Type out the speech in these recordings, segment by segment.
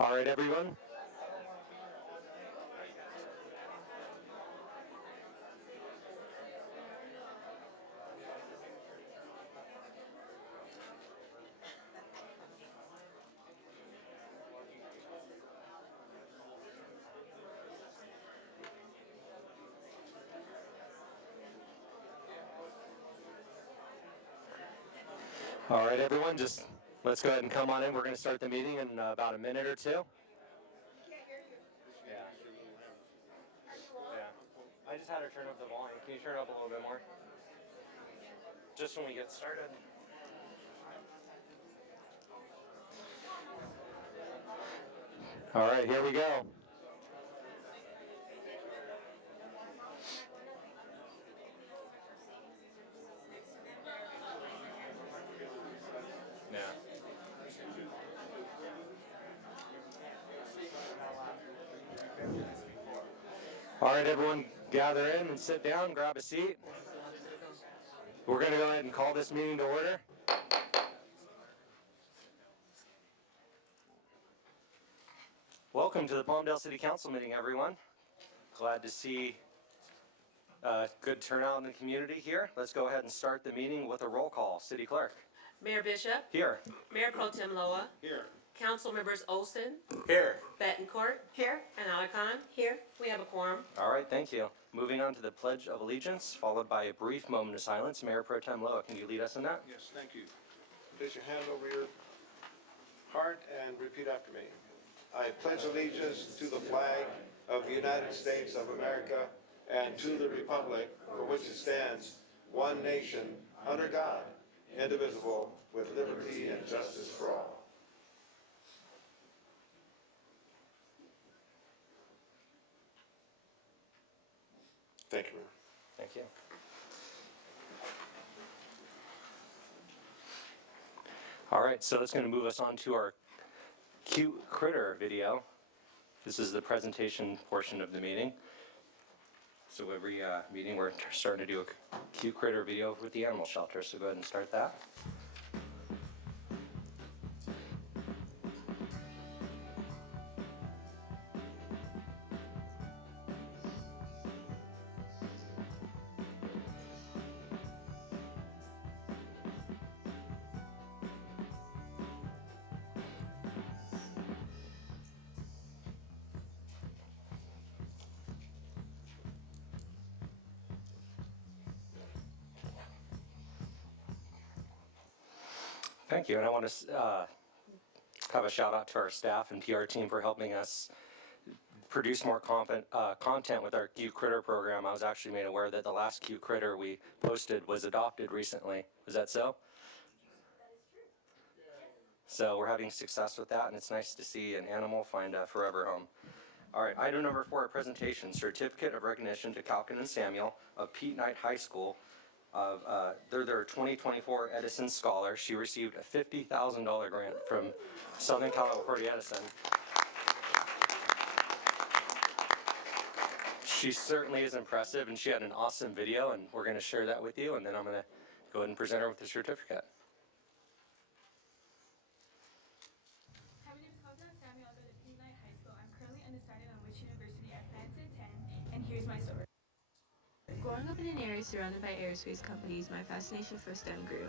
All right, everyone. All right, everyone, just let's go ahead and come on in. We're going to start the meeting in about a minute or two. Yeah. I just had her turn up the volume. Can you turn it up a little bit more? Just when we get started. All right, here we go. Yeah. All right, everyone, gather in and sit down, grab a seat. We're going to go ahead and call this meeting to order. Welcome to the Palmdale City Council meeting, everyone. Glad to see a good turnout in the community here. Let's go ahead and start the meeting with a roll call. City Clerk. Mayor Bishop. Here. Mayor Pro Tem Loa. Here. Council members Olson, Here. Betancourt. Here. And Alicon. Here. We have a quorum. All right, thank you. Moving on to the Pledge of Allegiance, followed by a brief moment of silence. Mayor Pro Tem Loa, can you lead us in that? Yes, thank you. Place your hand over your heart and repeat after me. I pledge allegiance to the flag of the United States of America and to the republic for which it stands, one nation, under God, indivisible, with liberty and justice for all. Thank you, Mayor. Thank you. All right, so that's going to move us on to our cute critter video. This is the presentation portion of the meeting. So every meeting we're starting to do a cute critter video with the animal shelter, so go ahead and start that. Thank you, and I want to have a shout out to our staff and PR team for helping us produce more content with our Cute Critter program. I was actually made aware that the last Cute Critter we posted was adopted recently. Is that so? So we're having success with that, and it's nice to see an animal find a forever home. All right, item number 4, presentation, certificate of recognition to Calkin and Samuel of Pete Knight High School. They're their 2024 Edison Scholar. She received a $50,000 grant from Southern California Edison. She certainly is impressive, and she had an awesome video, and we're going to share that with you, and then I'm going to go ahead and present her with the certificate. Hi, my name is Calkin Samuel. I go to Pete Knight High School. I'm currently undecided on which university I plan to attend, and here's my story. Growing up in an area surrounded by aerospace companies, my fascination for STEM grew.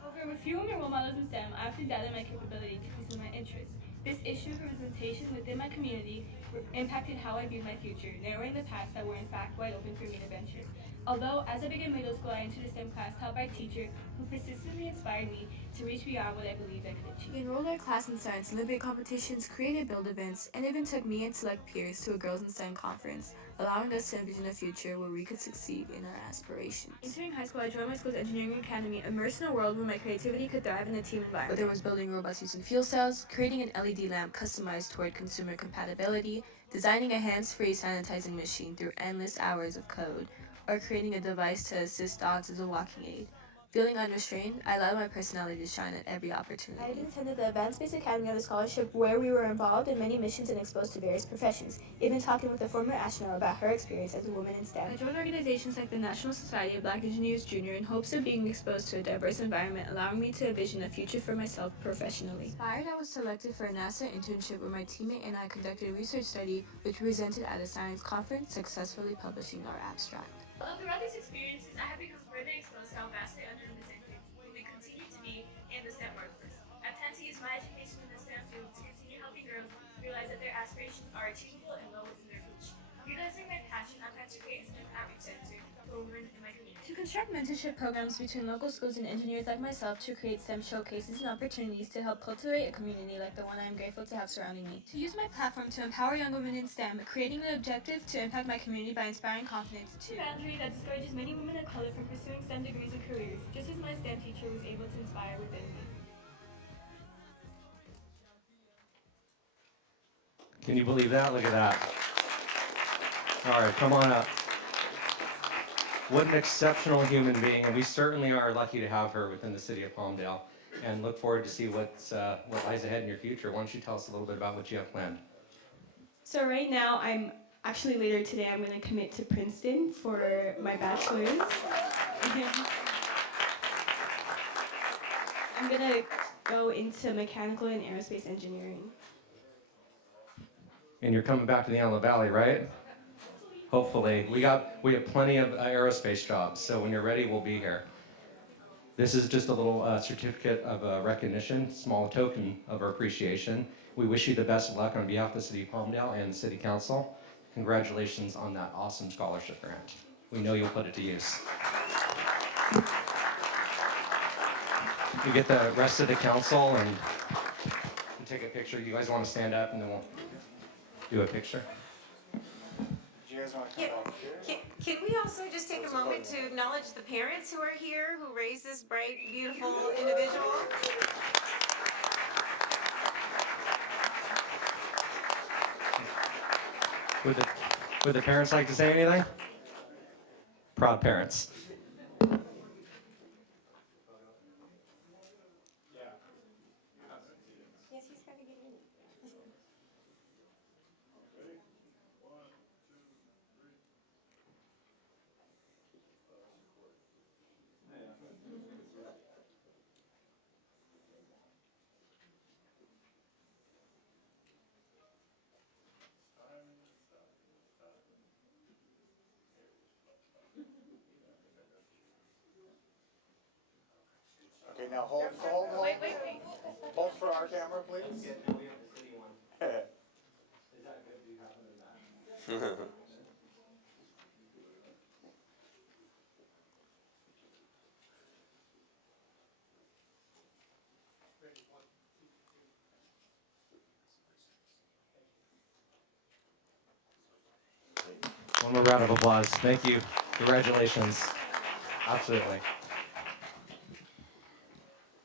However, with few women role models in STEM, I often doubted my capability to pursue my interests. This issue of representation within my community impacted how I viewed my future, narrowing the paths that were in fact wide open for me to venture. Although, as I began middle school, I entered a STEM class taught by a teacher who persistently inspired me to reach beyond what I believed I could achieve. We enrolled our class in science Olympic competitions, created build events, and even took me and select peers to a Girls in STEM conference, allowing us to envision a future where we could succeed in our aspirations. Entering high school, I joined my school's engineering academy, immersed in a world where my creativity could thrive in a team environment. Whether it was building robots using fuel cells, creating an LED lamp customized toward consumer compatibility, designing a hands-free sanitizing machine through endless hours of code, or creating a device to assist dogs as a walking aid. Feeling unrestrained, I allowed my personality to shine at every opportunity. I attended the Advanced Space Academy on a scholarship where we were involved in many missions and exposed to various professions, even talking with a former astronaut about her experience as a woman in STEM. I joined organizations like the National Society of Black Engineers Junior in hopes of being exposed to a diverse environment, allowing me to envision a future for myself professionally. Inspired, I was selected for a NASA internship where my teammate and I conducted a research study which we presented at a science conference, successfully publishing our abstract. Throughout these experiences, I have become further exposed to how vastly underrepresented women continue to be in the STEM workforce. I plan to use my education in the STEM field to continue helping girls realize that their aspirations are achievable and well within their reach. Realizing my passion, I plan to create a STEM outreach center for women in my community. To construct mentorship programs between local schools and engineers like myself to create STEM showcases and opportunities to help cultivate a community like the one I am grateful to have surrounding me. To use my platform to empower young women in STEM, creating an objective to impact my community by inspiring confidence to boundary that discourages many women of color from pursuing STEM degrees and careers, just as my STEM teacher was able to inspire within me. Can you believe that? Look at that. All right, come on up. What an exceptional human being, and we certainly are lucky to have her within the city of Palmdale, and look forward to see what lies ahead in your future. Why don't you tell us a little bit about what you have planned? So right now, actually later today, I'm going to commit to Princeton for my bachelor's. I'm going to go into mechanical and aerospace engineering. And you're coming back to the Antelope Valley, right? Hopefully. We have plenty of aerospace jobs, so when you're ready, we'll be here. This is just a little certificate of recognition, small token of our appreciation. We wish you the best of luck on behalf of the City of Palmdale and the City Council. Congratulations on that awesome scholarship grant. We know you'll put it to use. You get the rest of the council and take a picture. You guys want to stand up and then we'll do a picture? You guys want to come back here? Can we also just take a moment to acknowledge the parents who are here, who raised this bright, beautiful individual? Would the parents like to say anything? Proud parents. Yes, he's got to get in. Okay, now hold. Wait. Hold for our camera, please. One more round of applause. Thank you. Congratulations. Absolutely.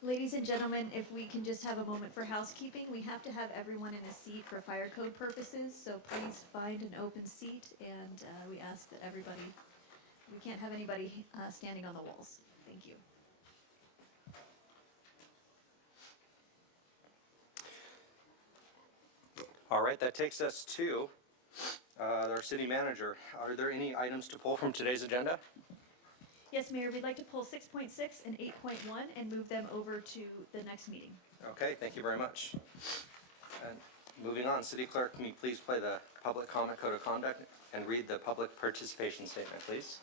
Ladies and gentlemen, if we can just have a moment for housekeeping, we have to have everyone in a seat for fire code purposes, so please find an open seat, and we ask that we can't have anybody standing on the walls. Thank you. All right, that takes us to our city manager. Are there any items to pull from today's agenda? Yes, Mayor, we'd like to pull 6.6 and 8.1 and move them over to the next meeting. Okay, thank you very much. And moving on, City Clerk, can you please play the public comment code of conduct and read the public participation statement, please?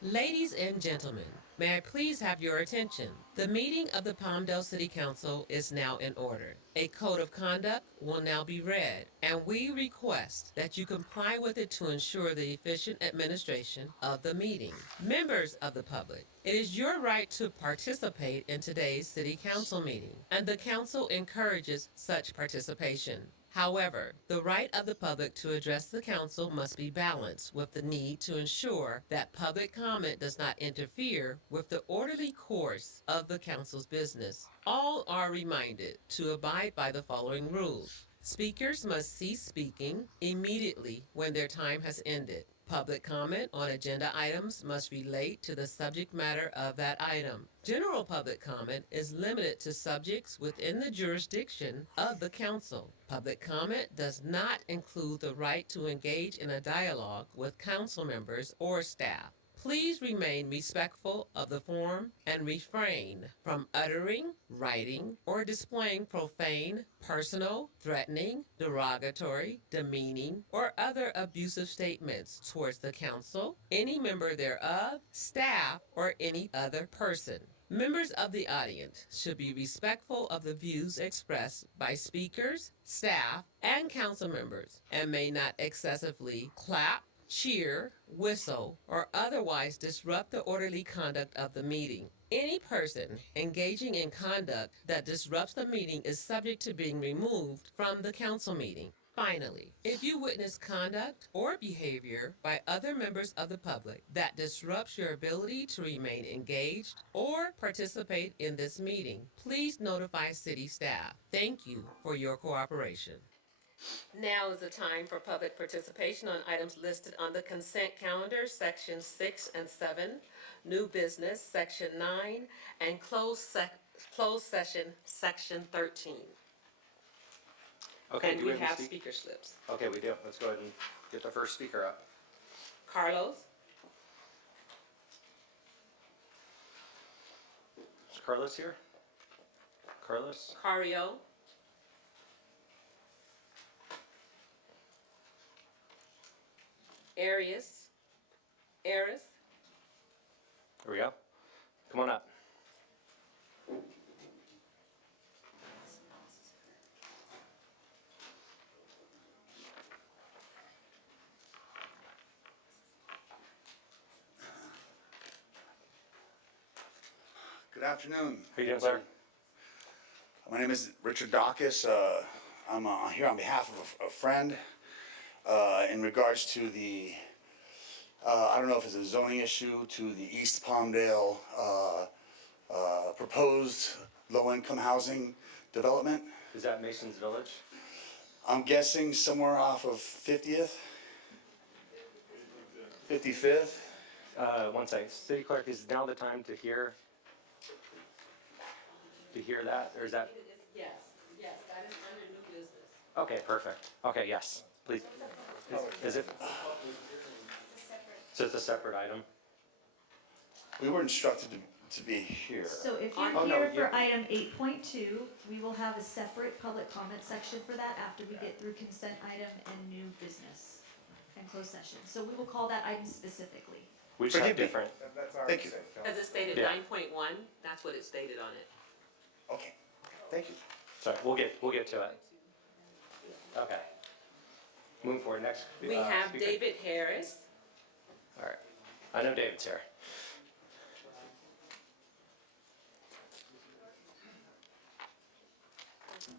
Ladies and gentlemen, may I please have your attention? The meeting of the Palmdale City Council is now in order. A code of conduct will now be read, and we request that you comply with it to ensure the efficient administration of the meeting. Members of the public, it is your right to participate in today's City Council meeting, and the Council encourages such participation. However, the right of the public to address the council must be balanced with the need to ensure that public comment does not interfere with the orderly course of the council's business. All are reminded to abide by the following rules. Speakers must cease speaking immediately when their time has ended. Public comment on agenda items must relate to the subject matter of that item. General public comment is limited to subjects within the jurisdiction of the council. Public comment does not include the right to engage in a dialogue with council members or staff. Please remain respectful of the forum and refrain from uttering, writing, or displaying profane, personal, threatening, derogatory, demeaning, or other abusive statements towards the council, any member thereof, staff, or any other person. Members of the audience should be respectful of the views expressed by speakers, staff, and council members, and may not excessively clap, cheer, whistle, or otherwise disrupt the orderly conduct of the meeting. Any person engaging in conduct that disrupts the meeting is subject to being removed from the council meeting. Finally, if you witness conduct or behavior by other members of the public that disrupts your ability to remain engaged or participate in this meeting, please notify city staff. Thank you for your cooperation. Now is the time for public participation on items listed on the consent calendar, sections 6 and 7, new business, section 9, and closed session, section 13. Okay, And do we any have speaker slips. Okay, we do. Let's go ahead and get the first speaker up. Carlos, Is Carlos here? Carlos? Cario, Arias, Here we go. Come on up. Good afternoon. How you doing, sir? My name is Richard Dawkins. I'm here on behalf of a friend in regards to the, I don't know if it's a zoning issue, to the East Palmdale proposed low-income housing development. Is that Mason's Village? I'm guessing somewhere off of 50th? 55th? One second. City Clerk, is now the time to hear that, or is that? yes, that is under new business. Okay, perfect. Okay, yes, please. Is it? So it's a separate item? We were instructed to be here. So if you're Oh, no, here you- for item 8.2, we will have a separate public comment section for that after we get through consent item and new business and closed session. So we will call that item specifically. We just have Forgive me. different. Thank you. As it stated, Yeah. 9.1, that's what it stated on it. Okay, thank you. Sorry, we'll get to it. Okay. Moving forward, next. We have speaker. David Harris. All right. I know David's here.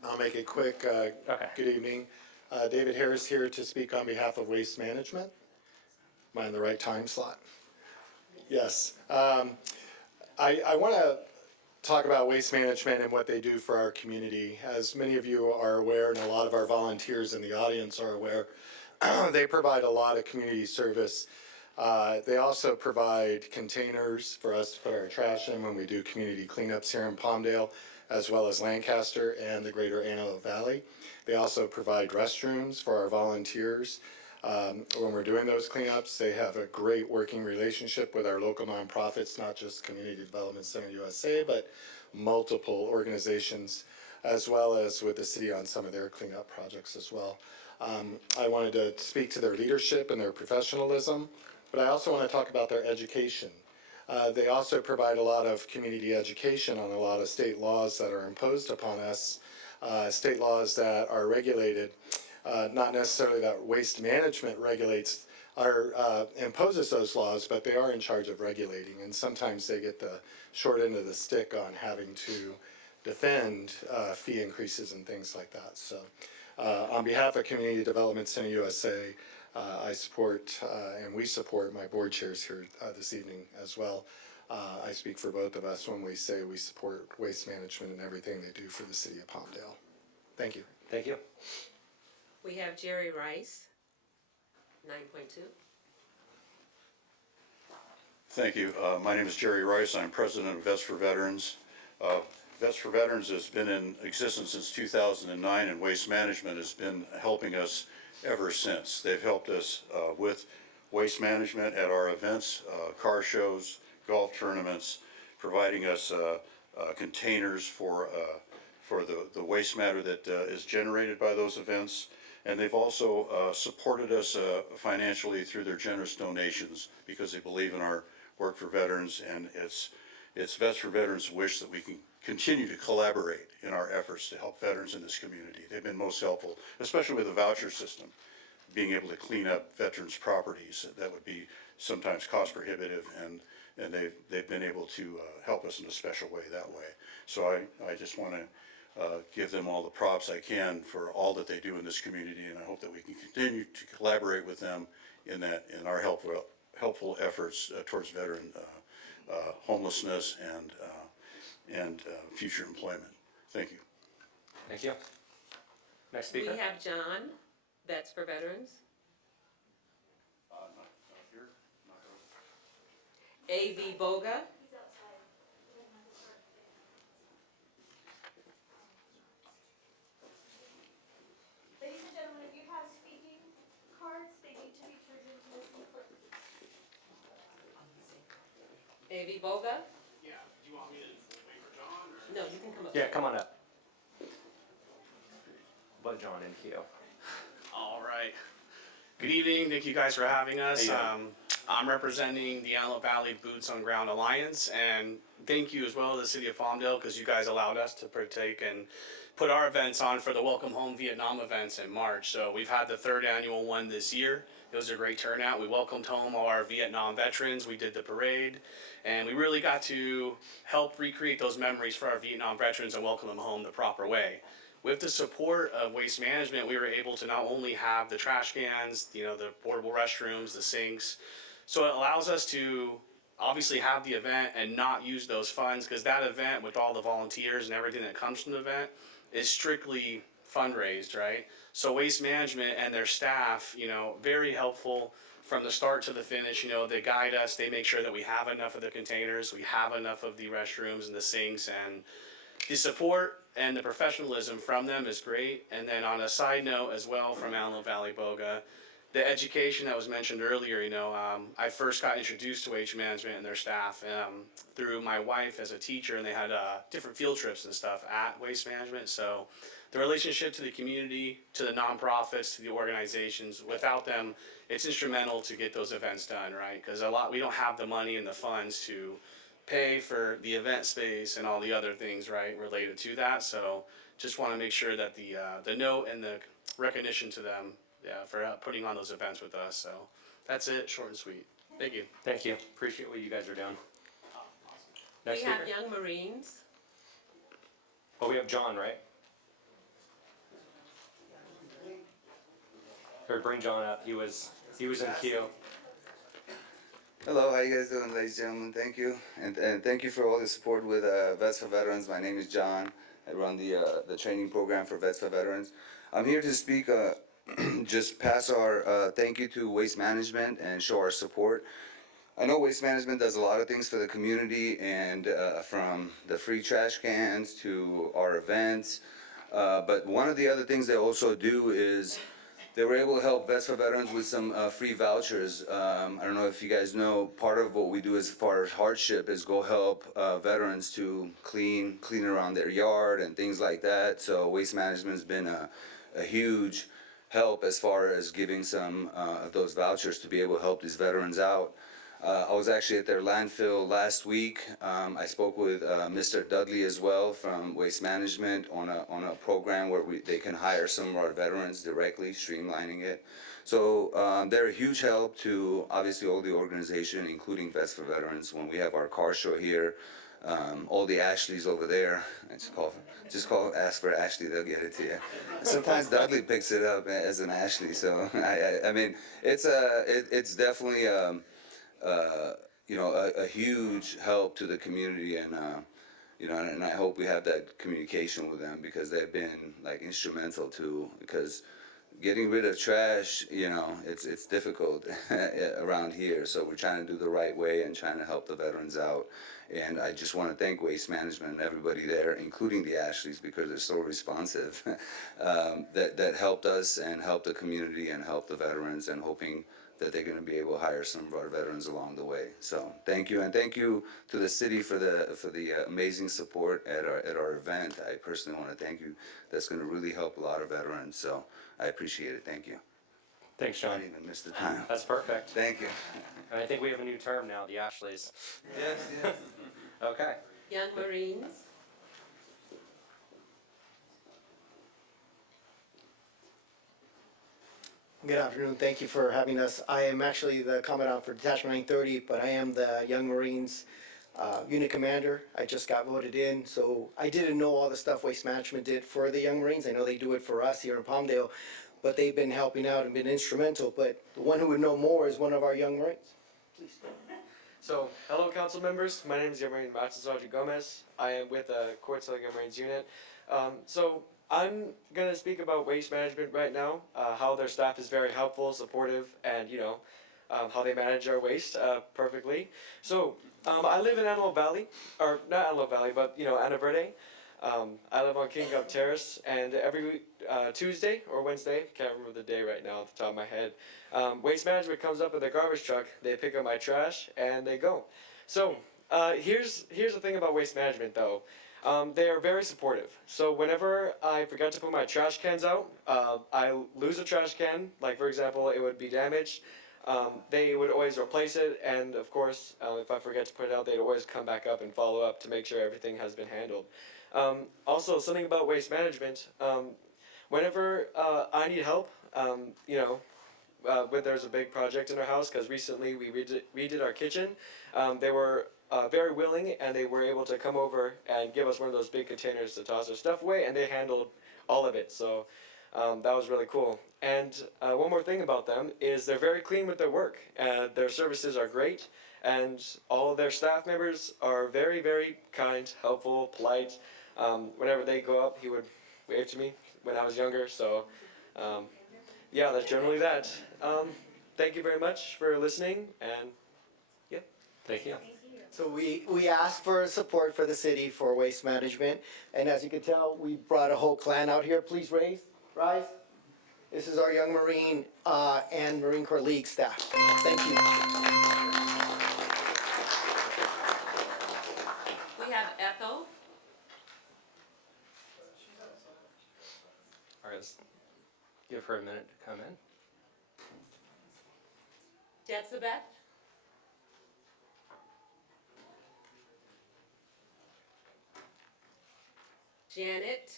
I'll make it quick. Good evening. David Harris here to speak on behalf of Waste Management. Am I in the right time slot? Yes. I want to talk about Waste Management and what they do for our community. As many of you are aware, and a lot of our volunteers in the audience are aware, they provide a lot of community service. They also provide containers for us to put our trash in when we do community cleanups here in Palmdale, as well as Lancaster and the greater Antelope Valley. They also provide restrooms for our volunteers. When we're doing those cleanups, they have a great working relationship with our local nonprofits, not just Community Development Center USA, but multiple organizations, as well as with the city on some of their cleanup projects as well. I wanted to speak to their leadership and their professionalism, but I also want to talk about their education. They also provide a lot of community education on a lot of state laws that are imposed upon us, state laws that are regulated, not necessarily that Waste Management regulates or imposes those laws, but they are in charge of regulating, and sometimes they get the short end of the stick on having to defend fee increases and things like that. So on behalf of Community Development Center USA, I support and we support my board chairs here this evening as well. I speak for both of us when we say we support Waste Management and everything they do for the city of Palmdale. Thank you. Thank you. We have Jerry Rice, 9.2. Thank you. My name is Jerry Rice. I'm president of Vets for Veterans. Vets for Veterans has been in existence since 2009, and Waste Management has been helping us ever since. They've helped us with waste management at our events, car shows, golf tournaments, providing us containers for the waste matter that is generated by those events. And they've also supported us financially through their generous donations because they believe in our work for veterans, and it's Vets for Veterans' wish that we can continue to collaborate in our efforts to help veterans in this community. They've been most helpful, especially with the voucher system, being able to clean up veterans' properties that would be sometimes cost prohibitive, and they've been able to help us in a special way that way. So I just want to give them all the props I can for all that they do in this community, and I hope that we can continue to collaborate with them in our helpful efforts towards veteran homelessness and future employment. Thank you. Thank you. Next We speaker. have John, Vets for Veterans. A.V. Boga. Ladies and gentlemen, if you have speaking cards, they need to be turned into the clerk. A.V. Boga. Yeah, do you want me to wait for John or? No, you can come up. Yeah, come on up. Bud John in queue. All right. Good evening. Thank you guys for having us. How you doing? I'm representing the Antelope Valley Boots on Ground Alliance, and thank you as well to the City of Palmdale because you guys allowed us to partake and put our events on for the Welcome Home Vietnam events in March. So we've had the third annual one this year. It was a great turnout. We welcomed home all our Vietnam veterans. We did the parade, and we really got to help recreate those memories for our Vietnam veterans and welcome them home the proper way. With the support of Waste Management, we were able to not only have the trash cans, the portable restrooms, the sinks. So it allows us to obviously have the event and not use those funds, because that event with all the volunteers and everything that comes from the event is strictly fundraised, right? So Waste Management and their staff, very helpful from the start to the finish. They guide us, they make sure that we have enough of the containers, we have enough of the restrooms and the sinks, and the support and the professionalism from them is great. And then on a side note as well from Antelope Valley Boga, the education that was mentioned earlier, I first got introduced to Waste Management and their staff through my wife as a teacher, and they had different field trips and stuff at Waste Management. So the relationship to the community, to the nonprofits, to the organizations, without them, it's instrumental to get those events done, right? Because we don't have the money and the funds to pay for the event space and all the other things, right, related to that. So just want to make sure that the note and the recognition to them for putting on those events with us. So that's it, short and sweet. Thank you. Thank you. Appreciate what you guys are doing. Next We have speaker. Young Marines. Oh, we have John, right? Or bring John up. He was in queue. Hello, how you guys doing, ladies and gentlemen? Thank you, and thank you for all the support with Vets for Veterans. My name is John. I run the training program for Vets for Veterans. I'm here to speak, just pass our thank you to Waste Management and show our support. I know Waste Management does a lot of things for the community, and from the free trash cans to our events. But one of the other things they also do is they were able to help Vets for Veterans with some free vouchers. I don't know if you guys know, part of what we do as far as hardship is go help veterans to clean around their yard and things like that. So Waste Management's been a huge help as far as giving some of those vouchers to be able to help these veterans out. I was actually at their landfill last week. I spoke with Mr. Dudley as well from Waste Management on a program where they can hire some of our veterans directly, streamlining it. So they're a huge help to obviously all the organization, including Vets for Veterans. When we have our car show here, all the Ashleys over there, ask for Ashley, they'll get it to you. Sometimes Dudley picks it up as an Ashley. So I mean, it's definitely a huge help to the community, and and I hope we have that communication with them, because they've been like instrumental too, because getting rid of trash, it's difficult around here. So we're trying to do the right way and trying to help the veterans out. And I just want to thank Waste Management and everybody there, including the Ashleys, because they're so responsive, that helped us and helped the community and helped the veterans, and hoping that they're going to be able to hire some of our veterans along the way. So thank you, and thank you to the city for the amazing support at our event. I personally want to thank you. That's going to really help a lot of veterans. So I appreciate it. Thank you. Thanks, I Sean. didn't even miss the time. That's perfect. Thank you. And I think we have a new term now, the Ashleys. Yes. Okay. Young Marines. Good afternoon. Thank you for having us. I am actually the Commandant for Detachment 930, but I am the Young Marines Unit Commander. I just got voted in, so I didn't know all the stuff Waste Management did for the Young Marines. I know they do it for us here in Palmdale, but they've been helping out and been instrumental. But the one who would know more is one of our Young Marines. Please. So, hello council members, my name is Young Marine Master Sergeant Gomez. I am with the Court Hill Young Marines unit. So, I'm going to speak about waste management right now, how their staff is very helpful, supportive, and how they manage our waste perfectly. So, I live in Antelope Valley, or not Antelope Valley, but Ana Verde. I live on King Cup Terrace, and every Tuesday or Wednesday, can't remember the day right now off the top of my head, Waste Management comes up with their garbage truck, they pick up my trash, and they go. So, here's the thing about Waste Management though. They are very supportive. So whenever I forget to put my trash cans out, I lose a trash can, like for example, it would be damaged. They would always replace it, and of course, if I forget to put it out, they'd always come back up and follow up to make sure everything has been handled. Also, something about Waste Management, whenever I need help, when there's a big project in our house, because recently we redid our kitchen, they were very willing, and they were able to come over and give us one of those big containers to toss our stuff away, and they handled all of it. So that was really cool. And one more thing about them is they're very clean with their work. Their services are great, and all of their staff members are very, very kind, helpful, polite. Whenever they go up, he would wave to me when I was younger. So yeah, that's generally that. Thank you very much for listening, and yeah. Thank you. So we asked for support for the city for waste management, and as you can tell, we brought a whole clan out here. Please rise. This is our Young Marine and Marine Corps League staff. Thank you. We have Ethel. All right, let's give her a minute to come in. Jetsabeth. Janet.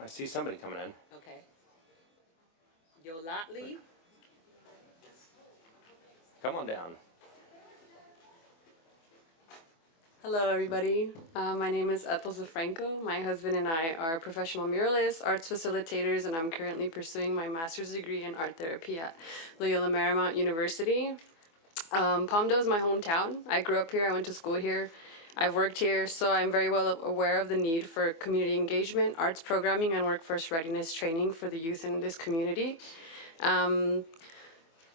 I see somebody coming in. Okay. Yolatli. Come on down. Hello everybody, my name is Ethel Zafranco. My husband and I are professional muralists, arts facilitators, and I'm currently pursuing my master's degree in art therapy at Loyola Marymount University. Palmdale is my hometown. I grew up here, I went to school here, I've worked here, so I'm very well aware of the need for community engagement, arts programming, and workforce readiness training for the youth in this community.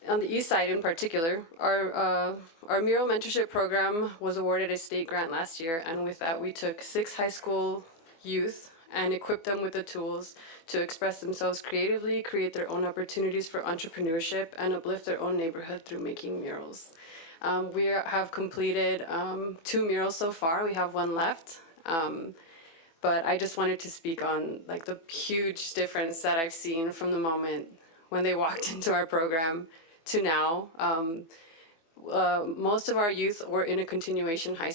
On the east side in particular, our mural mentorship program was awarded a state grant last year, and with that we took 6 high school youth and equipped them with the tools to express themselves creatively, create their own opportunities for entrepreneurship, and uplift their own neighborhood through making murals. We have completed 2 murals so far. We have 1 left. But I just wanted to speak on like the huge difference that I've seen from the moment when they walked into our program to now. Most of our youth were in a continuation high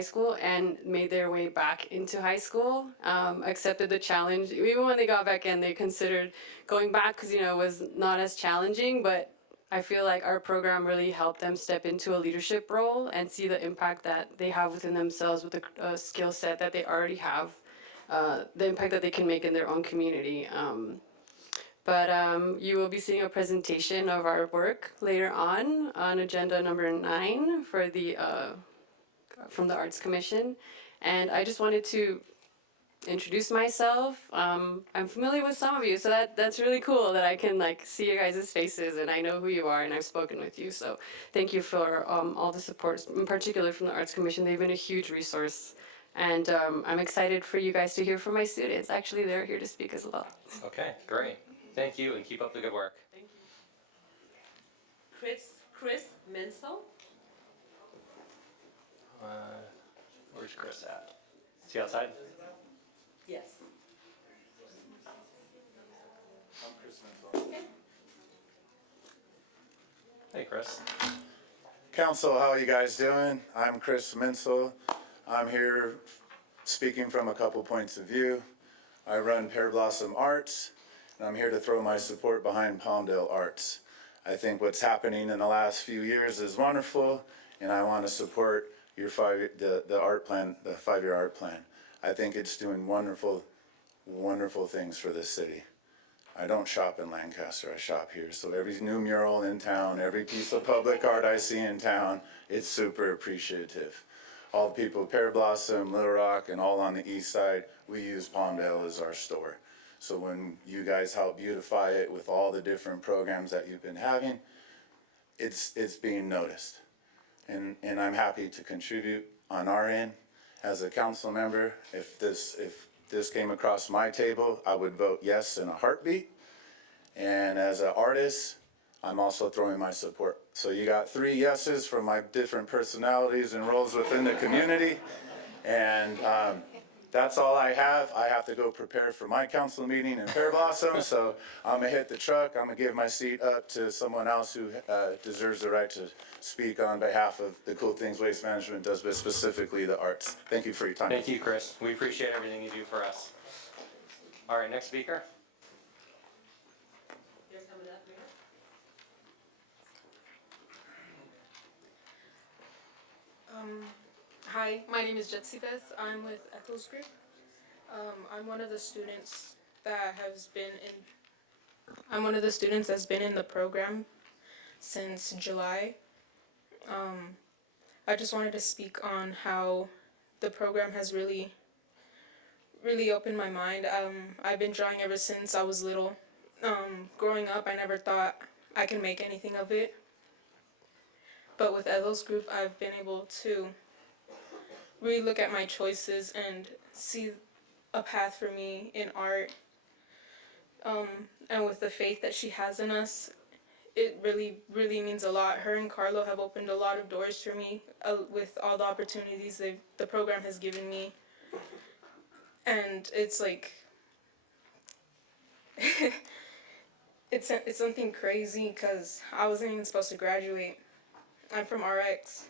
school and made their way back into high school, accepted the challenge. Even when they got back in, they considered going back because, it was not as challenging, but I feel like our program really helped them step into a leadership role and see the impact that they have within themselves with the skill set that they already have, the impact that they can make in their own community. But you will be seeing a presentation of our work later on agenda number 9 for the from the Arts Commission. And I just wanted to introduce myself. I'm familiar with some of you, so that's really cool that I can like see your guys' faces and I know who you are and I've spoken with you. So thank you for all the support, in particular from the Arts Commission. They've been a huge resource. And I'm excited for you guys to hear from my students. Actually, they're here to speak as well. Okay, great. Thank you, and keep up the good work. Thank you. Chris Mensel. Where's Chris at? Is he outside? Yes. Hey, Chris. Council, how are you guys doing? I'm Chris Minsel. I'm here speaking from a couple points of view. I run Pear Blossom Arts, and I'm here to throw my support behind Palmdale Arts. I think what's happening in the last few years is wonderful, and I want to support your the art plan, the 5-year art plan. I think it's doing wonderful, wonderful things for this city. I don't shop in Lancaster, I shop here. So every new mural in town, every piece of public art I see in town, it's super appreciative. All the people, Pear Blossom, Little Rock, and all on the east side, we use Palmdale as our store. So when you guys help beautify it with all the different programs that you've been having, it's being noticed. And I'm happy to contribute on our end. As a council member, if this came across my table, I would vote yes in a heartbeat. And as an artist, I'm also throwing my support. So you got 3 yeses from my different personalities and roles within the community. And that's all I have. I have to go prepare for my council meeting in Pear Blossom. So I'm gonna hit the truck. I'm gonna give my seat up to someone else who deserves the right to speak on behalf of the cool things Waste Management does, but specifically the arts. Thank you for your time. Thank you, Chris. We appreciate everything you do for us. All right, next speaker. They're coming up, Mayor. Hi, my name is Jetsi Beth. I'm with Echoes Group. I'm one of the students that has been in. I'm one of the students that's been in the program since July. I just wanted to speak on how the program has really opened my mind. I've been drawing ever since I was little. Growing up, I never thought I could make anything of it. But with Echoes Group, I've been able to really look at my choices and see a path for me in art. And with the faith that she has in us, it really, really means a lot. Her and Carlo have opened a lot of doors for me with all the opportunities the program has given me. And it's like, it's something crazy because I wasn't even supposed to graduate. I'm from RX.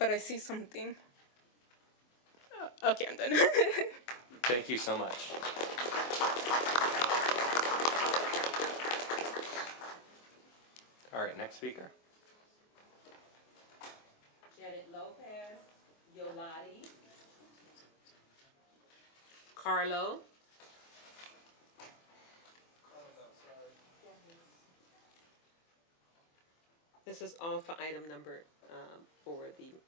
But I see something. Okay, I'm done. Thank you so much. All right, next speaker. Janet Lopez, Yolati. Carlo. This is all for item number, for the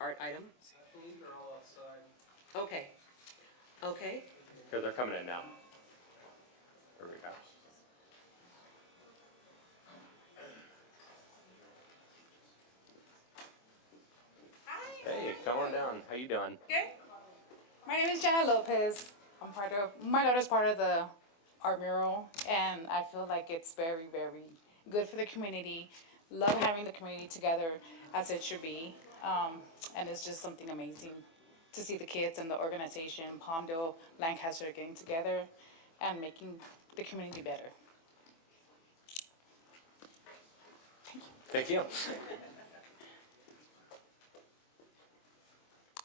art item. I believe they're all outside. Okay. Okay. Here, they're coming in now. There we go. Hey, come on down. How you doing? Okay. My name is Jenna Lopez. My daughter's part of the art mural, and I feel like it's very, very good for the community. Love having the community together as it should be. And it's just something amazing to see the kids and the organization, Palmdale, Lancaster, getting together and making the community better. Thank you.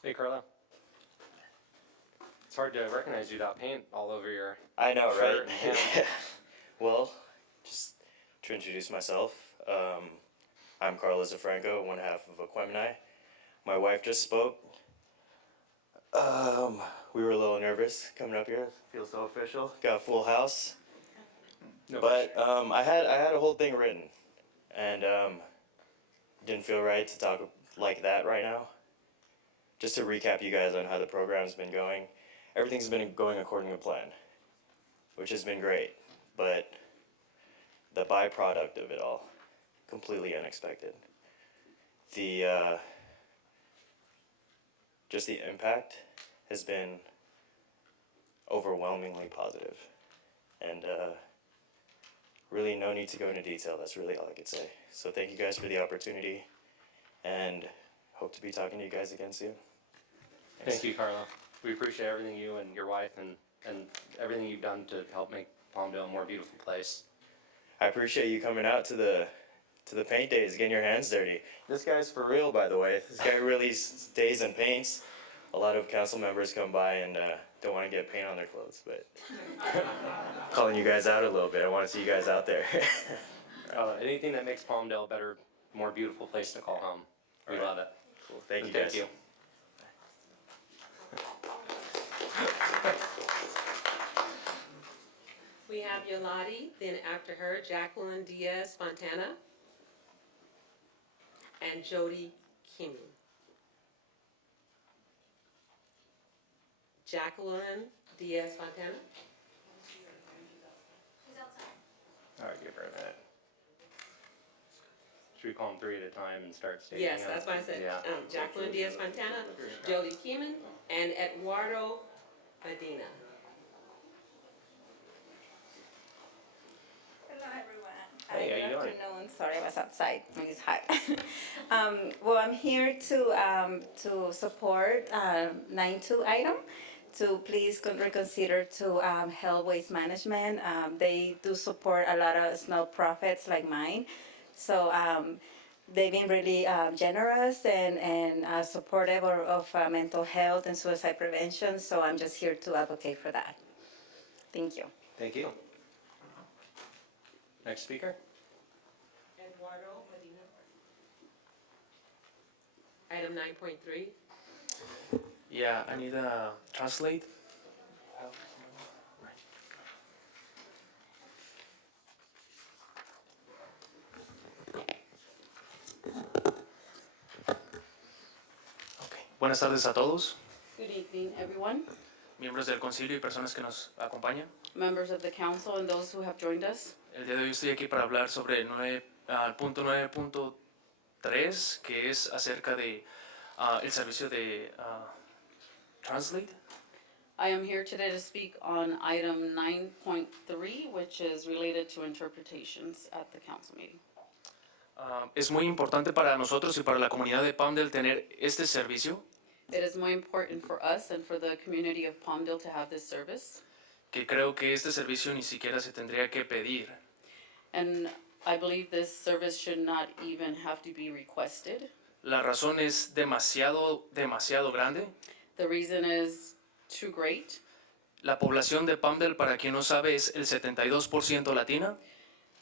Hey, Carlo. It's hard to recognize you without paint all over your I know, shirt right? and hand. Well, just to introduce myself, I'm Carlos DeFranco, one half of Aquemini. My wife just spoke. we were a little nervous coming up here. Feels so official. Got a full house. No But I had a whole thing written, and didn't feel right to talk like that right now. Just to recap you guys on how the program's been going, everything's been going according to plan, which has been great. But the byproduct of it all, completely unexpected. The just the impact has been overwhelmingly positive, and really no need to go into detail. That's really all I could say. So thank you guys for the opportunity, and hope to be talking to you guys again soon. Thank you, Carlo. We appreciate everything you and your wife and everything you've done to help make Palmdale a more beautiful place. I appreciate you coming out to the paint days, getting your hands dirty. This guy's for real, by the way. This guy really stays and paints. A lot of council members come by and don't want to get paint on their clothes, but calling you guys out a little bit. I want to see you guys out there. Anything that makes Palmdale a better, more beautiful place to call home. We love it. Cool. Thank you, Thank guys. you. We have Yolati, then after her, Jacqueline Diaz Fontana, and Jody Kimmy. Jacqueline Diaz Fontana. All right, give her a minute. Should we call them three at a time and start stating Yes, them? that's what I said. Yeah. Jacqueline Diaz Fontana, Jody Keeman, and Eduardo Medina. Hello, everyone. Hey, how you doing? Good afternoon. Sorry, I was outside. It's hot. Well, I'm here to support 9.2 item to please reconsider to help waste management. They do support a lot of nonprofits like mine. So they've been really generous and supportive of mental health and suicide prevention. So I'm just here to advocate for that. Thank you. Thank you. Next speaker. Eduardo Medina. Item 9.3. Yeah, I need to translate. Buenas tardes a todos, Good evening, everyone, miembros del concilio y personas que nos acompañan. members of the council and those who have joined us. El día de hoy estoy aquí para hablar sobre el punto 9.3, que es acerca de el servicio de Translate. I am here today to speak on item 9.3, which is related to interpretations at the council meeting. Es muy importante para nosotros y para la comunidad de Palmdale tener este servicio, It is more important for us and for the community of Palmdale to have this service. que creo que este servicio ni siquiera se tendría que pedir. And I believe this service should not even have to be requested. La razón es demasiado grande. The reason is too great. La población de Palmdale, para quien no sabe, es el 72% latina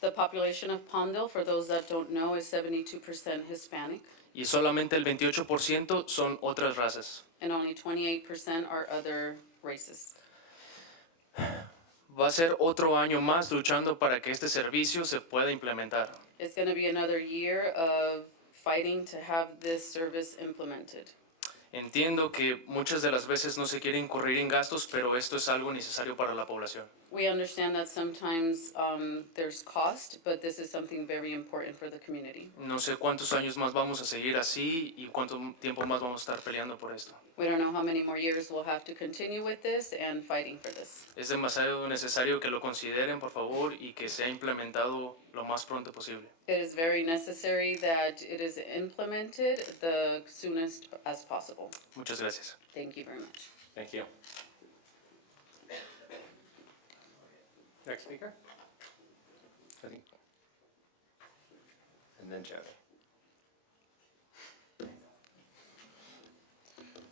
The population of Palmdale, for those that don't know, is 72% Hispanic, y solamente el 28% son otras razas. and only 28% are other races. Va a ser otro año más luchando para que este servicio se pueda implementar. It's going to be another year of fighting to have this service implemented. Entiendo que muchas de las veces no se quiere incurrir en gastos, pero esto es algo necesario para la población. We understand that sometimes there's cost, but this is something very important for the community. No sé cuántos años más vamos a seguir así y cuánto tiempo más vamos a estar peleando por esto. We don't know how many more years we'll have to continue with this and fighting for this. Es demasiado necesario que lo consideren, por favor, y que sea implementado lo más pronto posible. It is very necessary that it is implemented the soonest as possible. Muchas gracias. Thank you very much. Thank you. Next speaker. I think. And then Jody. How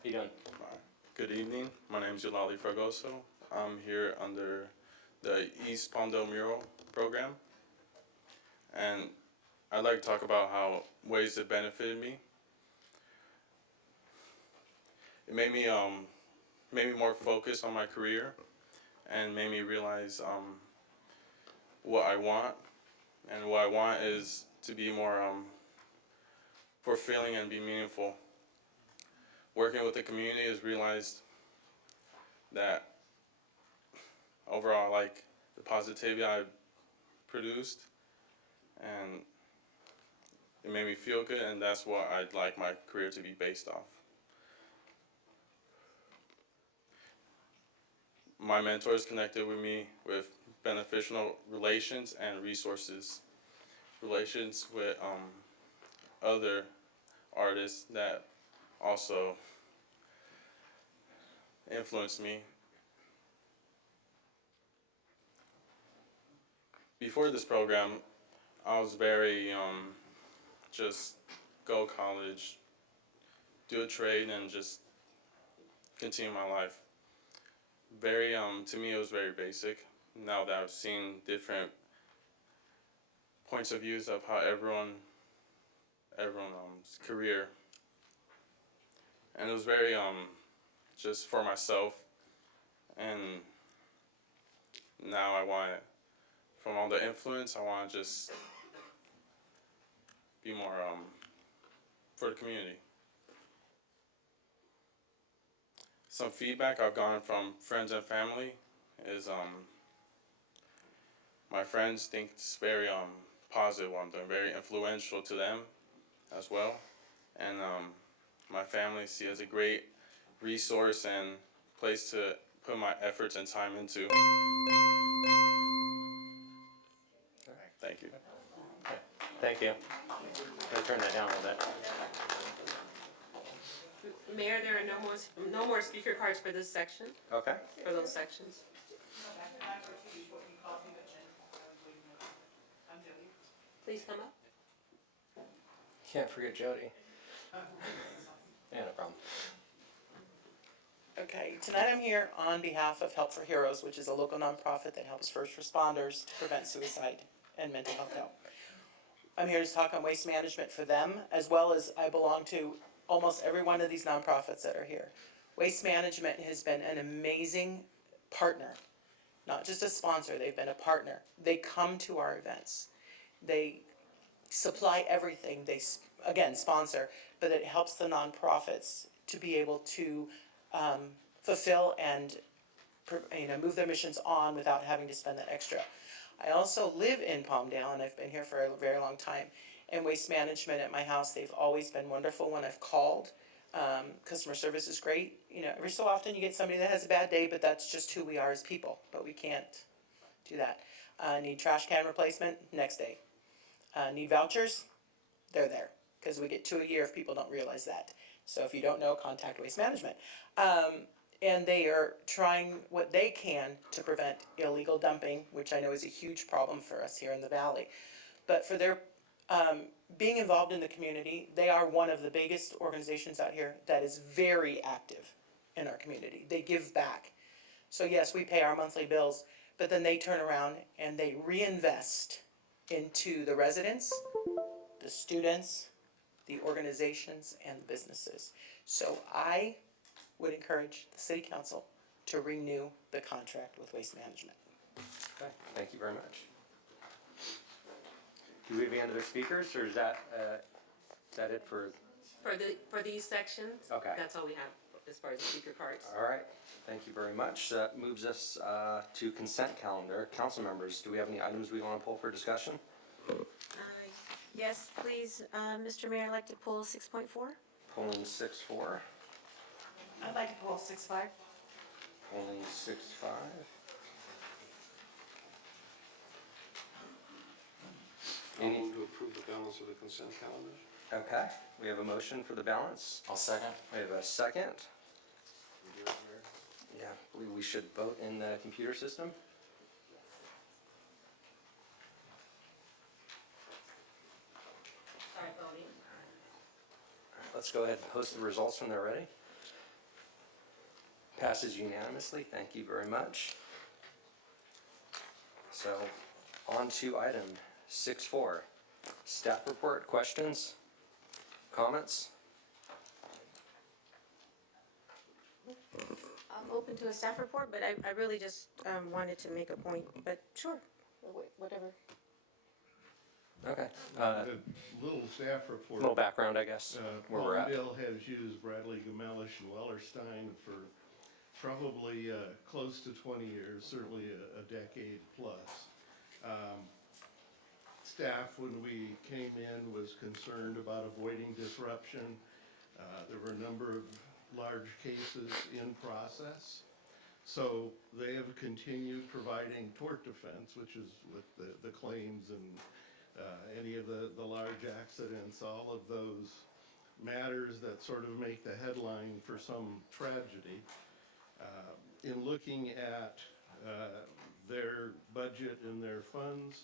you doing? Good evening. My name is Yolali Fragoso. I'm here under the East Palmdale Mural Program. And I'd like to talk about how ways it benefited me. It made me made me more focused on my career and made me realize what I want. And what I want is to be more fulfilling and be meaningful. Working with the community has realized that overall I like the positivity I produced, and it made me feel good, and that's what I'd like my career to be based off. My mentors connected with me with beneficial relations and resources. Relations with other artists that also influenced me. Before this program, I was very just go college, do a trade, and just continue my life. Very to me it was very basic. Now that I've seen different points of views of how everyone's career, and it was very just for myself, and now I want, from all the influence, I want to just be more for the community. Some feedback I've gotten from friends and family is my friends think it's very positive what I'm doing, very influential to them as well, and my family see it as a great resource and place to put my efforts and time into. Thank you. Thank you. I'll turn that down a little bit. Mayor, there are no more speaker cards for this section, Okay. for those sections. Please come up. Can't forget Jody. Yeah, no problem. Okay, tonight I'm here on behalf of Help for Heroes, which is a local nonprofit that helps first responders to prevent suicide and mental health help. I'm here to talk on waste management for them, as well as I belong to almost every one of these nonprofits that are here. Waste management has been an amazing partner, not just a sponsor, they've been a partner. They come to our events. They supply everything, they, again, sponsor, but it helps the nonprofits to be able to fulfill and move their missions on without having to spend that extra. I also live in Palmdale, and I've been here for a very long time. And waste management at my house, they've always been wonderful when I've called. Customer service is great. You know, every so often you get somebody that has a bad day, but that's just who we are as people. But we can't do that. Need trash can replacement? Next day. Need vouchers? They're there. Because we get 2 a year if people don't realize that. So if you don't know, contact Waste Management. And they are trying what they can to prevent illegal dumping, which I know is a huge problem for us here in the valley. But for their being involved in the community, they are one of the biggest organizations out here that is very active in our community. They give back. So yes, we pay our monthly bills, but then they turn around and they reinvest into the residents, the students, the organizations, and the businesses. So I would encourage the city council to renew the contract with Waste Management. Okay, thank you very much. Do we have any other speakers, or is that it for? For these sections, Okay. that's all we have as far as speaker cards. All right, thank you very much. That moves us to consent calendar. Council members, do we have any items we want to pull for discussion? Yes, please, Mr. Mayor, I'd like to pull 6.4. Pulling 6.4. I'd like to pull 6.5. Pulling 6.5. I'll move to approve the balance of the consent calendar. Okay, we have a motion for the balance. I'll second. We have a second. Yeah, I believe we should vote in the computer system. Start voting. Let's go ahead and post the results when they're ready. Passes unanimously, thank you very much. So, on to item 6.4. Staff report, questions, comments? open to a staff report, but I really just, wanted to make a point, but sure, whatever. Okay. A little staff report. Little background, I guess, where we're at. Palmdale has used Bradley, Gamelish, and Wellerstein for probably close to 20 years, certainly a decade plus. Staff, when we came in, was concerned about avoiding disruption. There were a number of large cases in process. So they have continued providing tort defense, which is with the claims and any of the large accidents, all of those matters that sort of make the headline for some tragedy. In looking at their budget and their funds,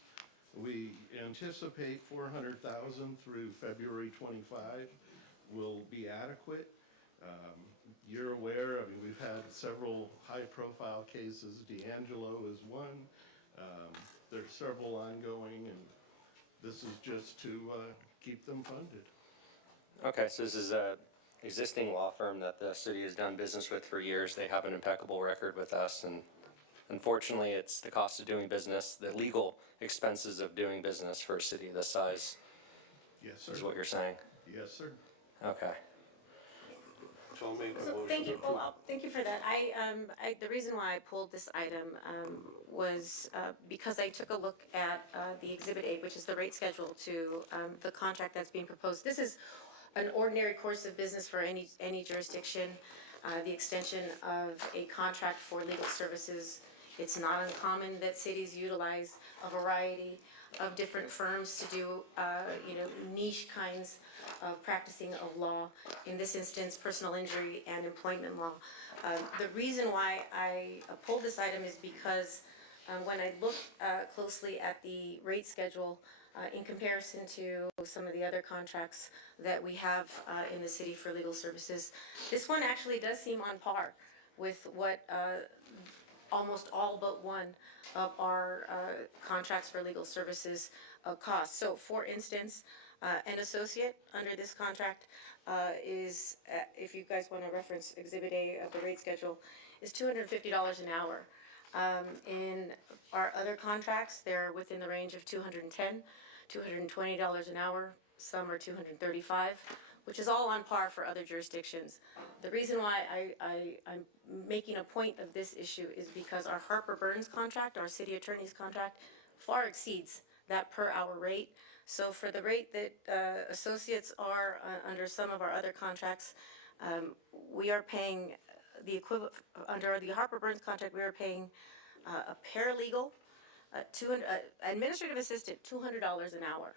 we anticipate 400,000 through February 25 will be adequate. You're aware, I mean, we've had several high-profile cases. D'Angelo is one. There's several ongoing, and this is just to keep them funded. Okay, so this is a existing law firm that the city has done business with for years. They have an impeccable record with us, and unfortunately, it's the cost of doing business, the legal expenses of doing business for a city this size. Yes, sir. Is what you're saying? Yes, sir. Okay. So I'll make a So motion thank to you, approve. well, thank you for that. The reason why I pulled this item, was, because I took a look at, the Exhibit A, which is the rate schedule to, the contract that's being proposed. This is an ordinary course of business for any jurisdiction, the extension of a contract for legal services. It's not uncommon that cities utilize a variety of different firms to do, niche kinds of practicing of law. In this instance, personal injury and employment law. The reason why I pulled this item is because when I looked closely at the rate schedule, in comparison to some of the other contracts that we have in the city for legal services, this one actually does seem on par with what almost all but one of our contracts for legal services cost. So for instance, an associate under this contract is, if you guys want to reference Exhibit A of the rate schedule, is $250 an hour. In our other contracts, they're within the range of $210, $220 an hour. Some are $235, which is all on par for other jurisdictions. The reason why I'm making a point of this issue is because our Harper Burns contract, our city attorney's contract, far exceeds that per hour rate. So for the rate that associates are under some of our other contracts, we are paying the equivalent, under the Harper Burns contract, we are paying a paralegal, administrative assistant, $200 an hour.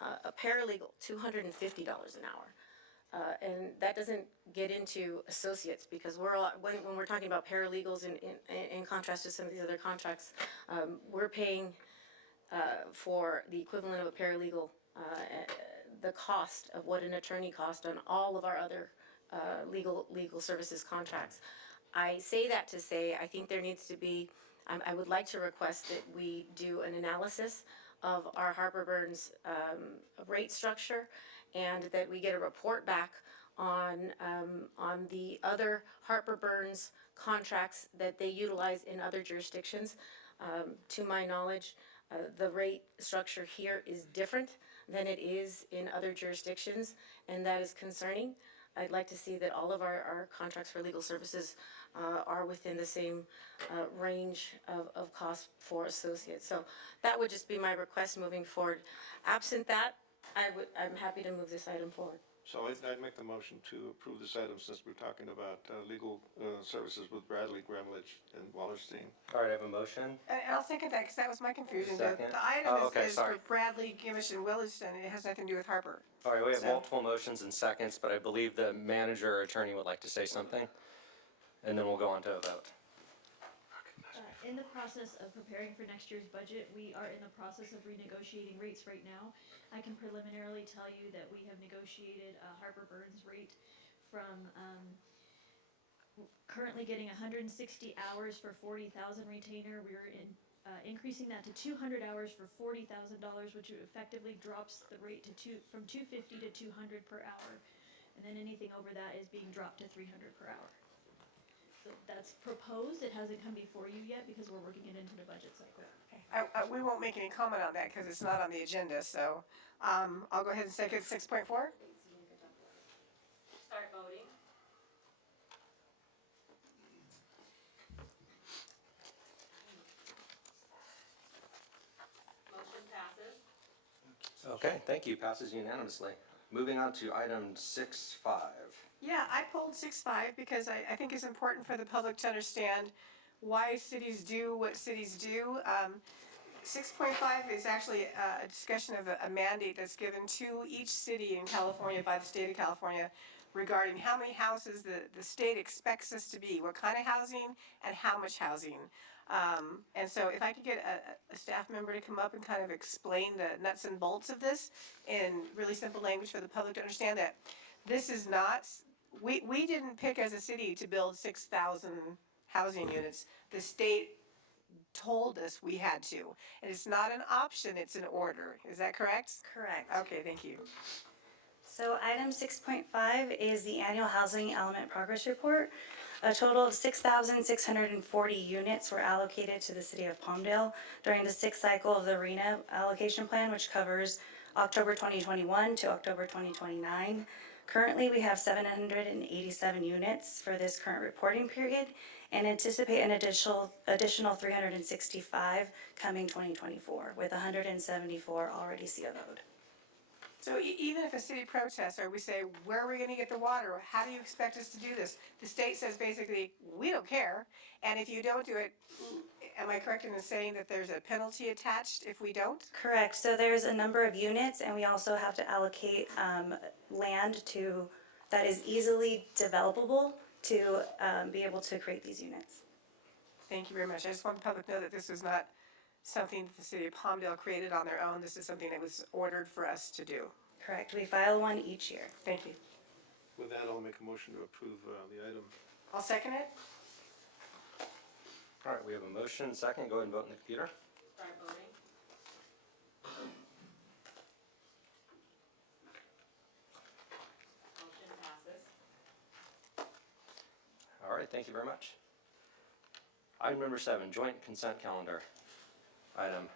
A paralegal, $250 an hour. And that doesn't get into associates, because when we're talking about paralegals in contrast to some of these other contracts, we're paying for the equivalent of a paralegal, the cost of what an attorney costs on all of our other legal services contracts. I say that to say I think there needs to be, I would like to request that we do an analysis of our Harper Burns rate structure, and that we get a report back on the other Harper Burns contracts that they utilize in other jurisdictions. To my knowledge, the rate structure here is different than it is in other jurisdictions, and that is concerning. I'd like to see that all of our contracts for legal services are within the same range of cost for associates. So that would just be my request moving forward. Absent that, I'm happy to move this item forward. So I'd make the motion to approve this item, since we're talking about legal services with Bradley, Gremlich, and Wallerstein. All right, I have a motion. I'll second that, because that was my confusion. Second. The item is sorry. for Bradley, Gimish, and Williston, and it has nothing to do with Harper. All right, we have So- multiple motions and seconds, but I believe the manager or attorney would like to say something, and then we'll go on to a vote. In the process of preparing for next year's budget, we are in the process of renegotiating rates right now. I can preliminarily tell you that we have negotiated a Harper Burns rate from, currently getting 160 hours for 40,000 retainer. We're increasing that to 200 hours for $40,000, which effectively drops the rate to from 250 to 200 per hour. And then anything over that is being dropped to 300 per hour. So that's proposed. It hasn't come before you yet because we're working it into the budget cycle. We won't make any comment on that because it's not on the agenda, so, I'll go ahead and second 6.4. Start voting. Motion passes. Okay, thank you. Passes unanimously. Moving on to item 6.5. Yeah, I pulled 6.5 because I think it's important for the public to understand why cities do what cities do. 6.5 is actually a discussion of a mandate that's given to each city in California by the state of California regarding how many houses the state expects us to be, what kind of housing, and how much housing. And so if I could get a staff member to come up and kind of explain the nuts and bolts of this in really simple language for the public to understand that this is not, we didn't pick as a city to build 6,000 housing units. The state told us we had to. And it's not an option, it's an order. Is that correct? Correct. Okay, thank you. So item 6.5 is the annual housing element progress report. A total of 6,640 units were allocated to the city of Palmdale during the sixth cycle of the RENA allocation plan, which covers October 2021 to October 2029. Currently, we have 787 units for this current reporting period and anticipate an additional 365 coming 2024, with 174 already CO'd. So even if a city protests or we say, where are we gonna get the water? Or how do you expect us to do this? The state says basically, we don't care. And if you don't do it, am I correct in saying that there's a penalty attached if we don't? Correct. So there's a number of units, and we also have to allocate land that is easily developable to be able to create these units. Thank you very much. I just want the public to know that this was not something that the city of Palmdale created on their own. This is something that was ordered for us to do. Correct. We file one each year. Thank you. With that, I'll make a motion to approve the item. I'll second it. All right, we have a motion, second. Go ahead and vote in the computer. Start voting. Motion passes. All right, thank you very much. Item number 7, joint consent calendar item.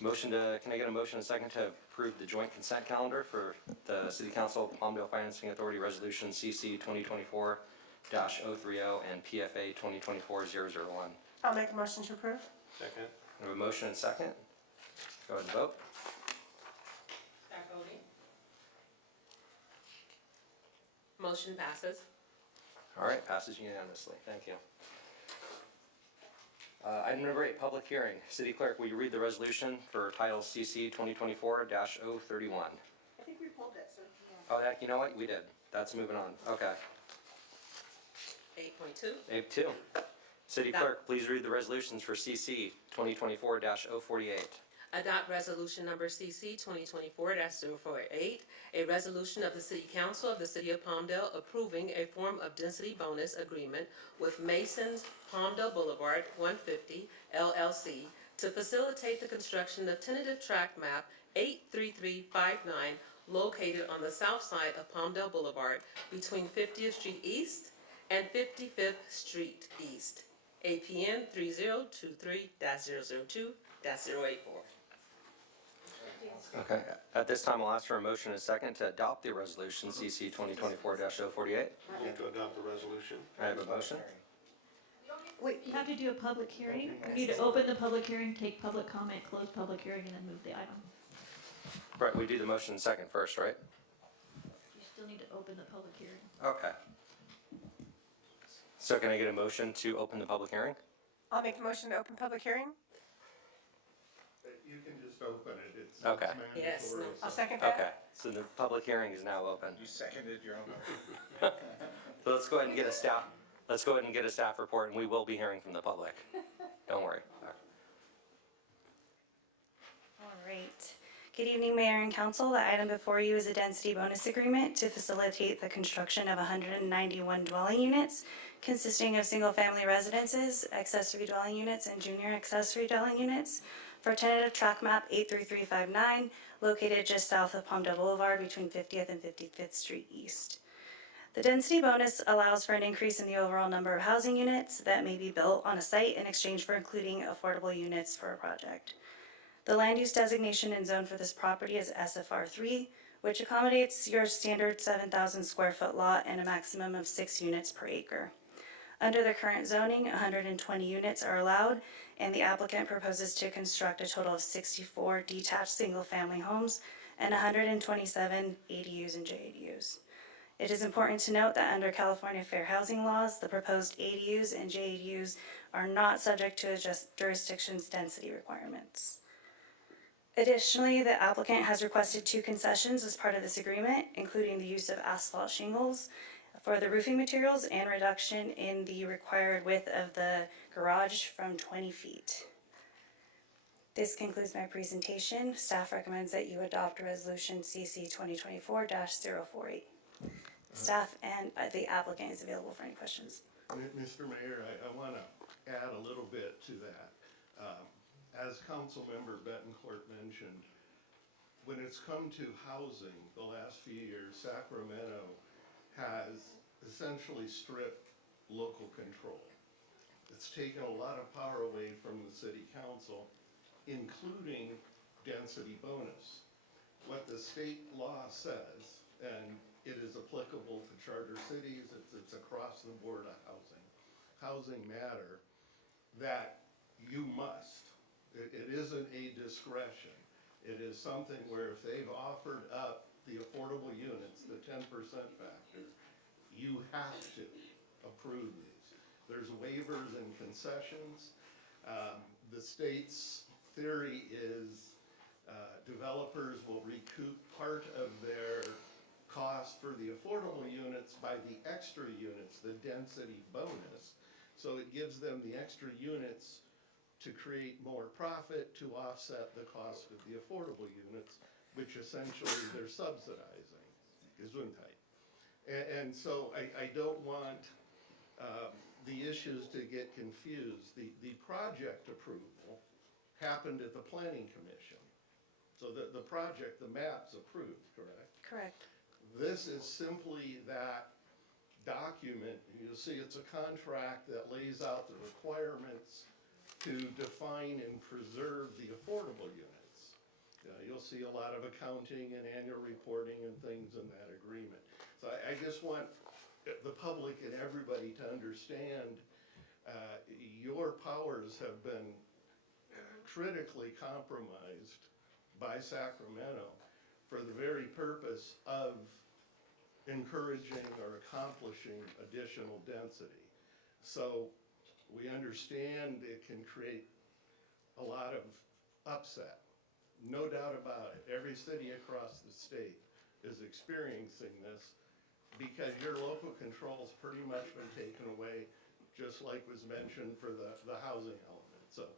Can I get a motion and second to approve the joint consent calendar for the City Council Palmdale Financing Authority Resolution CC 2024-030 and PFA 2024-001? I'll make a motion to approve. Second. We have a motion and second. Go ahead and vote. Start voting. Motion passes. All right, passes unanimously. Thank you. Item number 8, public hearing. City Clerk, will you read the resolution for title CC 2024-031? I think we pulled that, sir. Oh, heck, you know what? We did. That's moving on. Okay. 8.2. 8.2. City Clerk, please read the resolutions for CC 2024-048. Adopt resolution number CC 2024-048, a resolution of the City Council of the City of Palmdale approving a form of density bonus agreement with Masons Palmdale Boulevard 150 LLC to facilitate the construction of tentative tract map 83359 located on the south side of Palmdale Boulevard between 50th Street East and 55th Street East. APN 3023-002-084. Okay. At this time, I'll ask for a motion and a second to adopt the resolution CC 2024-048. Move to adopt the resolution. I have a motion. Wait, you have to do a public hearing. We need to open the public hearing, take public comment, close public hearing, and then move the item. Right, we do the motion second first, right? You still need to open the public hearing. Okay. So can I get a motion to open the public hearing? I'll make the motion to open public hearing. You can just open it. It's Okay. mandatory. Yes, no. I'll second that. Okay, so the public hearing is now open. You seconded your own. So let's go ahead and get a staff report, and we will be hearing from the public. Don't worry. All right. Good evening, Mayor and Council. The item before you is a density bonus agreement to facilitate the construction of 191 dwelling units consisting of single-family residences, accessory dwelling units, and junior accessory dwelling units for tentative tract map 83359 located just south of Palmdale Boulevard between 50th and 55th Street East. The density bonus allows for an increase in the overall number of housing units that may be built on a site in exchange for including affordable units for a project. The land use designation and zone for this property is SFR3, which accommodates your standard 7,000 square foot lot and a maximum of 6 units per acre. Under the current zoning, 120 units are allowed, and the applicant proposes to construct a total of 64 detached single-family homes and 127 ADUs and JADUs. It is important to note that under California fair housing laws, the proposed ADUs and JADUs are not subject to jurisdiction's density requirements. Additionally, the applicant has requested 2 concessions as part of this agreement, including the use of asphalt shingles for the roofing materials and reduction in the required width of the garage from 20 feet. This concludes my presentation. Staff recommends that you adopt Resolution CC 2024-048. Staff and the applicant is available for any questions. Mr. Mayor, I want to add a little bit to that. As Councilmember Bettencourt mentioned, when it's come to housing the last few years, Sacramento has essentially stripped local control. It's taken a lot of power away from the city council, including density bonus. What the state law says, and it is applicable to charter cities, it's across the board of housing matter, that you must. It isn't a discretion. It is something where if they've offered up the affordable units, the 10% factor, you have to approve these. There's waivers and concessions. The state's theory is developers will recoup part of their cost for the affordable units by the extra units, the density bonus. So it gives them the extra units to create more profit to offset the cost of the affordable units, which essentially they're subsidizing, Gesundheit. And so I don't want the issues to get confused. The project approval happened at the Planning Commission. So the project, the map's approved, correct? Correct. This is simply that document. You'll see it's a contract that lays out the requirements to define and preserve the affordable units. You'll see a lot of accounting and annual reporting and things in that agreement. So I just want the public and everybody to understand your powers have been critically compromised by Sacramento for the very purpose of encouraging or accomplishing additional density. So we understand it can create a lot of upset, no doubt about it. Every city across the state is experiencing this because your local control's pretty much been taken away, just like was mentioned for the housing element. So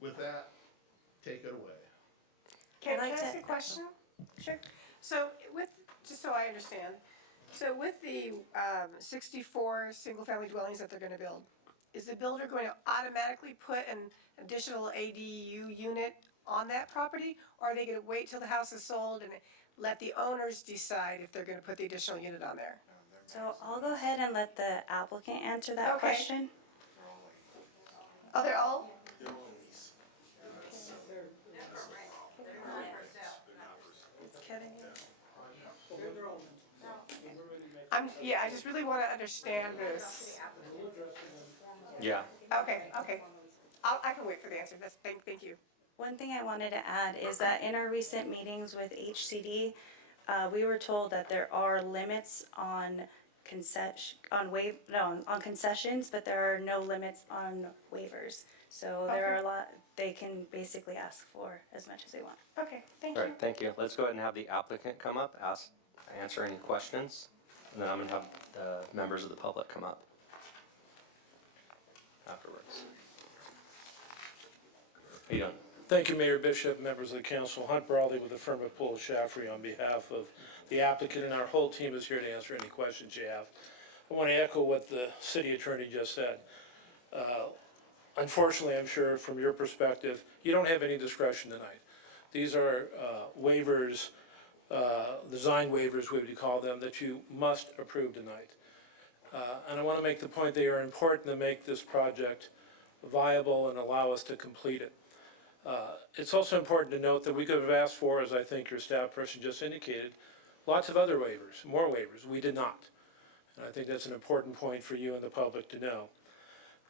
with that, take it away. Can I I'd like ask to- a question? Sure. So just so I understand, so with the 64 single-family dwellings that they're gonna build, is the builder going to automatically put an additional ADU unit on that property? Or are they gonna wait till the house is sold and let the owners decide if they're gonna put the additional unit on there? So I'll go ahead and let the applicant answer that Okay. question. Oh, they're all? Is Kevin here? I just really wanna understand this. Yeah. Okay. I can wait for the answer. Thank you. One thing I wanted to add is that in our recent meetings with HCD, we were told that there are limits on concessions, but there are no limits on waivers. So there are a lot, they can basically ask for as much as they want. Okay, thank All you. right, thank you. Let's go ahead and have the applicant come up, answer any questions, and then I'm gonna have the members of the public come up afterwards. How you doing? Thank you, Mayor Bishop, members of the council. Hunt Brawley with the firm of Poole Shaffrey on behalf of the applicant, and our whole team is here to answer any questions you have. I want to echo what the city attorney just said. Unfortunately, I'm sure from your perspective, you don't have any discretion tonight. These are waivers design waivers, we would call them, that you must approve tonight. And I want to make the point they are important to make this project viable and allow us to complete it. It's also important to note that we could have asked for, as I think your staff person just indicated, lots of other waivers, more waivers. We did not. And I think that's an important point for you and the public to know.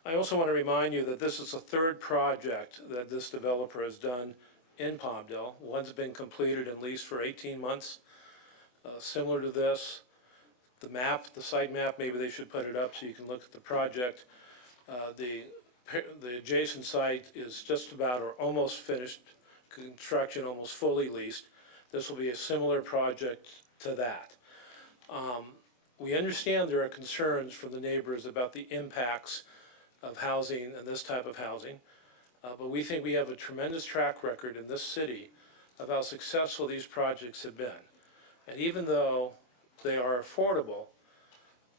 I also want to remind you that this is the third project that this developer has done in Palmdale. One's been completed at least for 18 months, similar to this. The map, the site map, maybe they should put it up so you can look at the project. The adjacent site is just about or almost finished construction, almost fully leased. This will be a similar project to that. We understand there are concerns from the neighbors about the impacts of housing and this type of housing, but we think we have a tremendous track record in this city of how successful these projects have been. And even though they are affordable,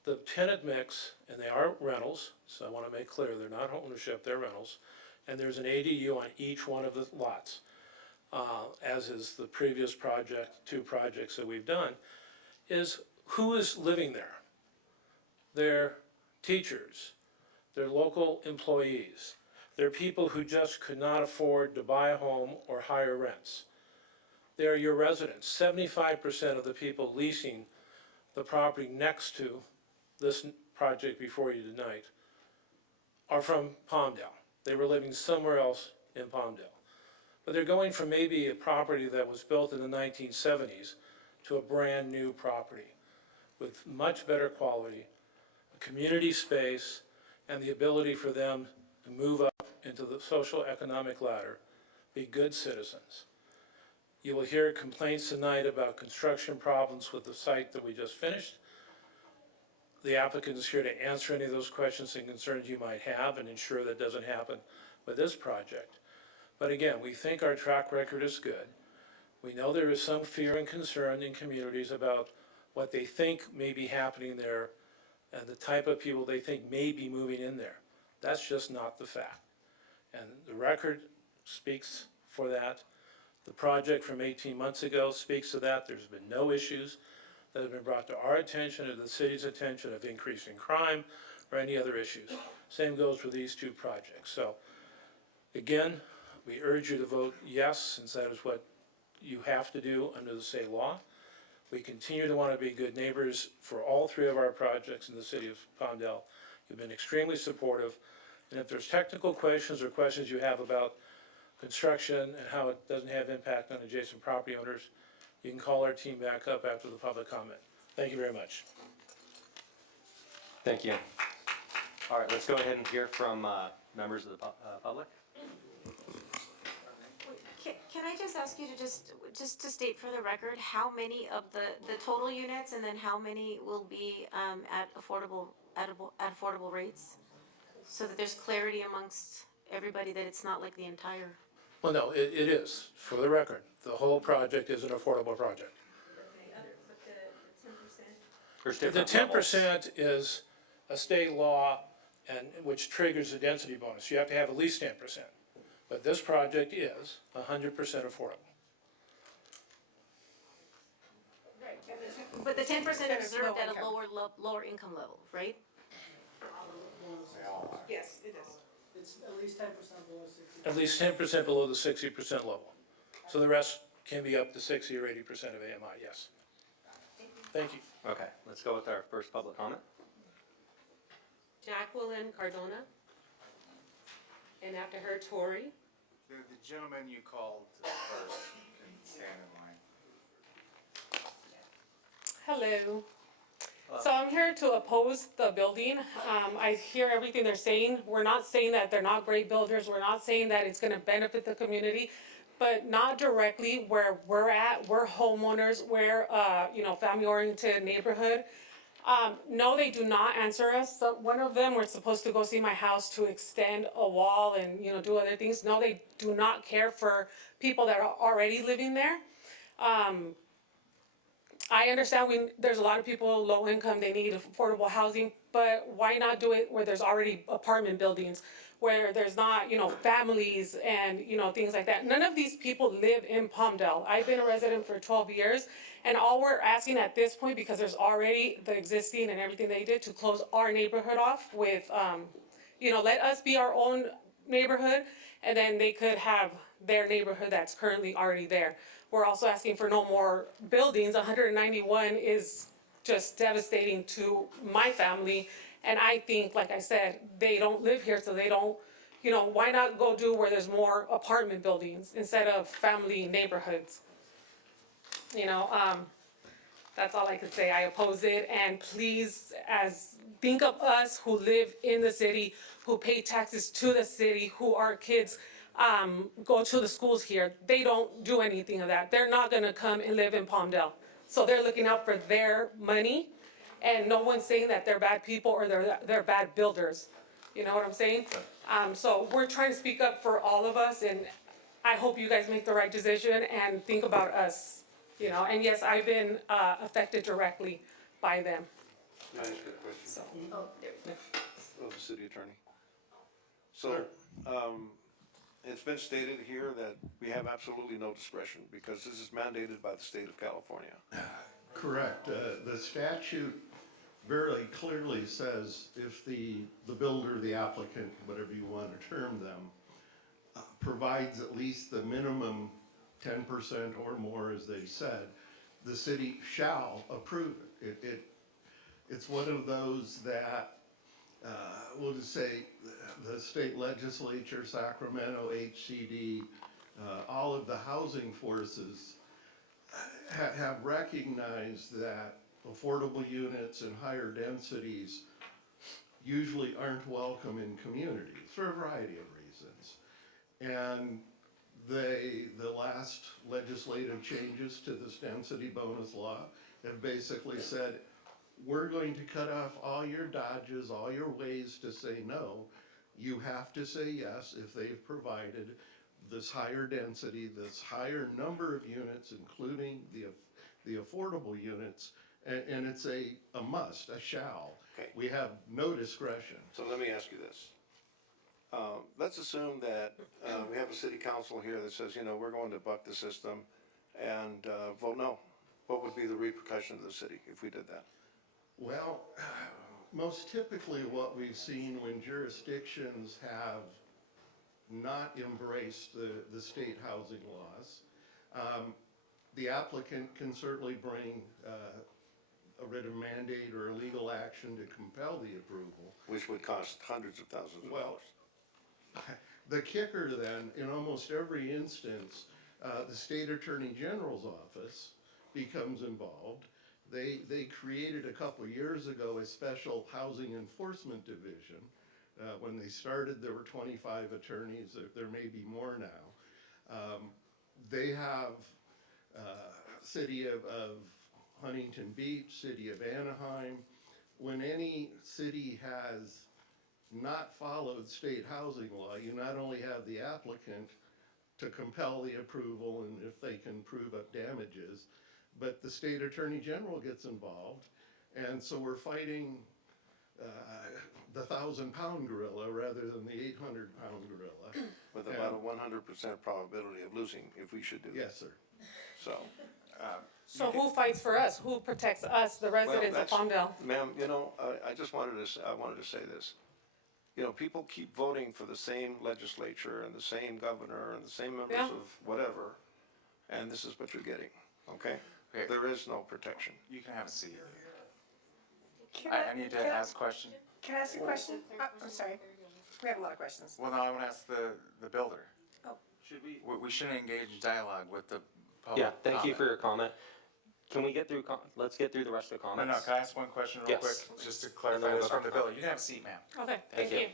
the tenant mix, and they are rentals, so I want to make clear they're not ownership, they're rentals, and there's an ADU on each one of the lots, as is the previous two projects that we've done, is who is living there? They're teachers, they're local employees, they're people who just could not afford to buy a home or higher rents. They're your residents. 75% of the people leasing the property next to this project before you tonight are from Palmdale. They were living somewhere else in Palmdale. But they're going from maybe a property that was built in the 1970s to a brand new property with much better quality, a community space, and the ability for them to move up into the social economic ladder, be good citizens. You will hear complaints tonight about construction problems with the site that we just finished. The applicant is here to answer any of those questions and concerns you might have and ensure that doesn't happen with this project. But again, we think our track record is good. We know there is some fear and concern in communities about what they think may be happening there and the type of people they think may be moving in there. That's just not the fact. And the record speaks for that. The project from 18 months ago speaks to that. There's been no issues that have been brought to our attention or the city's attention of increasing crime or any other issues. Same goes for these two projects. So again, we urge you to vote yes, since that is what you have to do under the state law. We continue to want to be good neighbors for all three of our projects in the city of Palmdale. You've been extremely supportive. And if there's technical questions or questions you have about construction and how it doesn't have impact on adjacent property owners, you can call our team back up after the public comment. Thank you very much. Thank you. All right, let's go ahead and hear from members of the public. Can I just ask you to just to state for the record, how many of the total units and then how many will be at affordable rates? So that there's clarity amongst everybody that it's not like the entire. Well, no, it is, for the record. The whole project is an affordable project. The 10% is a state law and which triggers a density bonus. You have to have at least 10%. But this project is 100% affordable. But the 10% is reserved at a lower income level, right? Yes, it is. It's at least 10% below 60. At least 10% below the 60% level. So the rest can be up to 60 or 80% of AMI, yes. Thank you. Okay, let's go with our first public comment. Jacqueline Cardona. And after her, Tori. The gentleman you called first can stand in line. Hello. So I'm here to oppose the building. I hear everything they're saying. We're not saying that they're not great builders. We're not saying that it's gonna benefit the community, but not directly where we're at. We're homeowners, we're, family-oriented neighborhood. No, they do not answer us. So one of them, we're supposed to go see my house to extend a wall and, do other things. No, they do not care for people that are already living there. I understand there's a lot of people low income, they need affordable housing, but why not do it where there's already apartment buildings, where there's not, families and, things like that. None of these people live in Palmdale. I've been a resident for 12 years, and all we're asking at this point, because there's already the existing and everything they did, to close our neighborhood off with, let us be our own neighborhood, and then they could have their neighborhood that's currently already there. We're also asking for no more buildings. 191 is just devastating to my family. And I think, like I said, they don't live here, so they don't, why not go do where there's more apartment buildings instead of family neighborhoods? That's all I could say. I oppose it, and please, think of us who live in the city, who pay taxes to the city, who our kids go to the schools here. They don't do anything of that. They're not gonna come and live in Palmdale. So they're looking out for their money, and no one's saying that they're bad people or they're bad builders. You know what I'm saying? So we're trying to speak up for all of us, and I hope you guys make the right decision and think about us. And yes, I've been affected directly by them. Can I ask you a question? So, Of the city attorney. So, it's been stated here that we have absolutely no discretion because this is mandated by the state of California. Correct. The statute very clearly says if the builder, the applicant, whatever you want to term them, provides at least the minimum 10% or more, as they said, the city shall approve it. It's one of those that, we'll just say, the state legislature, Sacramento, HCD, all of the housing forces have recognized that affordable units and higher densities usually aren't welcome in communities for a variety of reasons. And the last legislative changes to this density bonus law have basically said, we're going to cut off all your dodges, all your ways to say no. You have to say yes if they've provided this higher density, this higher number of units, including the affordable units, and it's a must, a shall. Okay. We have no discretion. So let me ask you this. Let's assume that we have a city council here that says, we're going to buck the system and vote no. What would be the repercussion to the city if we did that? Well, most typically what we've seen when jurisdictions have not embraced the state housing laws, the applicant can certainly bring a writ of mandate or a legal action to compel the approval. Which would cost hundreds of thousands of dollars. The kicker then, in almost every instance, the state attorney general's office becomes involved. They created a couple years ago a special housing enforcement division. When they started, there were 25 attorneys. There may be more now. They have city of Huntington Beach, city of Anaheim. When any city has not followed state housing law, you not only have the applicant to compel the approval and if they can prove up damages, but the state attorney general gets involved. And so we're fighting the 1,000-pound gorilla rather than the 800-pound gorilla. With about a 100% probability of losing if we should do that. Yes, sir. So who fights for us? Who protects us, the residents of Palmdale? Ma'am, I just wanted to say this. People keep voting for the same legislature and the same governor and the same members of whatever, and this is what you're getting, okay? There is no protection. You can have a seat. I need to ask a question. Can I ask a question? I'm sorry. We have a lot of questions. Well, no, I want to ask the builder. Oh. Should we? We shouldn't engage in dialogue with the public. Yeah, thank you comment. for your comment. Can we get through, let's get through the rest of the No, comments? can I ask one question real quick? Just to clarify we'll this go from the back. builder. You can have a seat, ma'am. Okay, Thank thank you. you.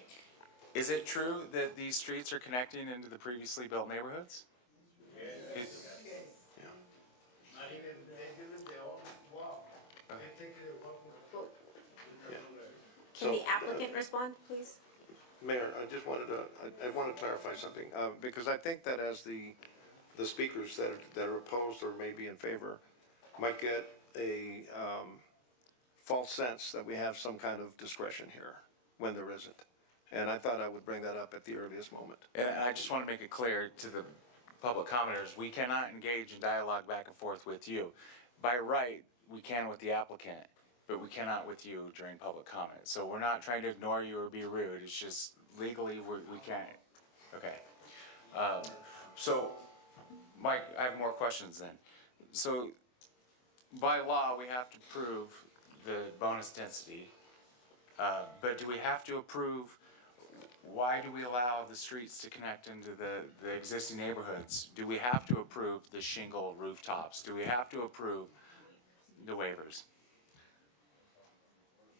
Is it true that these streets are connecting into the previously built neighborhoods? Can the applicant respond, please? Mayor, I just wanted to, I want to clarify something, because I think that as the speakers that are opposed or maybe in favor might get a false sense that we have some kind of discretion here when there isn't. And I thought I would bring that up at the earliest moment. And I just want to make it clear to the public commenters, we cannot engage in dialogue back and forth with you. By right, we can with the applicant, but we cannot with you during public comment. So we're not trying to ignore you or be rude, it's just legally we can't. Okay. So, Mike, I have more questions then. So, by law, we have to prove the bonus density, but do we have to approve, why do we allow the streets to connect into the existing neighborhoods? Do we have to approve the shingle rooftops? Do we have to approve the waivers?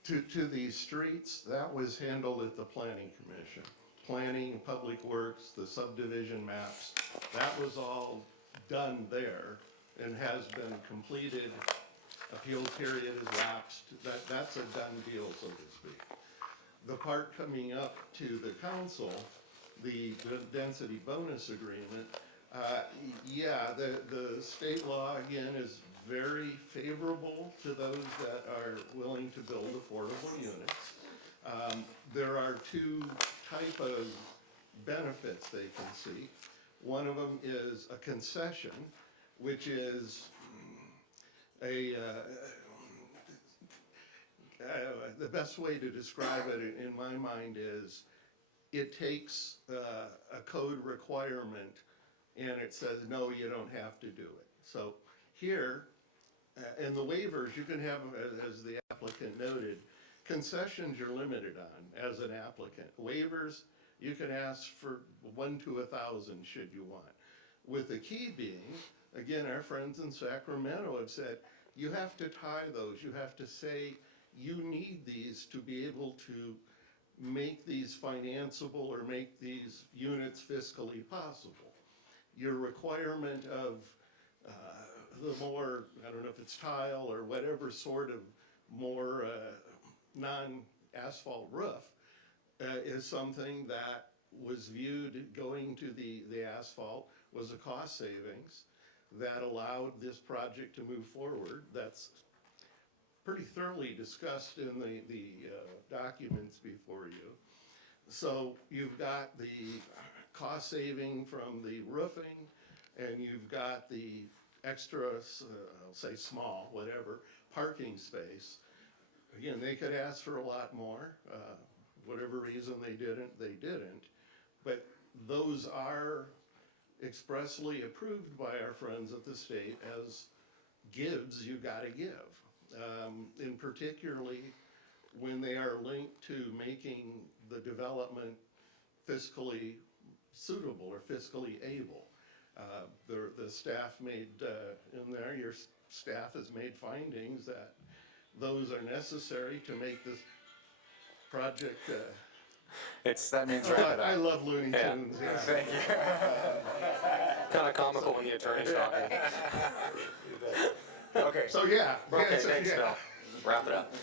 To these streets, that was handled at the planning commission. Planning, public works, the subdivision maps, that was all done there and has been completed. Appeal period has lapsed. That's a done deal, so to speak. The part coming up to the council, the density bonus agreement, yeah, the state law again is very favorable to those that are willing to build affordable units. There are two type of benefits they can seek. One of them is a concession, which is the best way to describe it in my mind is it takes a code requirement and it says, no, you don't have to do it. So here, in the waivers, you can have, as the applicant noted, concessions you're limited on as an applicant. Waivers, you can ask for 1 to 1,000 should you want. With the key being, again, our friends in Sacramento have said, you have to tie those, you have to say, you need these to be able to make these financeable or make these units fiscally possible. Your requirement of the more, I don't know if it's tile or whatever sort of more non-asphalt roof is something that was viewed going to the asphalt was a cost savings that allowed this project to move forward. That's pretty thoroughly discussed in the documents before you. So you've got the cost saving from the roofing, and you've got the extra, I'll say small, whatever, parking space. Again, they could ask for a lot more. Whatever reason they didn't. But those are expressly approved by our friends at the state as gives you gotta give. And particularly when they are linked to making the development fiscally suitable or fiscally able. The staff made, in there, your staff has made findings that those are necessary to make this project. That means right. I love Looney Tunes. Yeah. Thank you. Kind of comical when the attorney's talking. Okay. So yeah. Okay, so, thanks, yeah. Bill. Wrap it up.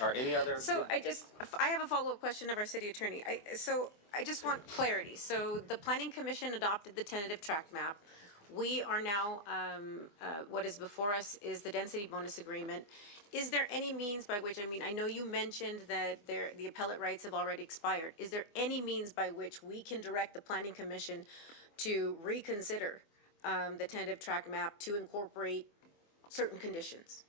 All right, any other? So I have a follow-up question of our city attorney. I just want clarity. So the planning commission adopted the tentative track map. We are now, what is before us is the density bonus agreement. Is there any means by which, I know you mentioned that the appellate rights have already expired. Is there any means by which we can direct the planning commission to reconsider the tentative track map to incorporate certain conditions?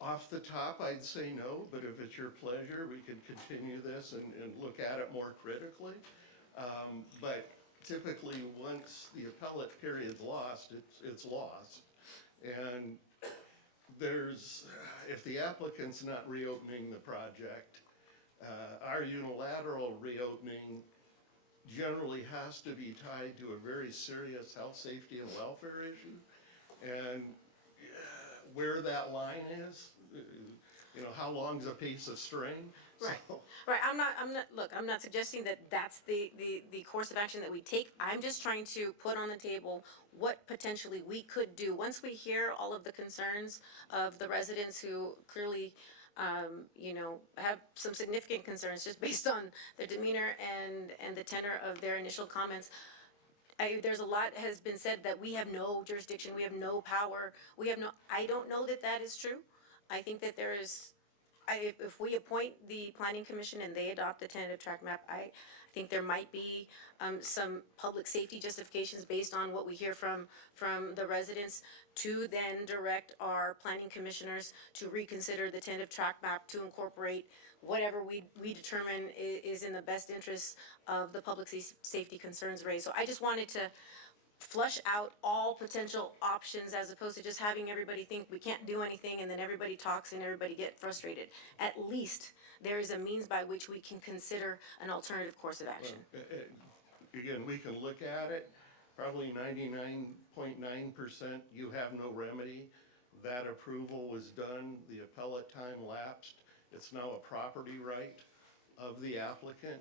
Off the top, I'd say no, but if it's your pleasure, we could continue this and look at it more critically. But typically, once the appellate period's lost, it's lost. And if the applicant's not reopening the project, our unilateral reopening generally has to be tied to a very serious health, safety, and welfare issue. And where that line is, how long's a piece of string? Right. Right. I'm not suggesting that that's the course of action that we take. I'm just trying to put on the table what potentially we could do once we hear all of the concerns of the residents who clearly, have some significant concerns just based on their demeanor and the tenor of their initial comments. there's a lot has been said that we have no jurisdiction, we have no power, I don't know that that is true. I think that there is, if we appoint the planning commission and they adopt the tentative track map, I think there might be, some public safety justifications based on what we hear from the residents to then direct our planning commissioners to reconsider the tentative track map to incorporate whatever we determine is in the best interest of the public safety concerns raised. So I just wanted to flush out all potential options as opposed to just having everybody think we can't do anything and then everybody talks and everybody get frustrated. At least there is a means by which we can consider an alternative course of action. Again, we can look at it, probably 99.9% you have no remedy. That approval was done, the appellate time lapsed. It's now a property right of the applicant.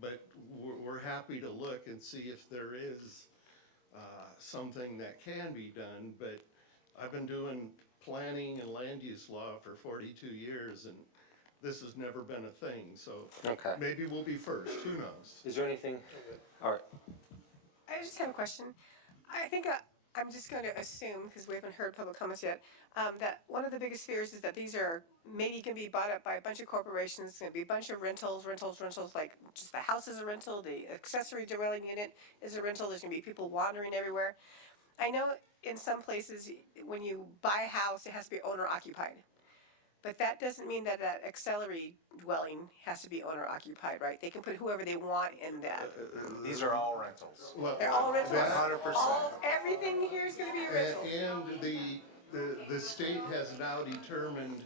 But we're happy to look and see if there is something that can be done. But I've been doing planning and land use law for 42 years, and this has never been a thing. So Okay. maybe we'll be first. Who knows? Is there anything? All right. I just have a question. I think I'm just going to assume, because we haven't heard public comments yet, that one of the biggest fears is that these are maybe can be bought up by a bunch of corporations. It's going to be a bunch of rentals, like just the house is a rental, the accessory dwelling unit is a rental. There's going to be people wandering everywhere. I know in some places when you buy a house, it has to be owner occupied. But that doesn't mean that that accessory dwelling has to be owner occupied, right? They can put whoever they want in that. These are all rentals. Well, They're all rentals. 100%. Everything here is going to be a rental. And the state has now determined,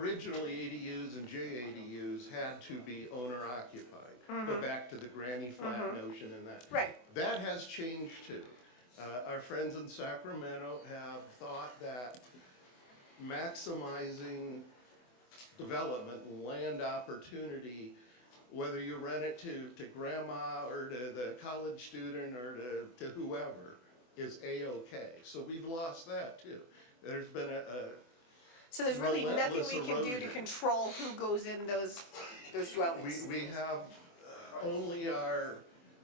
originally ADUs and JADUs had to be owner occupied. Go back to the granny flat notion and that. Right. That has changed too. Our friends in Sacramento have thought that maximizing development and land opportunity, whether you rent it to grandma or to the college student or to whoever, is A-okay. So we've lost that too. There's been So there's really nothing relentless we can do to erosion. control who goes in those dwellings. We have only our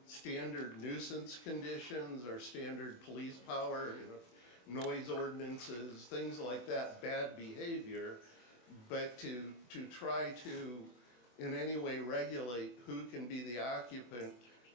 standard nuisance conditions, our standard police power, noise ordinances, things like that, bad behavior. But to try to in any way regulate who can be the occupant,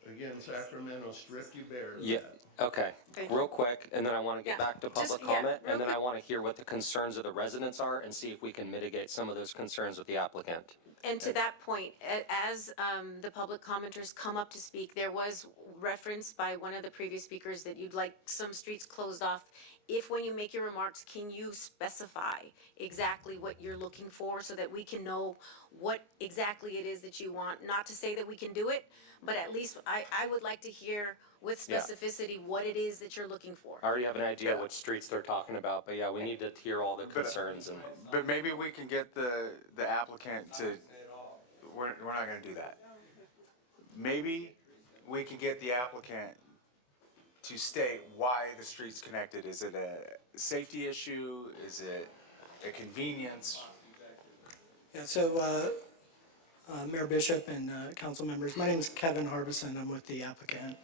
again, Sacramento stripped you bare of Yeah. that. Okay. Real quick, and then I want to get Yeah. back to public Just- yeah, comment, real and then I quick. want to hear what the concerns of the residents are and see if we can mitigate some of those concerns with the applicant. And to that point, as the public commenters come up to speak, there was reference by one of the previous speakers that you'd like some streets closed off. If when you make your remarks, can you specify exactly what you're looking for so that we can know what exactly it is that you want? Not to say that we can do it, but at least I would like to hear with Yeah. specificity what it is that you're looking for. I already have an idea which streets they're talking about, but yeah, we need to hear all the concerns and. But maybe we can get the applicant to, we're not gonna do that. Maybe we can get the applicant to state why the street's connected. Is it a safety issue? Is it a convenience? Yeah, so, Mayor Bishop and council members, my name is Kevin Harbison, I'm with the applicant.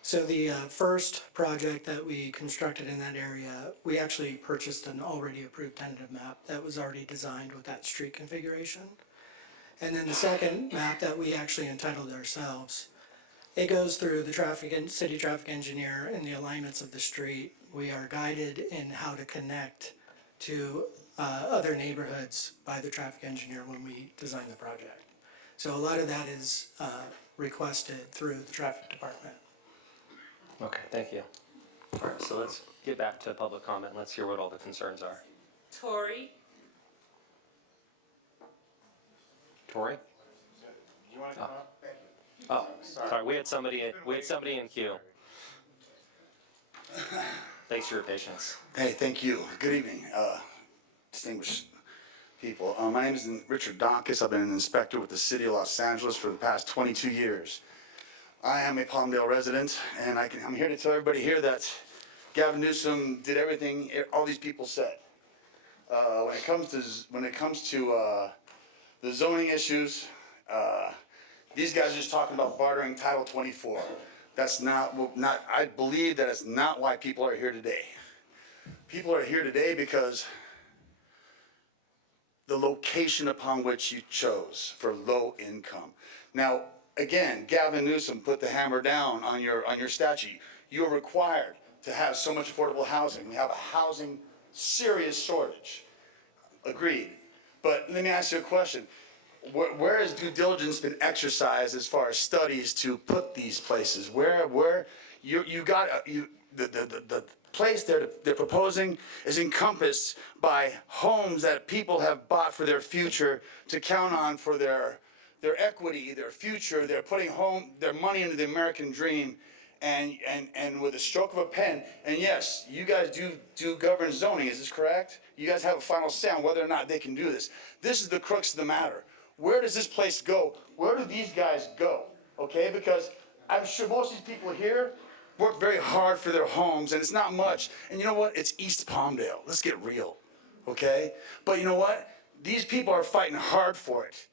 So the first project that we constructed in that area, we actually purchased an already approved tentative map that was already designed with that street configuration. And then the second map that we actually entitled ourselves, it goes through the city traffic engineer and the alignments of the street. We are guided in how to connect to other neighborhoods by the traffic engineer when we design the project. So a lot of that is requested through the traffic department. Okay, thank you. All right, so let's get back to public comment. Let's hear what all the concerns are. Tori? Tori? You wanna come up? Oh, sorry, we had somebody in queue. Thanks for your patience. Hey, thank you. Good evening, distinguished people. My name is Richard Dawkins. I've been an inspector with the City of Los Angeles for the past 22 years. I am a Palmdale resident, and I'm here to tell everybody here that Gavin Newsom did everything all these people said. When it comes to the zoning issues, These guys are just talking about bartering Title 24. That's not, I believe that is not why people are here today. People are here today because the location upon which you chose for low income. Now, again, Gavin Newsom put the hammer down on your statute. You are required to have so much affordable housing. We have a housing serious shortage. Agreed. But let me ask you a question. Where has due diligence been exercised as far as studies to put these places? The place they're proposing is encompassed by homes that people have bought for their future to count on for their equity, their future. They're putting their money into the American dream, and with a stroke of a pen. And yes, you guys do govern zoning. Is this correct? You guys have a final say on whether or not they can do this. This is the crux of the matter. Where does this place go? Where do these guys go? Okay, because I'm sure most of these people here work very hard for their homes, and it's not much. And you know what? It's East Palmdale. Let's get real, okay? But you know what? These people are fighting hard for it.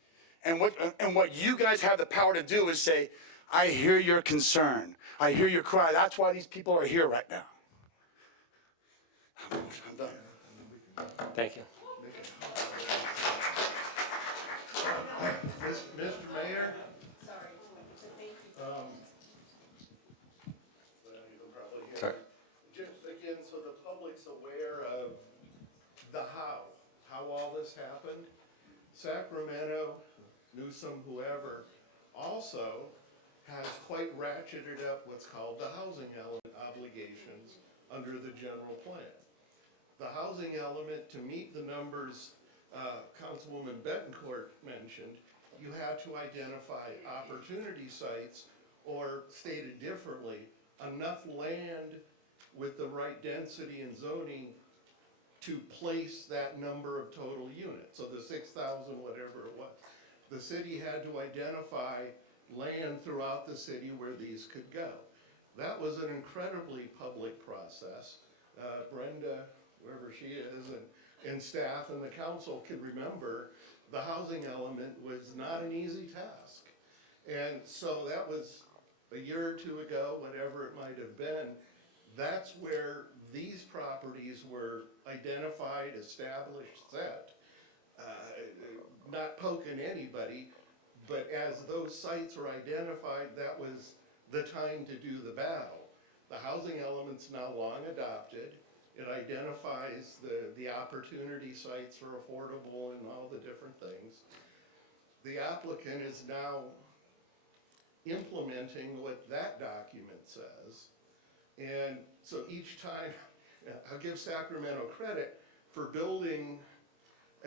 And what you guys have the power to do is say, I hear your concern. I hear your cry. That's why these people are here right now. I'm done. Thank you. Mr. Mayor? Sorry. Just again, so the public's aware of the how all this happened. Sacramento, Newsom, whoever, also has quite ratcheted up what's called the housing element obligations under the general plan. The housing element, to meet the numbers Councilwoman Betancourt mentioned, you had to identify opportunity sites, or stated differently, enough land with the right density and zoning to place that number of total units. So the 6,000, whatever it was. The city had to identify land throughout the city where these could go. That was an incredibly public process. Brenda, wherever she is, and staff and the council can remember the housing element was not an easy task. And so that was a year or two ago, whatever it might have been. That's where these properties were identified, established, set. Not poking anybody, but as those sites were identified, that was the time to do the battle. The housing element's now long adopted. It identifies the opportunity sites for affordable and all the different things. The applicant is now implementing what that document says. And so each time, I'll give Sacramento credit for building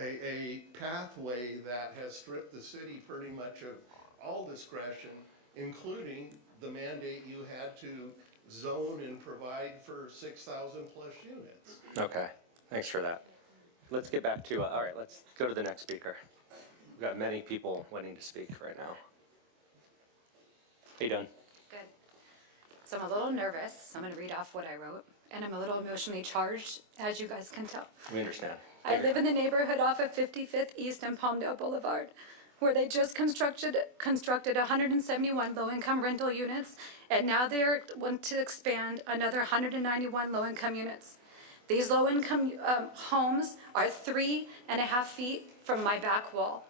a pathway that has stripped the city pretty much of all discretion, including the mandate you had to zone and provide for 6,000 plus units. Okay, thanks for that. Let's get back to, all right, let's go to the next speaker. We've got many people waiting to speak right now. How you doing? Good. So I'm a little nervous. I'm going to read off what I wrote, and I'm a little emotionally charged, as you guys can tell. We understand. I live in the neighborhood off of 55th East and Palmdale Boulevard, where they just constructed 171 low-income rental units, and now they want to expand another 191 low-income units. These low-income homes are 3.5 feet from my back wall.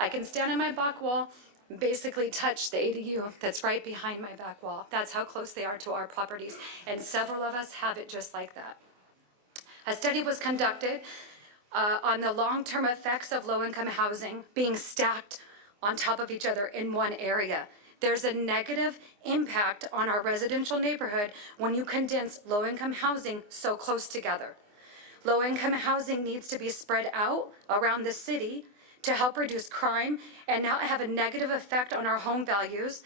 I can stand on my back wall, basically touch the ADU that's right behind my back wall. That's how close they are to our properties, and several of us have it just like that. A study was conducted on the long-term effects of low-income housing being stacked on top of each other in one area. There's a negative impact on our residential neighborhood when you condense low-income housing so close together. Low-income housing needs to be spread out around the city to help reduce crime and not have a negative effect on our home values,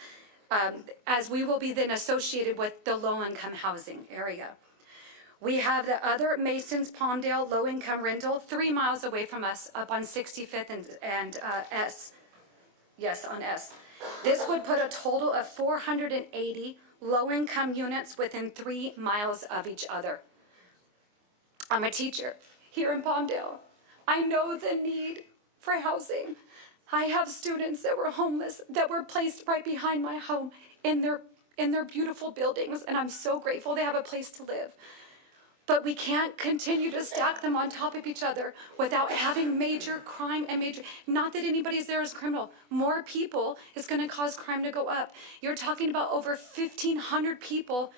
as we will be then associated with the low-income housing area. We have the other Mason's Palmdale low-income rental 3 miles away from us up on 65th and S. Yes, on S. This would put a total of 480 low-income units within 3 miles of each other. I'm a teacher here in Palmdale. I know the need for housing. I have students that were homeless that were placed right behind my home in their beautiful buildings, and I'm so grateful they have a place to live. But we can't continue to stack them on top of each other without having major crime and major, not that anybody's there is criminal. More people is gonna cause crime to go up. You're talking about over 1,500 people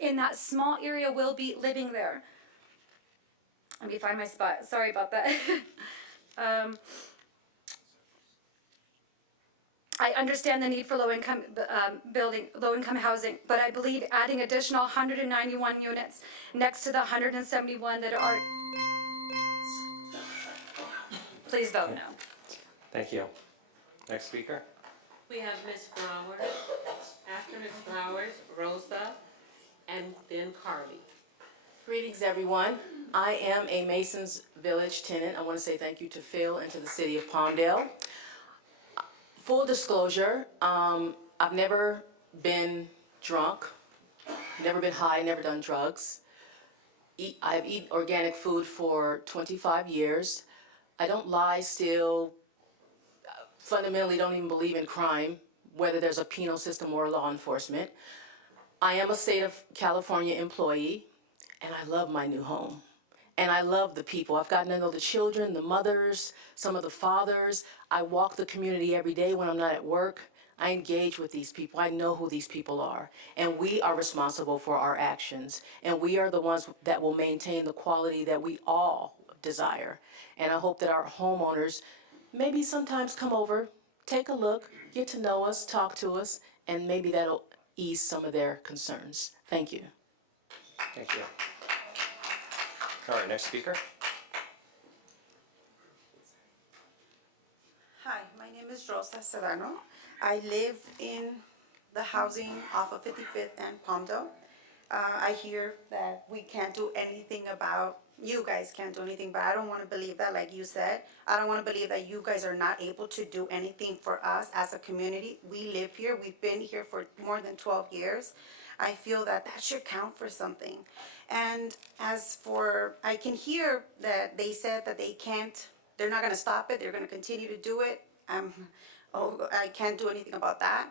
in that small area will be living there. Let me find my spot, sorry about that. I understand the need for low-income low-income housing, but I believe adding additional 191 units next to the 171 that are. Please vote no. Thank you. Next speaker. We have Ms. Flowers, after Ms. Flowers, Rosa, and then Carly. Greetings, everyone. I am a Masons Village tenant. I want to say thank you to Phil and to the city of Palmdale. Full disclosure, I've never been drunk, never been high, never done drugs. I've eaten organic food for 25 years. I don't lie, steal, fundamentally don't even believe in crime, whether there's a penal system or law enforcement. I am a state of California employee, and I love my new home. And I love the people. I've gotten to know the children, the mothers, some of the fathers. I walk the community every day when I'm not at work. I engage with these people. I know who these people are. And we are responsible for our actions. And we are the ones that will maintain the quality that we all desire. And I hope that our homeowners maybe sometimes come over, take a look, get to know us, talk to us, and maybe that'll ease some of their concerns. Thank you. Thank you. All right, next speaker. Hi, my name is Rosa Serrano. I live in the housing off of 55th and Palmdale. I hear that we can't do anything about, you guys can't do anything, but I don't want to believe that, like you said. I don't want to believe that you guys are not able to do anything for us as a community. We live here, we've been here for more than 12 years. I feel that that should count for something. And as for, I can hear that they said that they can't, they're not gonna stop it, they're gonna continue to do it. I can't do anything about that.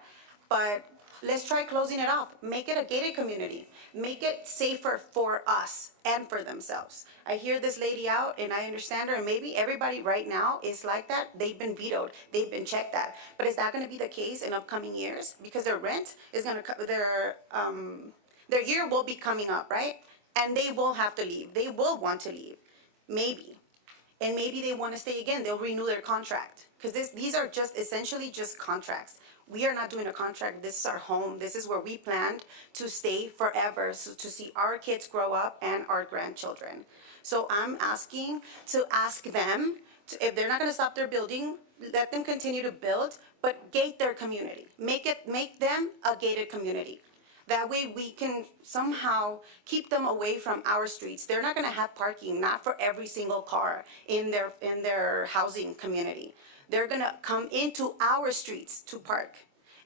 But let's try closing it off. Make it a gated community. Make it safer for us and for themselves. I hear this lady out and I understand her, and maybe everybody right now is like that. They've been vetoed, they've been checked at. But is that gonna be the case in upcoming years? Because their rent is gonna, their year will be coming up, right? And they will have to leave. They will want to leave, maybe. And maybe they want to stay again. They'll renew their contract. Because these are just essentially just contracts. We are not doing a contract. This is our home. This is where we planned to stay forever, so to see our kids grow up and our grandchildren. So I'm asking to ask them, if they're not going to stop their building, let them continue to build, but gate their community. Make them a gated community. That way we can somehow keep them away from our streets. They're not gonna have parking, not for every single car in their housing community. They're gonna come into our streets to park.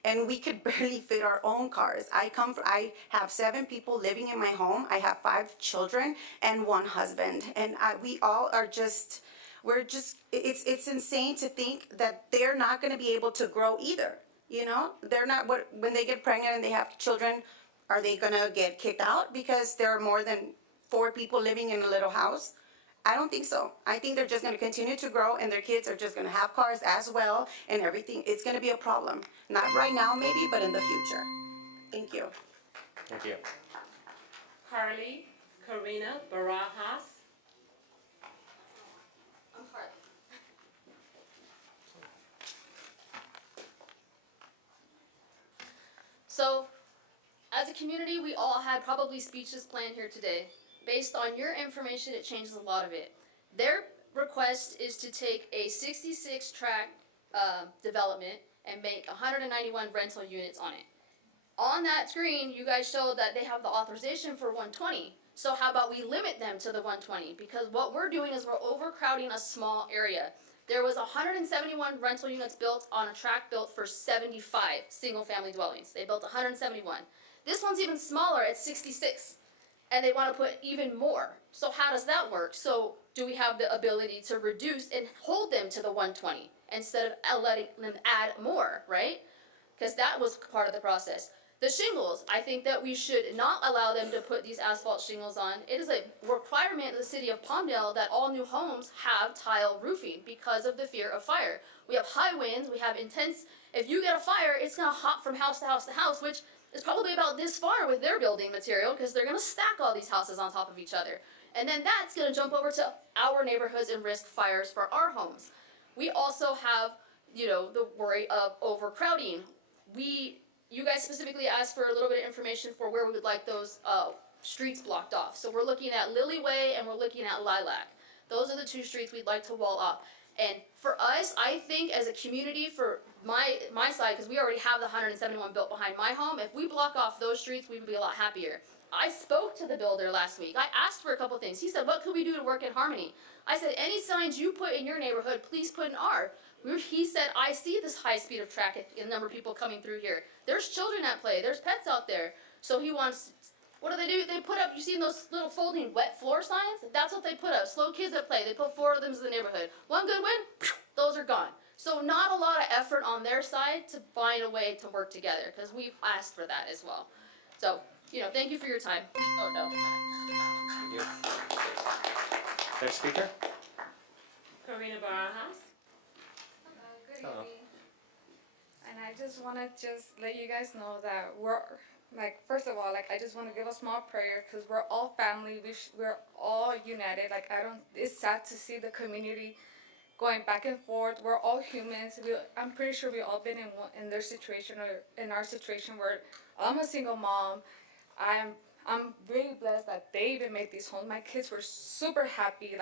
And we could barely fit our own cars. I have 7 people living in my home. I have 5 children and 1 husband. And we all are just, it's insane to think that they're not gonna be able to grow either. You know, they're not, when they get pregnant and they have children, are they gonna get kicked out because there are more than 4 people living in a little house? I don't think so. I think they're just gonna continue to grow and their kids are just gonna have cars as well and everything. It's gonna be a problem. Not right now maybe, but in the future. Thank you. Thank you. Carly, Karina, Barajas. I'm Carly. So, as a community, we all had probably speeches planned here today. Based on your information, it changes a lot of it. Their request is to take a 66-tract development and make 191 rental units on it. On that screen, you guys showed that they have the authorization for 120. So how about we limit them to the 120? Because what we're doing is we're overcrowding a small area. There was 171 rental units built on a tract built for 75 single-family dwellings. They built 171. This one's even smaller at 66. and they want to put even more. So how does that work? So do we have the ability to reduce and hold them to the 120 instead of letting them add more, right? Because that was part of the process. The shingles, I think that we should not allow them to put these asphalt shingles on. It is a requirement in the city of Palmdale that all new homes have tile roofing because of the fear of fire. We have high winds, we have intense, if you get a fire, it's gonna hop from house to house to house, which is probably about this far with their building material because they're gonna stack all these houses on top of each other. And then that's gonna jump over to our neighborhoods and risk fires for our homes. We also have, the worry of overcrowding. You guys specifically asked for a little bit of information for where we would like those streets blocked off. So we're looking at Lily Way and we're looking at Lilac. Those are the two streets we'd like to wall off. And for us, I think as a community, for my side, because we already have the 171 built behind my home, if we block off those streets, we would be a lot happier. I spoke to the builder last week. I asked for a couple things. He said, what could we do to work in harmony? I said, any signs you put in your neighborhood, please put in R. He said, I see this high speed of traffic and number of people coming through here. There's children at play. There's pets out there. So he wants, what do? They put up, you seen those little folding wet floor signs? That's what they put up. Slow kids at play. They put 4 of them in the neighborhood. One good win, those are gone. So not a lot of effort on their side to find a way to work together because we've asked for that as well. So, thank you for your time. Oh, no. Thank you. Next speaker? Karina Barajas. Good Hello. evening. And I just want to let you guys know that we're, first of all, I just want to give a small prayer because we're all family. We're all united. It's sad to see the community going back and forth. We're all humans. I'm pretty sure we've all been in their situation or in our situation where I'm a single mom. I'm really blessed that they even made these homes. My kids were super happy.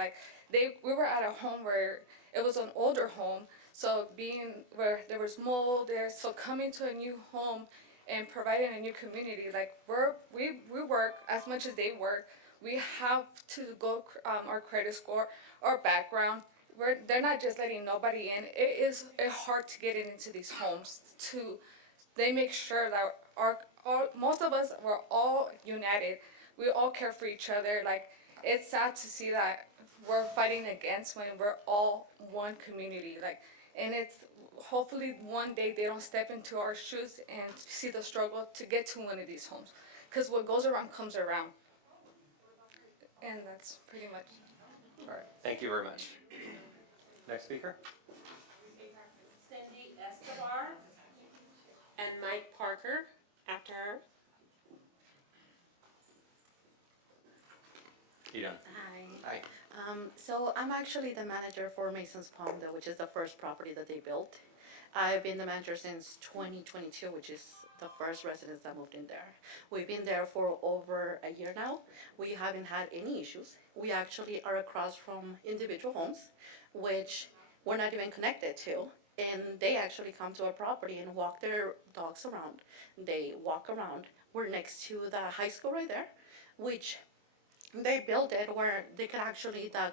We were at a home where it was an older home. So being where there was mold there, so coming to a new home and providing a new community, we work as much as they work. We have to go our credit score, our background. They're not just letting nobody in. It is hard to get into these homes. They make sure that most of us were all united. We all care for each other. It's sad to see that we're fighting against when we're all one community. And it's hopefully one day they don't step into our shoes and see the struggle to get to one of these homes. Because what goes around comes around. And that's pretty much. All right. Thank you very much. Next speaker? Cindy Escobar and Mike Parker after her. You done? Hi. Hi. So I'm actually the manager for Mason's Palmdale, which is the first property that they built. I've been the manager since 2022, which is the first residence that moved in there. We've been there for over a year now. We haven't had any issues. We actually are across from individual homes, which we're not even connected to. And they actually come to our property and walk their dogs around. They walk around. We're next to the high school right there, which they built it where the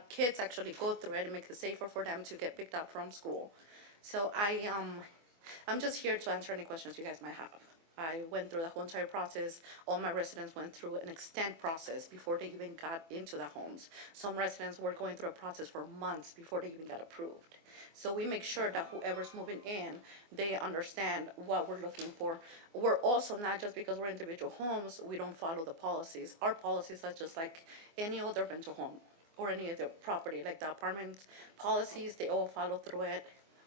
kids actually go through it and make it safer for them to get picked up from school. So I'm just here to answer any questions you guys might have. I went through the whole entire process. All my residents went through an extended process before they even got into the homes. Some residents were going through a process for months before they even got approved. So we make sure that whoever's moving in, they understand what we're looking for. We're also not just because we're individual homes, we don't follow the policies. Our policies are just like any other rental home or any other property, like the apartment policies, they all follow through it.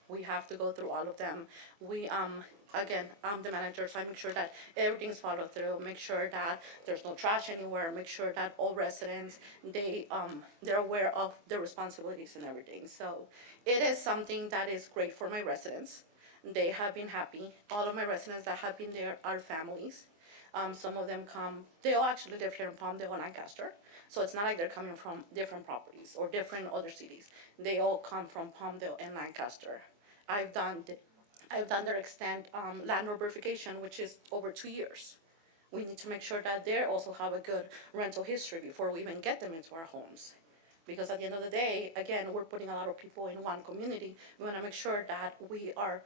We have to go through all of them. Again, I'm the manager, so I make sure that everything's followed through, make sure that there's no trash anywhere, make sure that all residents, they're aware of their responsibilities and everything. So it is something that is great for my residents. They have been happy. All of my residents that have been there are families. Some of them they all actually live here in Palmdale and Lancaster. So it's not like they're coming from different properties or different other cities. They all come from Palmdale and Lancaster. I've done their extent landlord verification, which is over 2 years. We need to make sure that they also have a good rental history before we even get them into our homes. Because at the end of the day, again, we're putting a lot of people in one community. We want to make sure that we are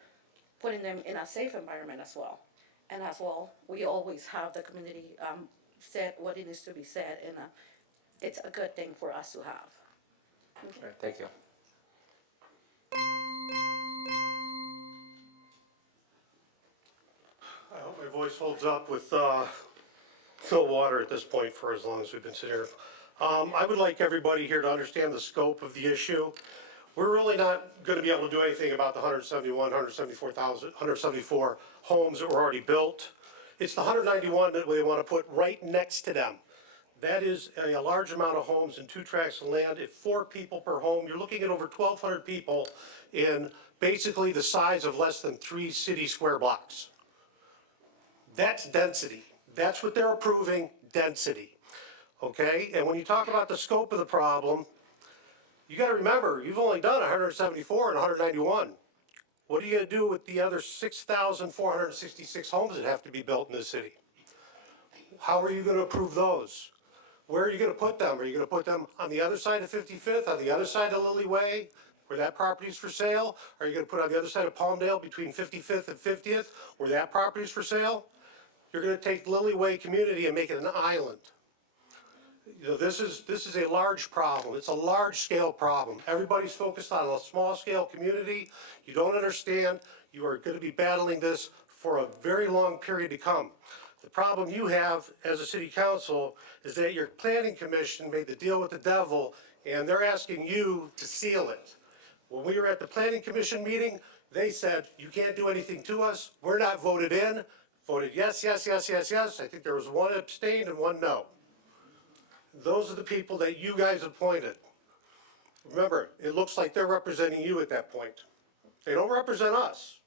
putting them in a safe environment as well. And as well, we always have the community said what it needs to be said, and it's a good thing for us to have. All right, thank you. I hope my voice holds up with no water at this point for as long as we've been sitting here. I would like everybody here to understand the scope of the issue. We're really not going to be able to do anything about the 174 homes that were already built. It's the 191 that we want to put right next to them. That is a large amount of homes in 2 tracts of land. At 4 people per home, you're looking at over 1,200 people in basically the size of less than 3 city square blocks. That's density. That's what they're approving, density. Okay? And when you talk about the scope of the problem, you got to remember, you've only done 174 and 191. What are you going to do with the other 6,466 homes that have to be built in the city? How are you going to approve those? Where are you going to put them? Are you going to put them on the other side of 55th, on the other side of Lily Way, where that property is for sale? Are you going to put it on the other side of Palmdale between 55th and 50th, where that property is for sale? You're going to take Lily Way community and make it an island. You know, this is a large problem. It's a large scale problem. Everybody's focused on a small scale community. You don't understand. You are going to be battling this for a very long period to come. The problem you have as a city council is that your planning commission made the deal with the devil and they're asking you to seal it. When we were at the planning commission meeting, they said, you can't do anything to us. We're not voted in. Voted yes, yes, yes, yes, yes. I think there was 1 abstained and 1 no. Those are the people that you guys appointed. Remember, it looks like they're representing you at that point. They don't represent us.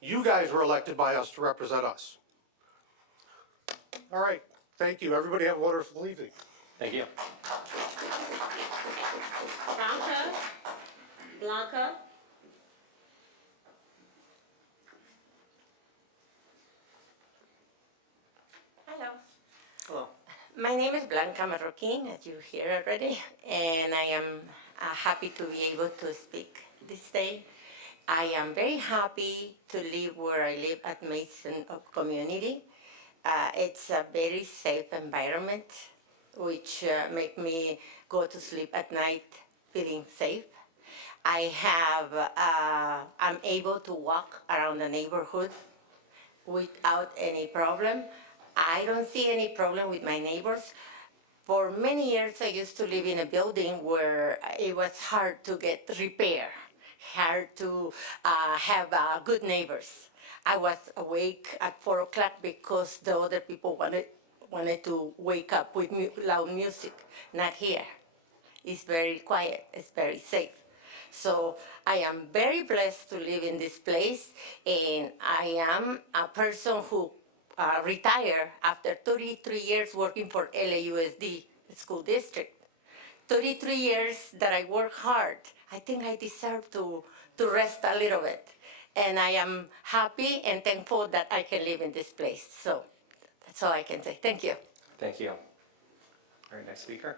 You guys were elected by us to represent us. All right, thank you. Everybody have a wonderful evening. Thank you. Blanca? Hello. Hello. My name is Blanca Marroquin, as you hear already, and I am happy to be able to speak this day. I am very happy to live where I live at Mason Community. It's a very safe environment, which make me go to sleep at night feeling safe. I'm able to walk around the neighborhood without any problem. I don't see any problem with my neighbors. For many years, I used to live in a building where it was hard to get repair, hard to have good neighbors. I was awake at 4 o'clock because the other people wanted to wake up with loud music. Not here. It's very quiet. It's very safe. So I am very blessed to live in this place, and I am a person who retired after 33 years working for LAUSD school district. 33 years that I work hard. I think I deserve to rest a little bit. And I am happy and thankful that I can live in this place. So that's all I can say. Thank you. Thank you. All right, next speaker.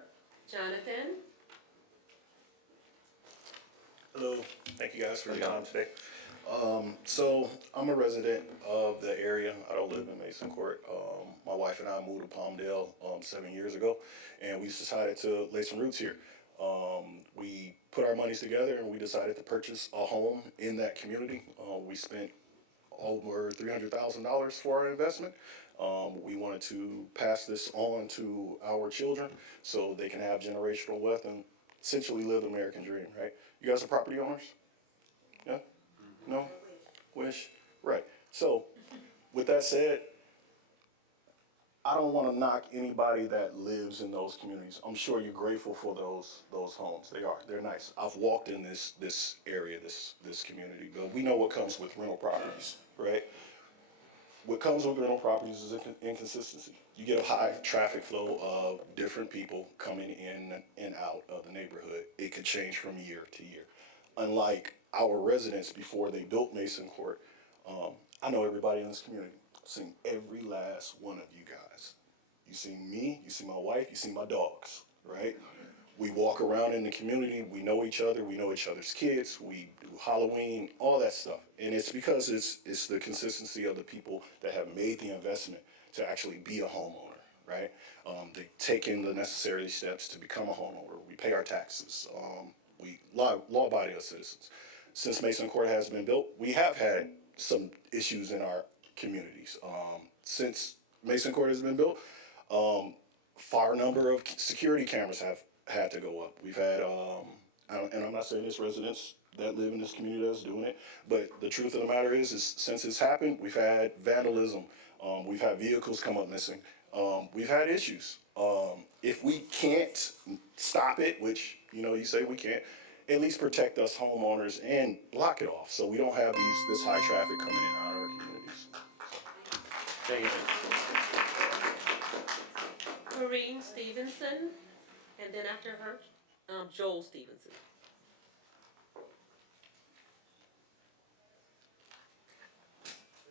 Jonathan? Hello, thank you guys for your time today. So I'm a resident of the area. I don't live in Mason Court. My wife and I moved to Palmdale 7 years ago, and we decided to lay some roots here. We put our monies together and we decided to purchase a home in that community. We spent over $300,000 for our investment. We wanted to pass this on to our children so they can have generational wealth and essentially live the American dream, right? You guys are property owners? Yeah? No? Wish? Right. So, with that said, I don't want to knock anybody that lives in those communities. I'm sure you're grateful for those homes. They are. They're nice. I've walked in this area, this community, but we know what comes with rental properties, right? What comes with rental properties is inconsistency. You get a high traffic flow of different people coming in and out of the neighborhood. It could change from year to year. Unlike our residents before they built Mason Court, I know everybody in this community. I've seen every last one of you guys. You see me, you see my wife, you see my dogs, right? We walk around in the community, we know each other, we know each other's kids, we do Halloween, all that stuff. And it's because it's the consistency of the people that have made the investment to actually be a homeowner, right? They've taken the necessary steps to become a homeowner. We pay our taxes. We law-abiding citizens. Since Mason Court has been built, we have had some issues in our communities. Since Mason Court has been built, far number of security cameras have had to go up. We've had, and I'm not saying it's residents that live in this community that's doing it, but the truth of the matter is since it's happened, we've had vandalism. We've had vehicles come up missing. We've had issues. If we can't stop it, which, you say we can't, at least protect us homeowners and block it off so we don't have this high traffic coming in and out of our communities. Thank you. Maureen Stevenson, and then after her, Joel Stevenson.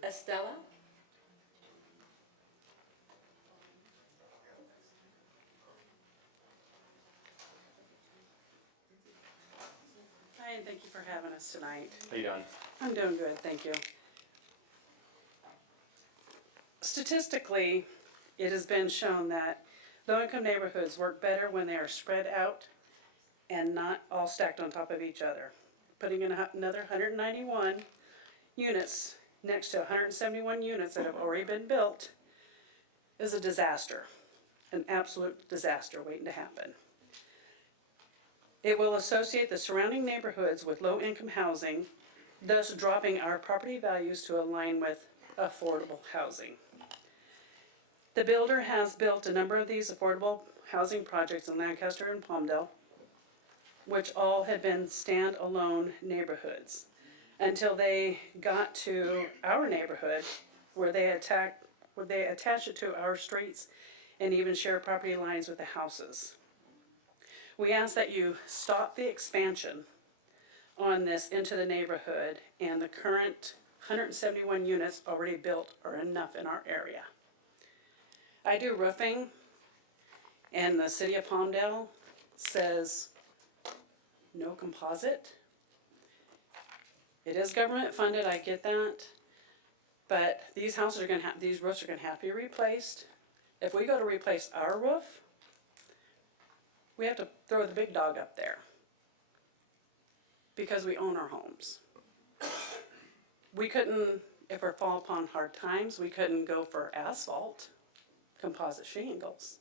Estella? Hi, and thank you for having us tonight. How you doing? I'm doing good, thank you. Statistically, it has been shown that low-income neighborhoods work better when they are spread out and not all stacked on top of each other. Putting in another 191 units next to 171 units that have already been built is a disaster, an absolute disaster waiting to happen. It will associate the surrounding neighborhoods with low-income housing, thus dropping our property values to align with affordable housing. The builder has built a number of these affordable housing projects in Lancaster and Palmdale, which all had been standalone neighborhoods, until they got to our neighborhood where they attached it to our streets and even share property lines with the houses. We ask that you stop the expansion on this into the neighborhood, and the current 171 units already built are enough in our area. I do roofing, and the city of Palmdale says no composite. It is government funded, I get that, but these roofs are gonna have to be replaced. If we go to replace our roof, we have to throw the big dog up there because we own our homes. We couldn't, if we fall upon hard times, we couldn't go for asphalt, composite shingles,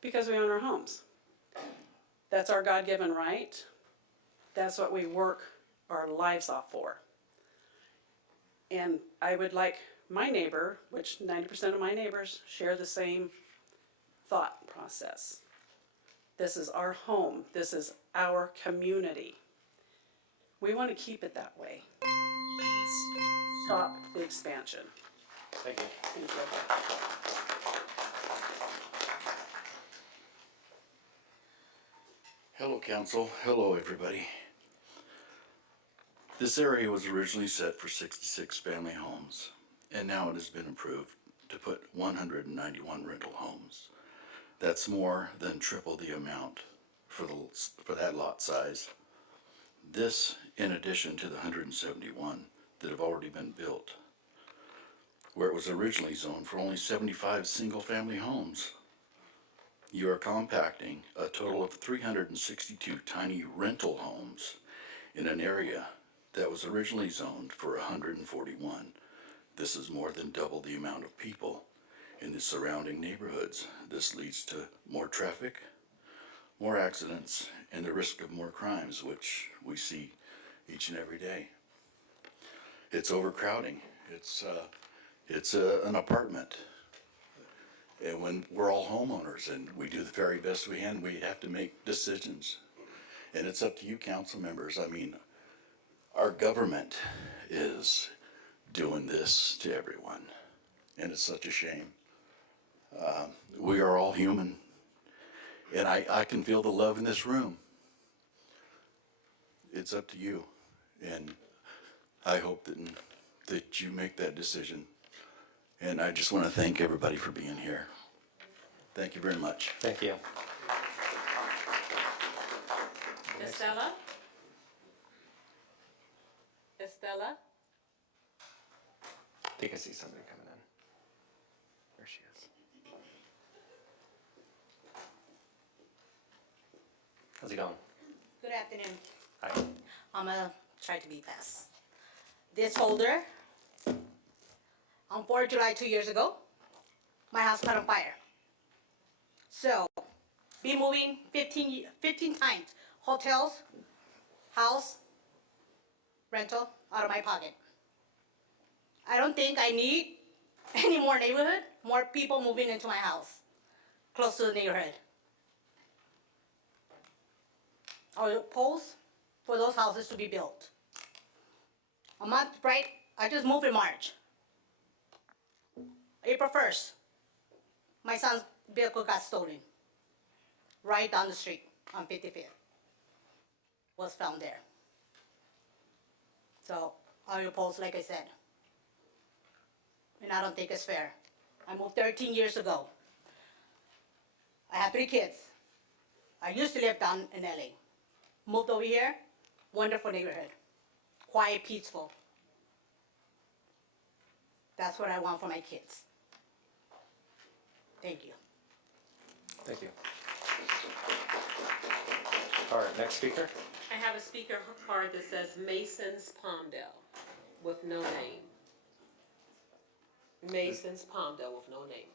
because we own our homes. That's our God-given right. That's what we work our lives off for. And I would like my neighbor, which 90% of my neighbors share the same thought process. This is our home. This is our community. We want to keep it that way. Stop the expansion. Thank you. Thank you. Hello, council. Hello, everybody. This area was originally set for 66 family homes, and now it has been approved to put 191 rental homes. That's more than triple the amount for that lot size. This, in addition to the 171 that have already been built, where it was originally zoned for only 75 single-family homes. You are compacting a total of 362 tiny rental homes in an area that was originally zoned for 141. This is more than double the amount of people in the surrounding neighborhoods. This leads to more traffic, more accidents, and the risk of more crimes, which we see each and every day. It's overcrowding. It's an apartment. And when we're all homeowners and we do the very best we can, we have to make decisions. And it's up to you, council members. I mean, our government is doing this to everyone. And it's such a shame. We are all human. And I can feel the love in this room. It's up to you. And I hope that you make that decision. And I just want to thank everybody for being here. Thank you very much. Thank you. Estella? Estella? I think I see somebody coming in. How's it going? Good afternoon. Hi. I'm gonna try to be fast. This folder, on 4th July 2 years ago, my house caught on fire. So, be moving 15 times. Hotels, house, rental, out of my pocket. I don't think I need any more neighborhood, more people moving into my house, close to the neighborhood. I will oppose for those houses to be built. A month, right? I just moved in March. April 1st, my son's vehicle got stolen. Right down the street on 55th. Was found there. So, I oppose, like I said. And I don't think it's fair. I moved 13 years ago. I have 3 kids. I used to live down in LA. Moved over here, wonderful neighborhood. Quiet, peaceful. That's what I want for my kids. Thank you. Thank you. All right, next speaker. I have a speaker card that says Mason's Palmdale with no name. Mason's Palmdale with no name.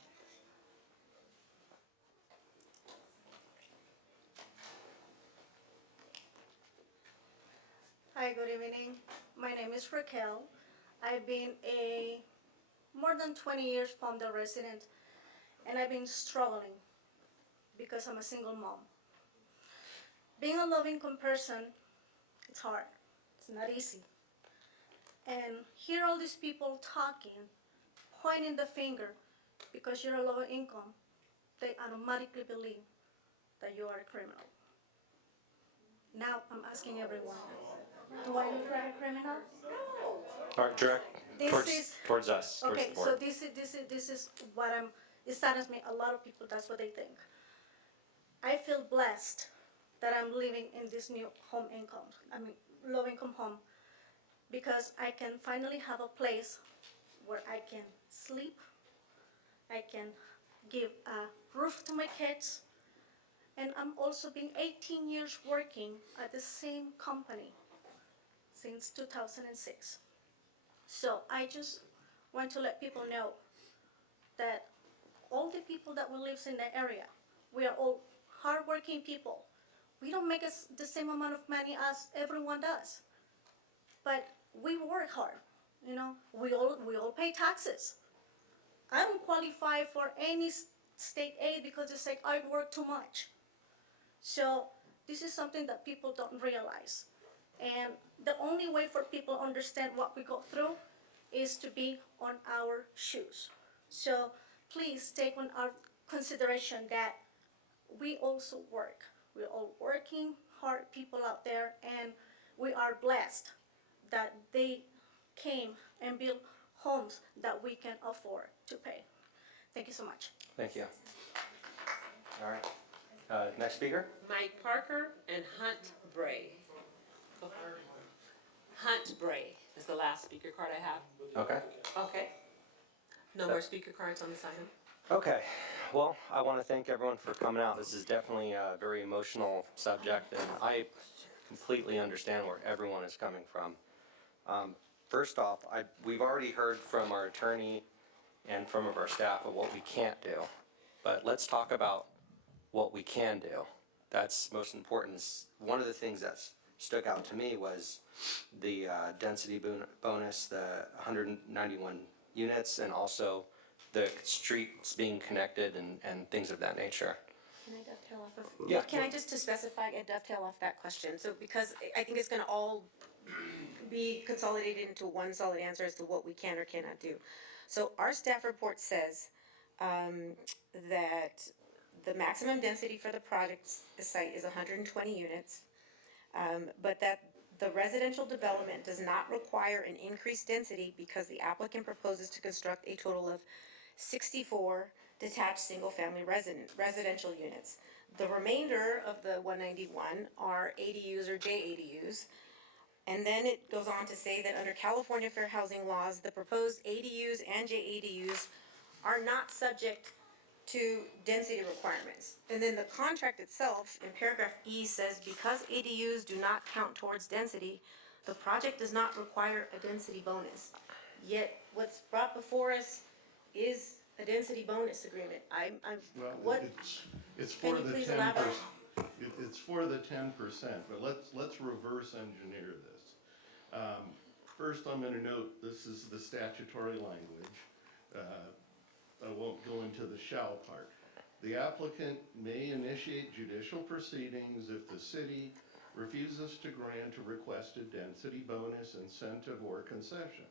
Hi, good evening. My name is Raquel. I've been a more than 20 years Palmdale resident, and I've been struggling because I'm a single mom. Being a low-income person, it's hard. It's not easy. And hear all these people talking, pointing the finger because you're a low income, they automatically believe that you are a criminal. Now I'm asking everyone, do I look like a criminal? All right, direct This towards is- towards us, towards Okay, the so board. this is what it saddens me. A lot of people, that's what they think. I feel blessed that I'm living in this new low income home, because I can finally have a place where I can sleep, I can give a roof to my kids, and I'm also been 18 years working at the same company since 2006. So I just want to let people know that all the people that we live in the area, we are all hardworking people. We don't make the same amount of money as everyone does, but we work hard. You know, we all pay taxes. I don't qualify for any state aid because they say I work too much. So this is something that people don't realize. And the only way for people to understand what we go through is to be on our shoes. So please take on our consideration that we also work. We're all working hard people out there, and we are blessed that they came and built homes that we can afford to pay. Thank you so much. Thank you. All right. Next speaker. Mike Parker and Hunt Bray. Hunt Bray is the last speaker card I have. Okay. Okay. No more speaker cards on this item. Okay. Well, I want to thank everyone for coming out. This is definitely a very emotional subject, and I completely understand where everyone is coming from. First off, we've already heard from our attorney and from our staff of what we can't do. But let's talk about what we can do. That's most important. One of the things that's stuck out to me was the density bonus, the 191 units, and also the streets being connected and things of that nature. Can I dovetail off of? Yeah. Can I just to specify and dovetail off that question? So because I think it's gonna all be consolidated into one solid answer as to what we can or cannot do. So our staff report says that the maximum density for the project site is 120 units, but that the residential development does not require an increased density because the applicant proposes to construct a total of 64 detached single-family residential units. The remainder of the 191 are ADUs or JADUs. And then it goes on to say that under California fair housing laws, the proposed ADUs and JADUs are not subject to density requirements. And then the contract itself, in paragraph E, says because ADUs do not count towards density, the project does not require a density bonus. Yet what's brought before us is a density bonus agreement. Well, what, it's can for you the please 10%. elaborate? It's for the 10%, but let's reverse engineer this. First, I'm gonna note, this is the statutory language. I won't go into the shall part. The applicant may initiate judicial proceedings if the city refuses to grant a requested density bonus, incentive, or concession.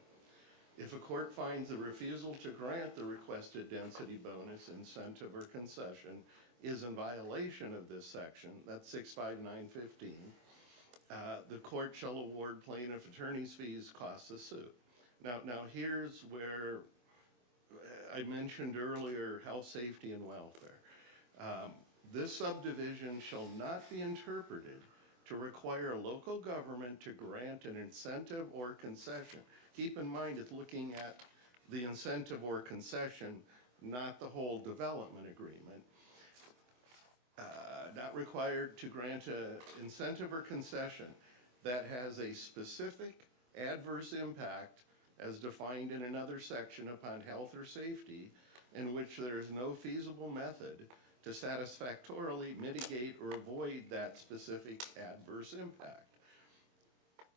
If a court finds the refusal to grant the requested density bonus, incentive, or concession is in violation of this section, that's 65915, the court shall award plaintiff attorney's fees, costs of suit. Now here's where I mentioned earlier health, safety, and welfare. This subdivision shall not be interpreted to require a local government to grant an incentive or concession. Keep in mind, it's looking at the incentive or concession, not the whole development agreement. Not required to grant an incentive or concession that has a specific adverse impact as defined in another section upon health or safety, in which there is no feasible method to satisfactorily mitigate or avoid that specific adverse impact.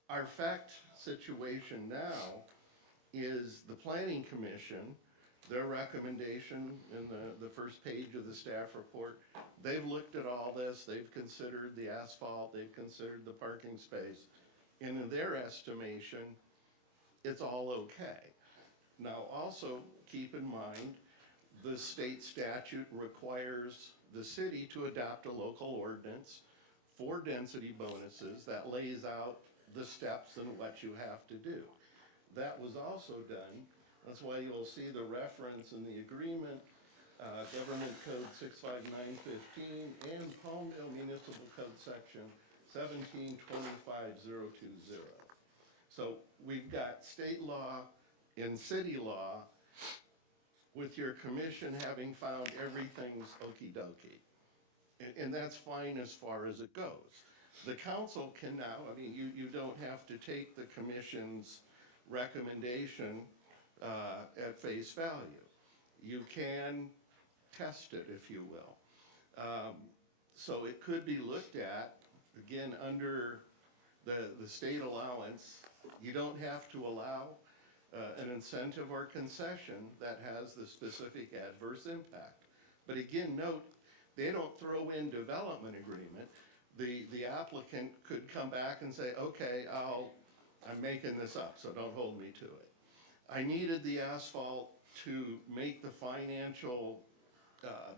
Our fact situation now is the Planning Commission, their recommendation in the first page of the staff report, they've looked at all this, they've considered the asphalt, they've considered the parking space, and in their estimation, it's all okay. Now also keep in mind, the state statute requires the city to adopt a local ordinance for density bonuses that lays out the steps and what you have to do. That was also done. That's why you'll see the reference in the agreement, Government Code 65915 and Palmdale Municipal Code Section 1725020. So we've got state law and city law with your commission having found everything's okey-dokey. And that's fine as far as it goes. The council can now, I mean, you don't have to take the commission's recommendation at face value. You can test it, if you will. So it could be looked at, again, under the state allowance. You don't have to allow an incentive or concession that has the specific adverse impact. But again, note, they don't throw in development agreement. The applicant could come back and say, okay, I'm making this up, so don't hold me to it. I needed the asphalt to make the financial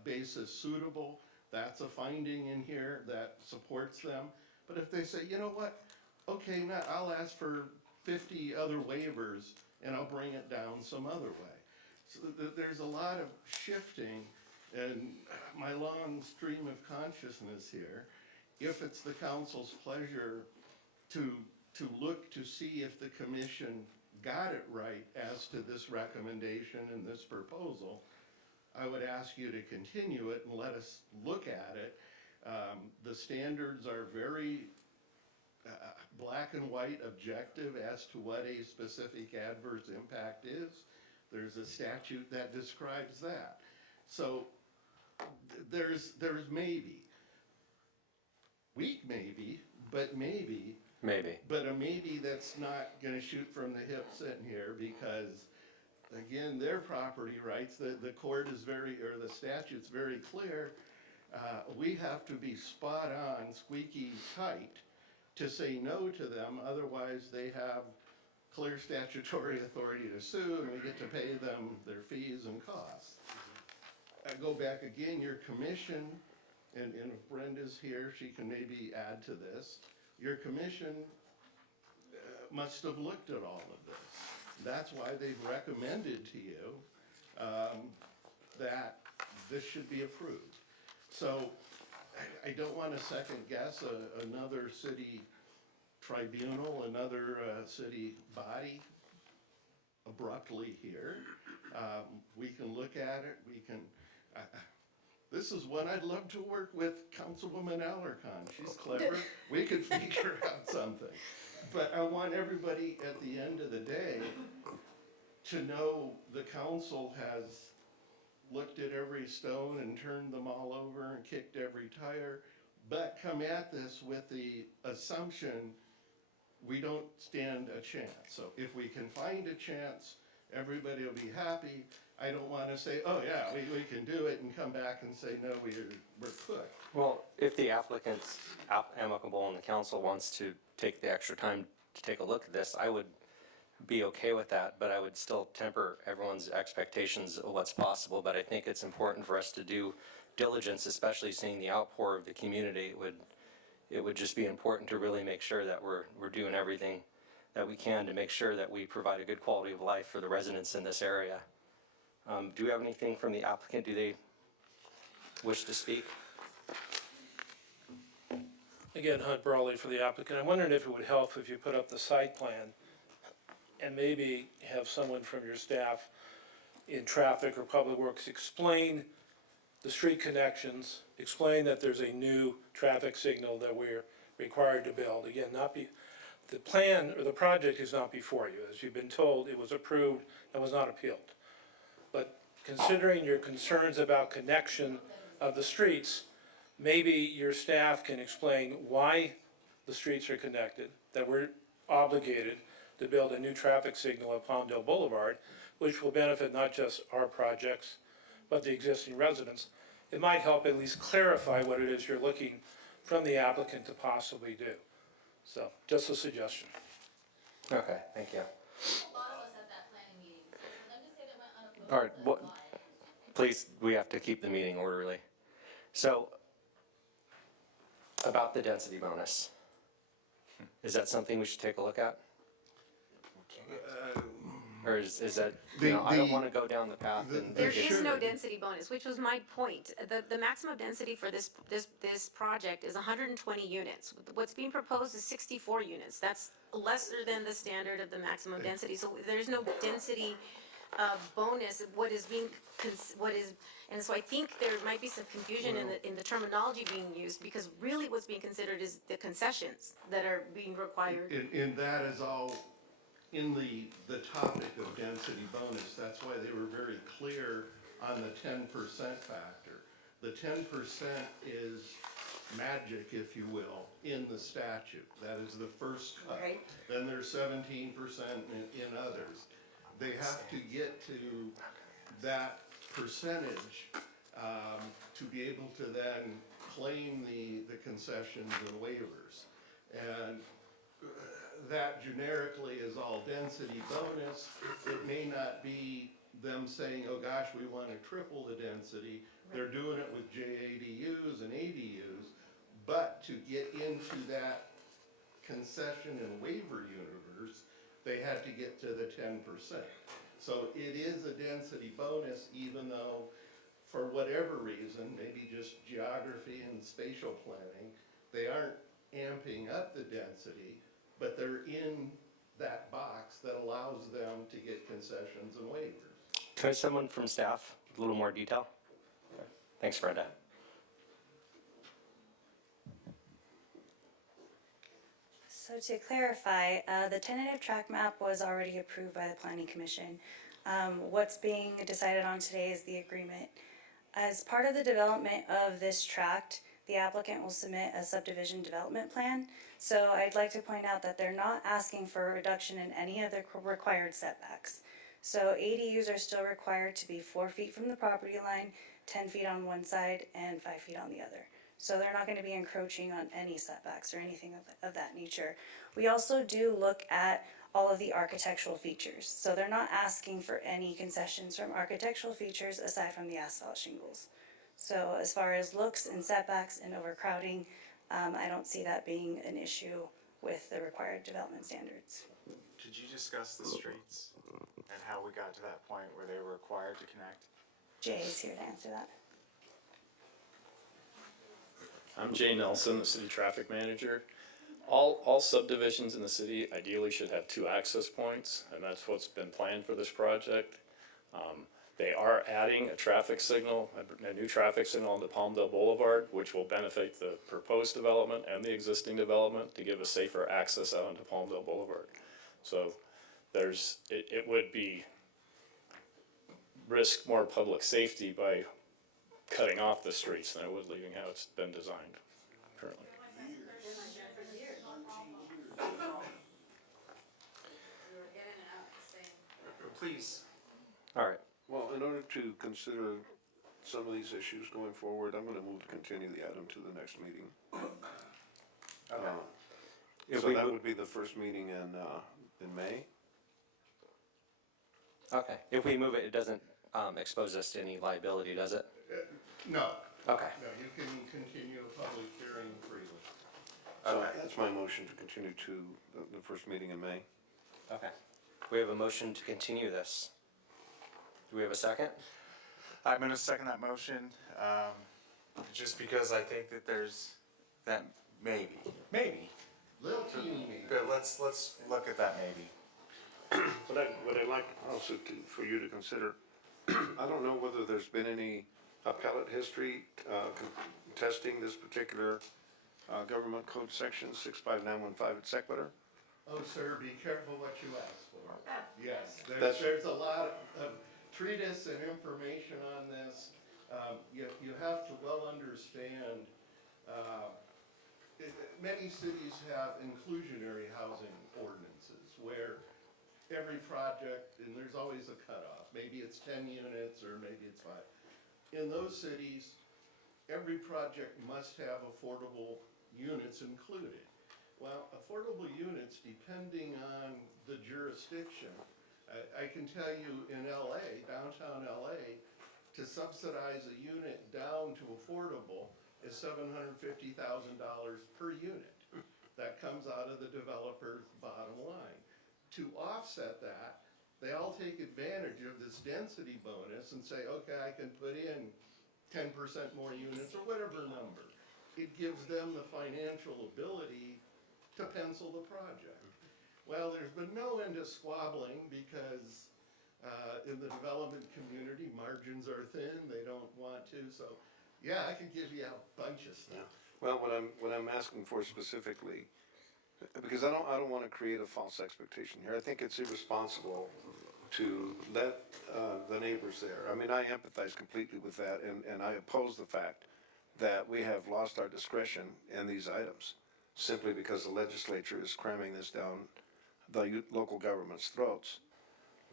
basis suitable. That's a finding in here that supports them. But if they say, you know what, okay, now I'll ask for 50 other waivers and I'll bring it down some other way. So there's a lot of shifting, and my long stream of consciousness here, if it's the council's pleasure to look to see if the commission got it right as to this recommendation and this proposal, I would ask you to continue it and let us look at it. The standards are very black and white, objective as to what a specific adverse impact is. There's a statute that describes that. So there's maybe, weak maybe, but maybe. Maybe. But a maybe that's not gonna shoot from the hip sitting here, because again, their property rights, the court is very, or the statute's very clear. We have to be spot on, squeaky tight to say no to them, otherwise they have clear statutory authority to sue, and we get to pay them their fees and costs. I go back again, your commission, and if Brenda's here, she can maybe add to this. Your commission must have looked at all of this. That's why they've recommended to you that this should be approved. So I don't want to second guess another city tribunal, another city body abruptly here. We can look at it, we can, this is one I'd love to work with Councilwoman Alarcon. She's clever. We could figure out something. But I want everybody at the end of the day to know the council has looked at every stone and turned them all over and kicked every tire, but come at this with the assumption we don't stand a chance. So if we can find a chance, everybody will be happy. I don't want to say, oh yeah, we can do it, and come back and say, no, we're cooked. Well, if the applicant's amicable and the council wants to take the extra time to take a look at this, I would be okay with that, but I would still temper everyone's expectations of what's possible. But I think it's important for us to do diligence, especially seeing the outpour of the community. It would just be important to really make sure that we're doing everything that we can to make sure that we provide a good quality of life for the residents in this area. Do we have anything from the applicant? Do they wish to speak? Again, Hunt Brawley for the applicant. I'm wondering if it would help if you put up the site plan and maybe have someone from your staff in traffic or public works explain the street connections, explain that there's a new traffic signal that we're required to build. Again, the plan or the project is not before you. As you've been told, it was approved and was not appealed. But considering your concerns about connection of the streets, maybe your staff can explain why the streets are connected, that we're obligated to build a new traffic signal at Palmdale Boulevard, which will benefit not just our projects, but the existing residents. It might help at least clarify what it is you're looking from the applicant to possibly do. So, just a suggestion. Okay, thank you. All right, please, we have to keep the meeting orderly. So, about the density bonus, is that something we should take a look at? Or is that, I don't want to go down the path and. There is no density bonus, which was my point. The maximum density for this project is 120 units. What's being proposed is 64 units. That's lesser than the standard of the maximum density. So there's no density bonus. And so I think there might be some confusion in the terminology being used, because really what's being considered is the concessions that are being required. And that is all in the topic of density bonus. That's why they were very clear on the 10% factor. The 10% is magic, if you will, in the statute. That is the first cut. Right. Then there's 17% in others. They have to get to that percentage to be able to then claim the concessions and waivers. And that generically is all density bonus. It may not be them saying, oh gosh, we want to triple the density. They're doing it with JADUs and ADUs, but to get into that concession and waiver universe, they had to get to the 10%. So it is a density bonus, even though for whatever reason, maybe just geography and spatial planning, they aren't amping up the density, but they're in that box that allows them to get concessions and waivers. Can I have someone from staff, a little more detail? Okay. Thanks, Brenda. So to clarify, the tentative track map was already approved by the Planning Commission. What's being decided on today is the agreement. As part of the development of this tract, the applicant will submit a subdivision development plan. So I'd like to point out that they're not asking for a reduction in any of the required setbacks. So ADUs are still required to be 4 feet from the property line, 10 feet on one side, and 5 feet on the other. So they're not going to be encroaching on any setbacks or anything of that nature. We also do look at all of the architectural features. So they're not asking for any concessions from architectural features aside from the asphalt shingles. So as far as looks and setbacks and overcrowding, I don't see that being an issue with the required development standards. Did you discuss the streets and how we got to that point where they were required to connect? Jay is here to answer that. I'm Jay Nelson, the city traffic manager. All subdivisions in the city ideally should have 2 access points, and that's what's been planned for this project. They are adding a traffic signal, a new traffic signal onto Palmdale Boulevard, which will benefit the proposed development and the existing development to give a safer access out onto Palmdale Boulevard. So it would be risk more public safety by cutting off the streets than it would leaving how it's been designed currently. Please. All right. Well, in order to consider some of these issues going forward, I'm gonna move to continue the item to the next meeting. So that would be the first meeting in May? Okay. If we move it, it doesn't expose us to any liability, does it? No. Okay. No, you can continue a public hearing freely. So that's my motion to continue to the first meeting in May. Okay. We have a motion to continue this. Do we have a second? I'm gonna second that motion, just because I think that there's that maybe. Little teeny maybe. But let's look at that maybe. What I'd like also for you to consider, I don't know whether there's been any appellate history contesting this particular government code section 65915 et sequatur. Oh, sir, be careful what you ask for. Yes, That's- there's a lot of treatise and information on this. You have to well understand, many cities have inclusionary housing ordinances where every project, and there's always a cutoff, maybe it's 10 units or maybe it's 5. In those cities, every project must have affordable units included. Well, affordable units, depending on the jurisdiction, I can tell you in LA, downtown LA, to subsidize a unit down to affordable is $750,000 per unit. That comes out of the developer's bottom line. To offset that, they all take advantage of this density bonus and say, okay, I can put in 10% more units or whatever number. It gives them the financial ability to pencil the project. Well, there's been no end of squabbling because in the development community, margins are thin, they don't want to, so yeah, I could give you a bunch of stuff. Well, what I'm asking for specifically, because I don't want to create a false expectation here. I think it's irresponsible to let the neighbors there. I mean, I empathize completely with that, and I oppose the fact that we have lost our discretion in these items simply because the legislature is cramming this down the local government's throats.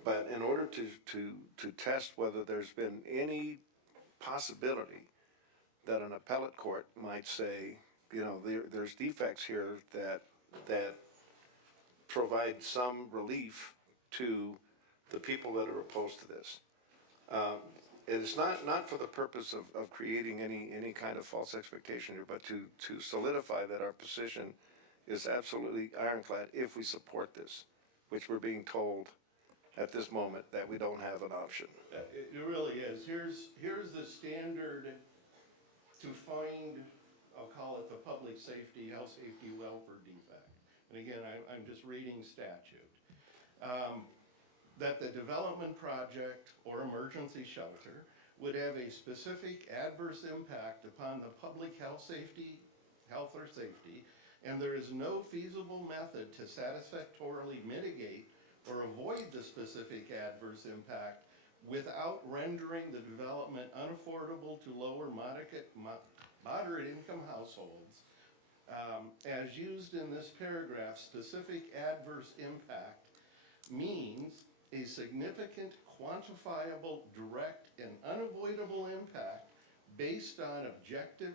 But in order to test whether there's been any possibility that an appellate court might say, you know, there's defects here that provide some relief to the people that are opposed to this. It is not for the purpose of creating any kind of false expectation here, but to solidify that our position is absolutely ironclad if we support this, which we're being told at this moment that we don't have an option. It really is. Here's the standard to find, I'll call it the public safety, health safety, welfare defect. And again, I'm just reading statute. That the development project or emergency shelter would have a specific adverse impact upon the public health or safety, and there is no feasible method to satisfactorily mitigate or avoid the specific adverse impact without rendering the development unaffordable to lower moderate income households. As used in this paragraph, specific adverse impact means a significant, quantifiable, direct, and unavoidable impact based on objective,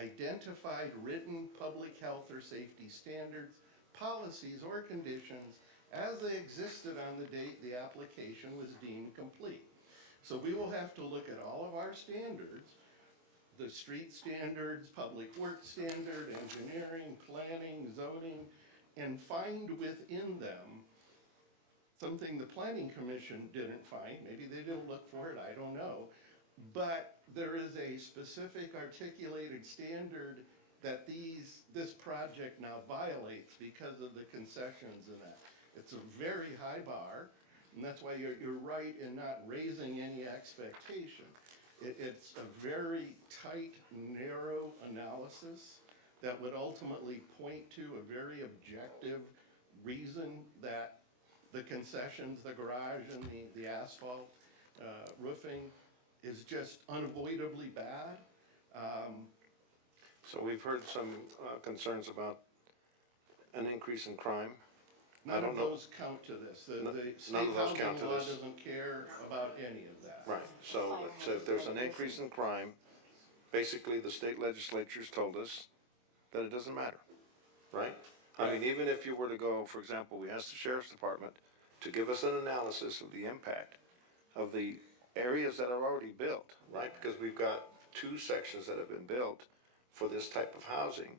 identified, written public health or safety standards, policies, or conditions as they existed on the date the application was deemed complete. So we will have to look at all of our standards, the street standards, public works standard, engineering, planning, zoning, and find within them something the Planning Commission didn't find. Maybe they didn't look for it, I don't know. But there is a specific articulated standard that this project now violates because of the concessions and that. It's a very high bar. And that's why you're right in not raising any expectation. It's a very tight, narrow analysis that would ultimately point to a very objective reason that the concessions, the garage and the asphalt roofing is just unavoidably bad. So we've heard some concerns about an increase in crime. I None don't of know. those count to this. The None state of those housing count to law this. doesn't care about any of that. Right, so if there's an increase in crime, basically the state legislature's told us that it doesn't matter, right? I mean, even if you were to go, for example, we asked the sheriff's department to give us an analysis of the impact of the areas that are already built, right? Because we've got 2 sections that have been built for this type of housing.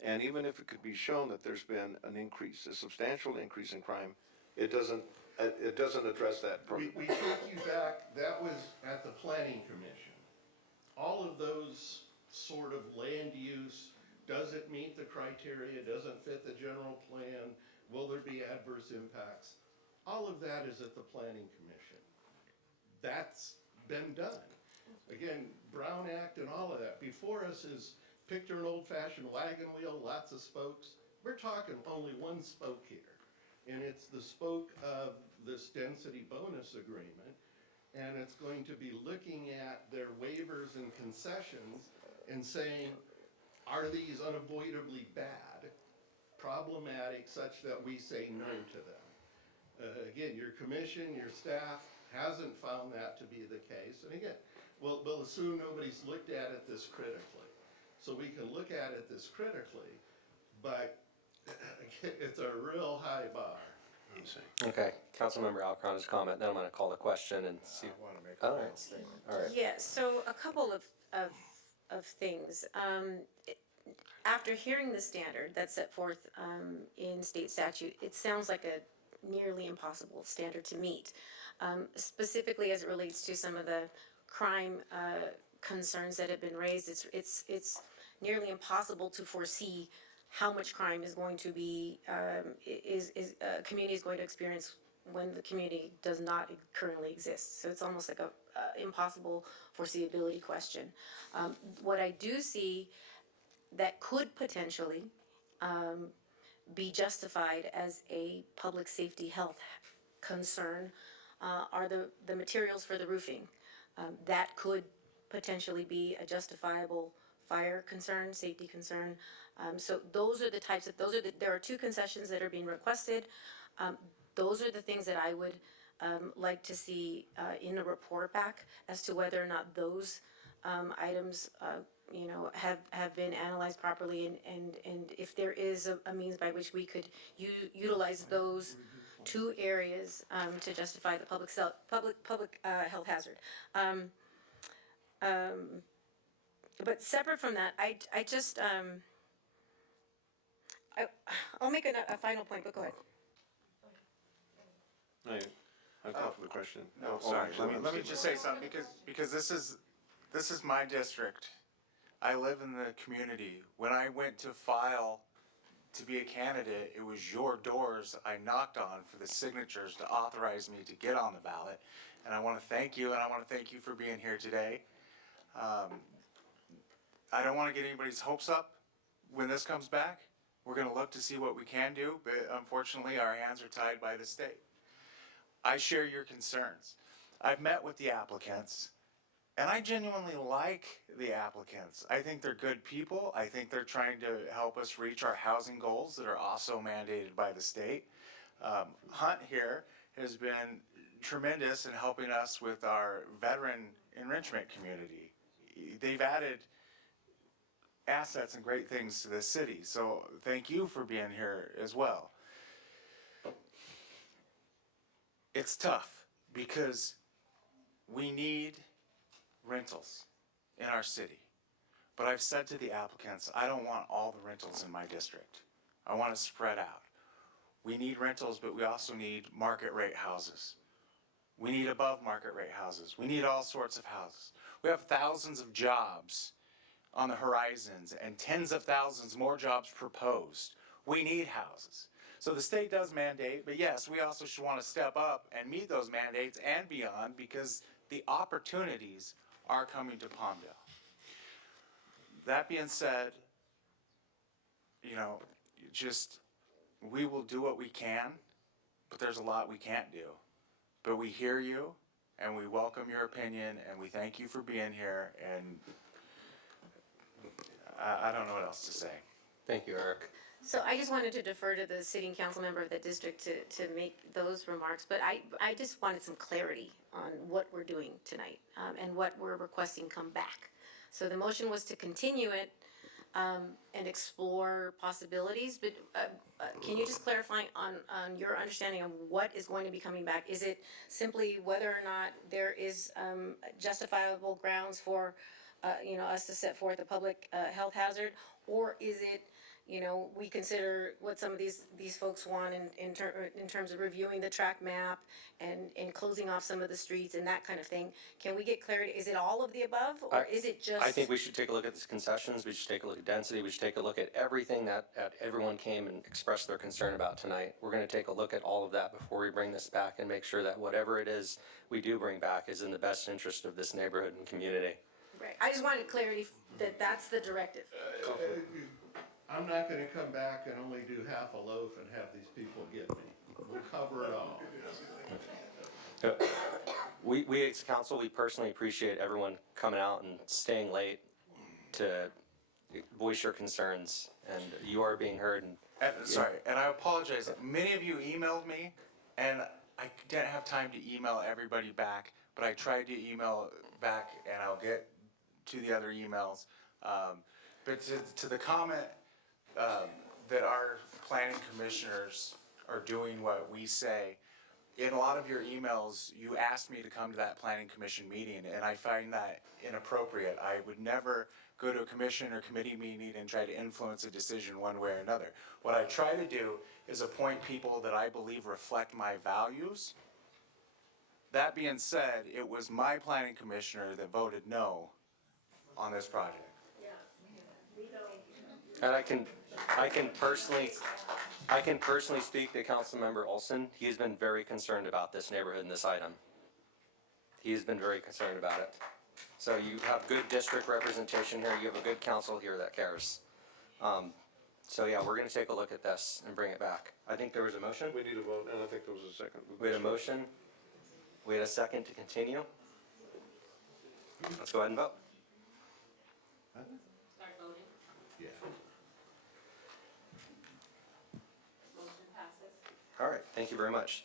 And even if it could be shown that there's been an increase, a substantial increase in crime, it doesn't address that problem. We take you back, that was at the planning commission. All of those sort of land use, does it meet the criteria, does it fit the general plan, will there be adverse impacts? All of that is at the planning commission. That's been done. Again, Brown Act and all of that. Before us is picture an old-fashioned wagon wheel, lots of spokes. We're talking only one spoke here. And it's the spoke of this density bonus agreement. And it's going to be looking at their waivers and concessions and saying, are these unavoidably bad, problematic, such that we say no to them? Again, your commission, your staff hasn't found that to be the case. And again, we'll assume nobody's looked at it this critically. So we can look at it this critically, but it's a real high bar. Okay, Councilmember Alcrona's comment, then I'm gonna call the question and see. I want to make All a right. statement. All right. Yeah, so a couple of things. After hearing the standard that's set forth in state statute, it sounds like a nearly impossible standard to meet. Specifically as it relates to some of the crime concerns that have been raised, it's nearly impossible to foresee how much crime is going to be, a community is going to experience when the community does not currently exist. So it's almost like a impossible foreseeability question. What I do see that could potentially be justified as a public safety health concern are the materials for the roofing. That could potentially be a justifiable fire concern, safety concern. So those are the types of, there are 2 concessions that are being requested. Those are the things that I would like to see in a report back as to whether or not those items have been analyzed properly, and if there is a means by which we could utilize those 2 areas to justify the public health hazard. But separate from that, I just I'll make a final point, but go ahead. I call for the question. No, sorry, let me just say something, because this is my district. I live in the community. When I went to file to be a candidate, it was your doors I knocked on for the signatures to authorize me to get on the ballot. And I want to thank you, and I want to thank you for being here today. I don't want to get anybody's hopes up when this comes back. We're going to look to see what we can do, but unfortunately our hands are tied by the state. I share your concerns. I've met with the applicants, and I genuinely like the applicants. I think they're good people. I think they're trying to help us reach our housing goals that are also mandated by the state. Hunt here has been tremendous in helping us with our veteran enrichment community. They've added assets and great things to the city, so thank you for being here as well. It's tough because we need rentals in our city. But I've said to the applicants, I don't want all the rentals in my district. I want to spread out. We need rentals, but we also need market rate houses. We need above market rate houses. We need all sorts of houses. We have thousands of jobs on the horizons and tens of thousands more jobs proposed. We need houses. So the state does mandate, but yes, we also should want to step up and meet those mandates and beyond because the opportunities are coming to Palmdale. That being said, you know, just we will do what we can, but there's a lot we can't do. But we hear you and we welcome your opinion and we thank you for being here, and I don't know what else to say. Thank you, Eric. So I just wanted to defer to the sitting council member of the district to make those remarks, but I just wanted some clarity on what we're doing tonight, and what we're requesting come back. So the motion was to continue it, and explore possibilities, but, can you just clarify on your understanding of what is going to be coming back? Is it simply whether or not there is, justifiable grounds for, us to set forth a public, health hazard? Or is it, we consider what some of these folks want in terms of reviewing the track map and closing off some of the streets and that kind of thing? Can we get clarity? Is it all of the above, or is it just? I think we should take a look at the concessions, we should take a look at density, we should take a look at everything that everyone came and expressed their concern about tonight. We're gonna take a look at all of that before we bring this back and make sure that whatever it is we do bring back is in the best interest of this neighborhood and community. Right, I just wanted clarity that that's the directive. I'm not gonna come back and only do half a loaf and have these people get me. We'll cover it all. We as council, we personally appreciate everyone coming out and staying late to voice your concerns, and you are being heard. And, sorry, and I apologize. Many of you emailed me, and I didn't have time to email everybody back, but I tried to email back, and I'll get to the other emails. But to the comment that our planning commissioners are doing what we say, in a lot of your emails, you asked me to come to that planning commission meeting, and I find that inappropriate. I would never go to a commission or committee meeting and try to influence a decision one way or another. What I try to do is appoint people that I believe reflect my values. That being said, it was my planning commissioner that voted no on this project. And I can personally speak to Councilmember Olson. He's been very concerned about this neighborhood and this item. He has been very concerned about it. So you have good district representation here. You have a good council here that cares. So yeah, we're gonna take a look at this and bring it back. I think there was a motion. We need a vote, and I think there was a second. We had a motion. We had a second to continue. Let's go ahead and vote. Start voting. Yeah. Motion passes. All right, thank you very much.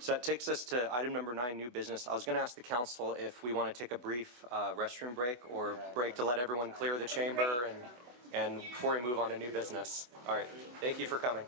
So that takes us to item number 9, new business. I was gonna ask the council if we wanna take a brief restroom break or break to let everyone clear the chamber and before we move on to new business. All right, thank you for coming.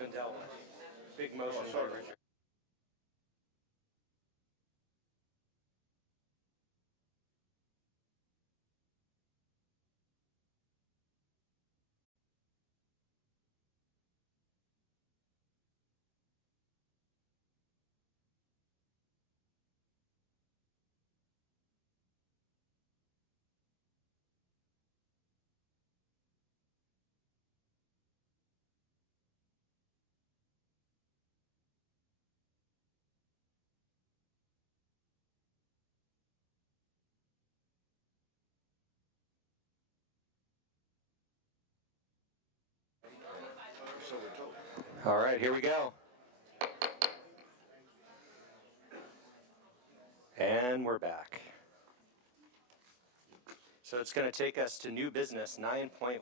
been dealt with. Big motion by Richard. All right, here we go. And we're back. So it's going to take us to new business 9.1.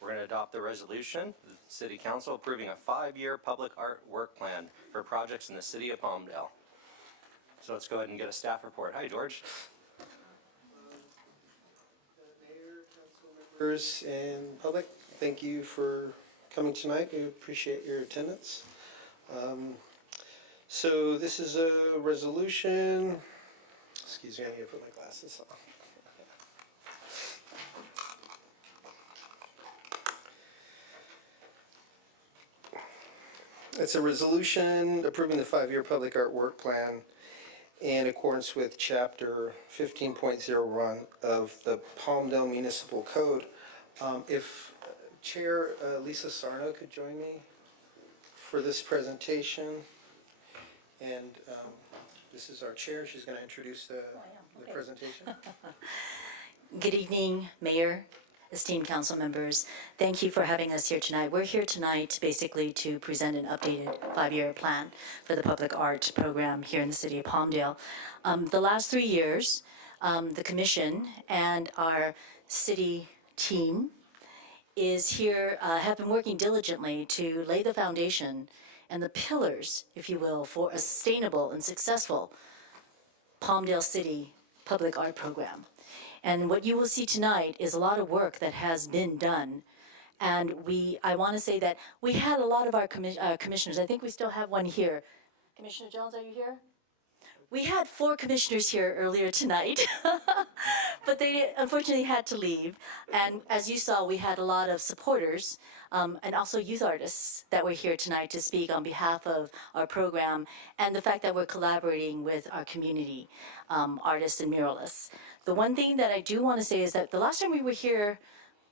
We're going to adopt the resolution, the City Council approving a 5-year public art work plan for projects in the city of Palmdale. So let's go ahead and get a staff report. Hi, George. Members and public, thank you for coming tonight. We appreciate your attendance. So this is a resolution. Excuse me, I need to put my glasses on. It's a resolution approving the 5-year public art work plan in accordance with Chapter 15.01 of the Palmdale Municipal Code. If Chair Lisa Sarno could join me for this presentation. And this is our chair. She's going to introduce the presentation. Good evening, Mayor, esteemed council members. Thank you for having us here tonight. We're here tonight basically to present an updated 5-year plan for the public art program here in the city of Palmdale. The last 3 years, the commission and our city team is here, have been working diligently to lay the foundation and the pillars, if you will, for a sustainable and successful Palmdale City public art program. And what you will see tonight is a lot of work that has been done. And I want to say that we had a lot of our commissioners. I think we still have one here. Commissioner Jones, are you here? We had 4 commissioners here earlier tonight, but they unfortunately had to leave. And as you saw, we had a lot of supporters and also youth artists that were here tonight to speak on behalf of our program and the fact that we're collaborating with our community artists and muralists. The one thing that I do want to say is that the last time we were here,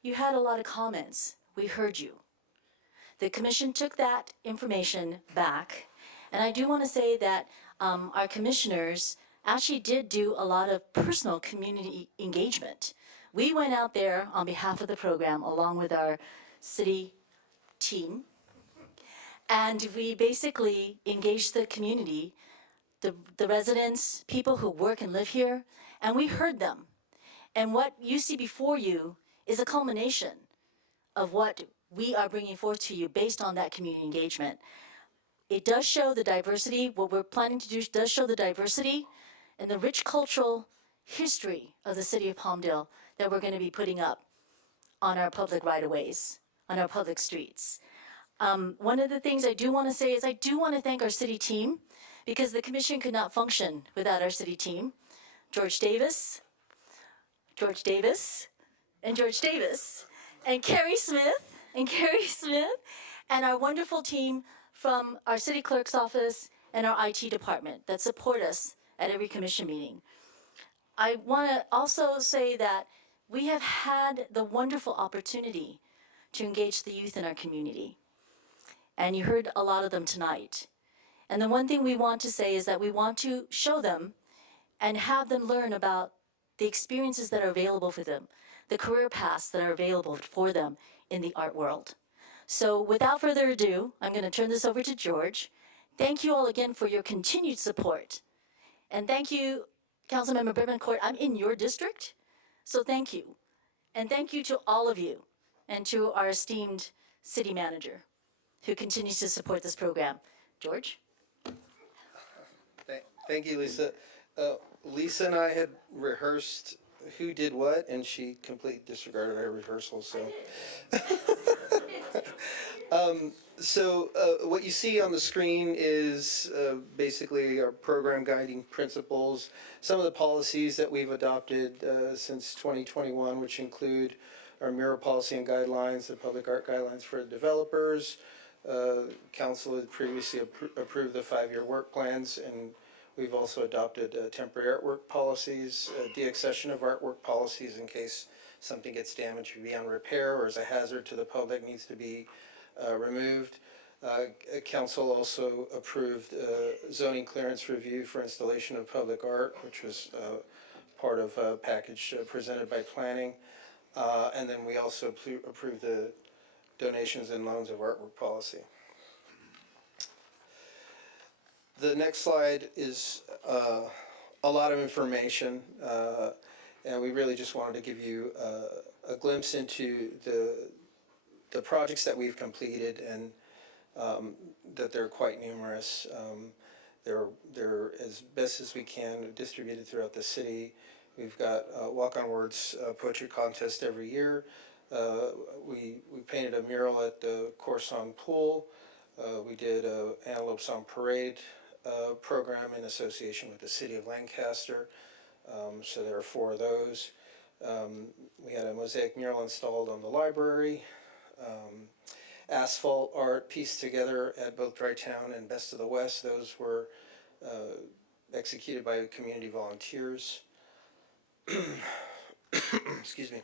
you had a lot of comments. We heard you. The commission took that information back. And I do want to say that our commissioners actually did do a lot of personal community engagement. We went out there on behalf of the program along with our city team, and we basically engaged the community, the residents, people who work and live here, and we heard them. And what you see before you is a culmination of what we are bringing forth to you based on that community engagement. It does show the diversity. What we're planning to do does show the diversity and the rich cultural history of the city of Palmdale that we're going to be putting up on our public right-of-ways, on our public streets. One of the things I do want to say is I do want to thank our city team because the commission could not function without our city team. George Davis, and Carrie Smith, and our wonderful team from our city clerk's office and our IT department that support us at every commission meeting. I want to also say that we have had the wonderful opportunity to engage the youth in our community. And you heard a lot of them tonight. And the one thing we want to say is that we want to show them and have them learn about the experiences that are available for them, the career paths that are available for them in the art world. So without further ado, I'm going to turn this over to George. Thank you all again for your continued support. And thank you, Councilmember Bevancourt. I'm in your district, so thank you. And thank you to all of you and to our esteemed city manager who continues to support this program. George? Thank you, Lisa. Lisa and I had rehearsed who did what, and she completely disregarded our rehearsal, so. So what you see on the screen is basically our program guiding principles, some of the policies that we've adopted since 2021, which include our mural policy and guidelines, the public art guidelines for developers. Council had previously approved the 5-year work plans, and we've also adopted temporary artwork policies, deaccession of artwork policies in case something gets damaged beyond repair or is a hazard to the public, needs to be removed. Council also approved zoning clearance review for installation of public art, which was part of a package presented by planning. And then we also approved the donations and loans of artwork policy. The next slide is a lot of information, and we really just wanted to give you a glimpse into the projects that we've completed, and that they're quite numerous. They're as best as we can distributed throughout the city. We've got Walk on Words poetry contest every year. We painted a mural at the Corson Pool. We did a Antelope Song Parade program in association with the city of Lancaster. So there are 4 of those. We had a mosaic mural installed on the library. Asphalt art pieced together at both Dry Town and Best of the West. Those were executed by community volunteers. Excuse me.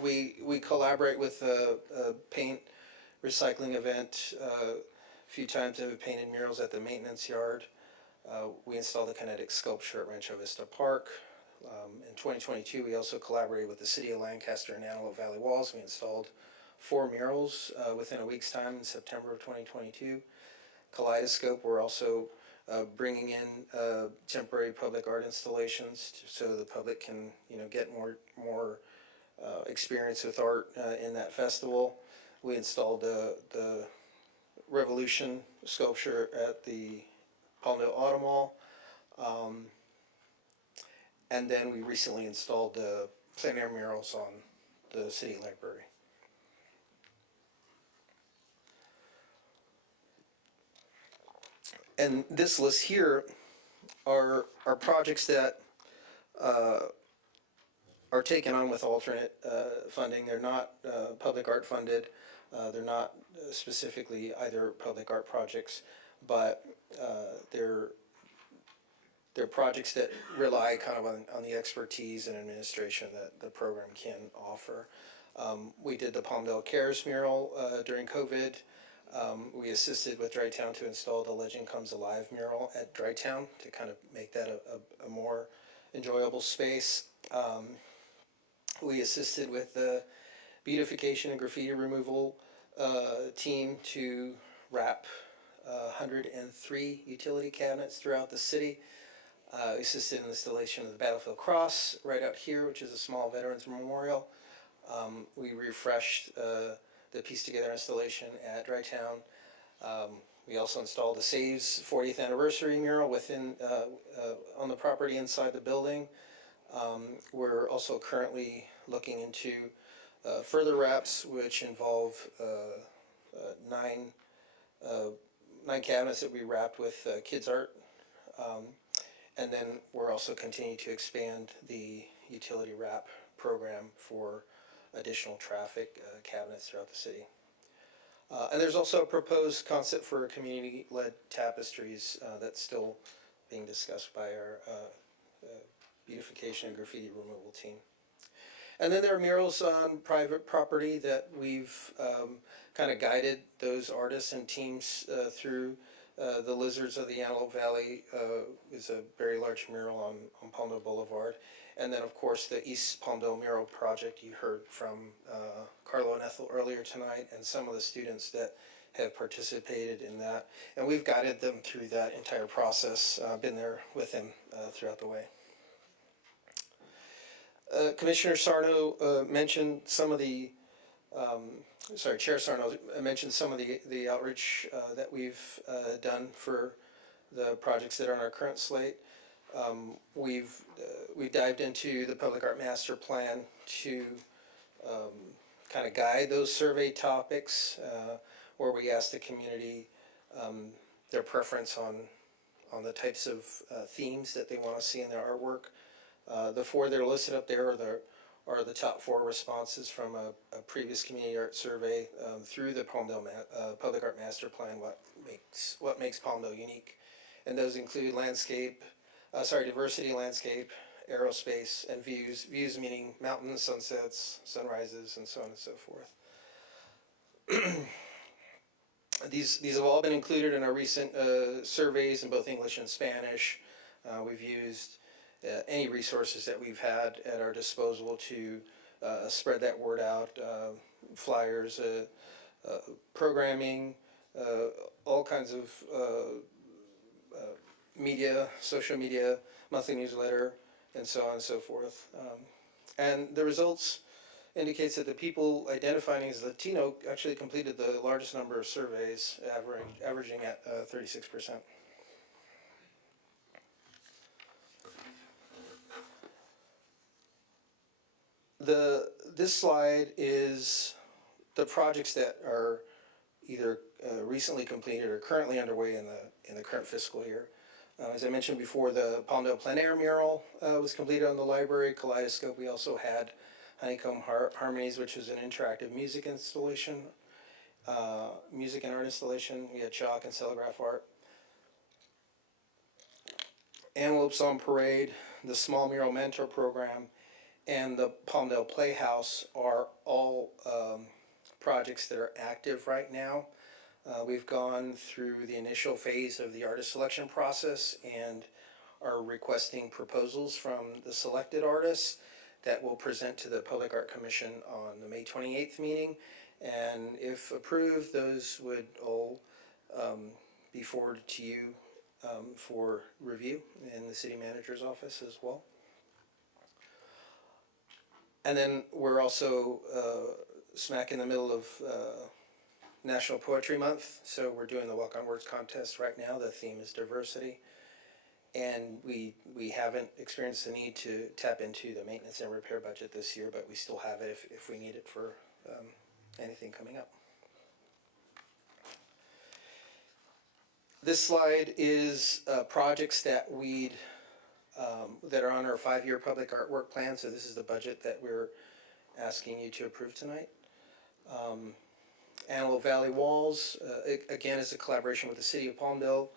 We collaborate with a paint recycling event a few times. Have painted murals at the maintenance yard. We installed a kinetic sculpture at Rancho Vista Park. In 2022, we also collaborated with the city of Lancaster and Antelope Valley Walls. We installed 4 murals within a week's time in September of 2022. Kaleidoscope, we're also bringing in temporary public art installations so the public can, get more experience with art in that festival. We installed the Revolution sculpture at the Palmdale Auto Mall. And then we recently installed the plein air murals on the city library. And this list here are projects that are taken on with alternate funding. They're not public art funded. They're not specifically either public art projects, but they're projects that rely kind of on the expertise and administration that the program can offer. We did the Palmdale Cares mural during COVID. We assisted with Dry Town to install the Legend Comes Alive mural at Dry Town to kind of make that a more enjoyable space. We assisted with the beautification and graffiti removal team to wrap 103 utility cabinets throughout the city. We assisted in the installation of the Battlefield Cross right out here, which is a small veterans memorial. We refreshed the piece together installation at Dry Town. We also installed the Saves 40th anniversary mural within on the property inside the building. We're also currently looking into further wraps, which involve 9 cabinets that we wrapped with kids art. And then we're also continuing to expand the utility wrap program for additional traffic cabinets throughout the city. And there's also a proposed concept for community-led tapestries that's still being discussed by our beautification and graffiti removal team. And then there are murals on private property that we've kind of guided those artists and teams through. The Lizards of the Antelope Valley is a very large mural on Palmdale Boulevard. And then, of course, the East Palmdale Mural Project you heard from Carlo and Ethel earlier tonight, and some of the students that have participated in that. And we've guided them through that entire process, been there with them throughout the way. Commissioner Sarno mentioned some of the, Chair Sarno mentioned some of the outreach that we've done for the projects that are on our current slate. We've dived into the Public Art Master Plan to kind of guide those survey topics, where we ask the community their preference on the types of themes that they want to see in their artwork. The four that are listed up there are the top four responses from a previous community art survey through the Palmdale Public Art Master Plan. What makes Palmdale unique, and those include diversity, landscape, aerospace, and views. Views meaning mountains, sunsets, sunrises, and so on and so forth. These have all been included in our recent surveys in both English and Spanish. We've used any resources that we've had at our disposal to spread that word out, flyers, programming, all kinds of media, social media, monthly newsletter, and so on and so forth. And the results indicates that the people identifying as Latino actually completed the largest number of surveys, averaging at 36%. This slide is the projects that are either recently completed or currently underway in the current fiscal year. As I mentioned before, the Palmdale plein air mural was completed on the library. Kaleidoscope, we also had Honeycomb Harmonies, which is an interactive music installation, music and art installation. We had chalk and cellugraph art. Antelopes on Parade, the Small Mural Mentor Program, and the Palmdale Playhouse are all projects that are active right now. We've gone through the initial phase of the artist selection process and are requesting proposals from the selected artists that we'll present to the Public Art Commission on the May 28th meeting. And if approved, those would all be forwarded to you for review in the city manager's office as well. And then we're also smack in the middle of National Poetry Month, so we're doing the Walk on Words contest right now. The theme is diversity, and we haven't experienced the need to tap into the maintenance and repair budget this year, but we still have it if we need it for anything coming up. This slide is projects that that are on our 5-year public art work plan. So this is the budget that we're asking you to approve tonight. Antelope Valley Walls, again, is a collaboration with the city of Palmdale.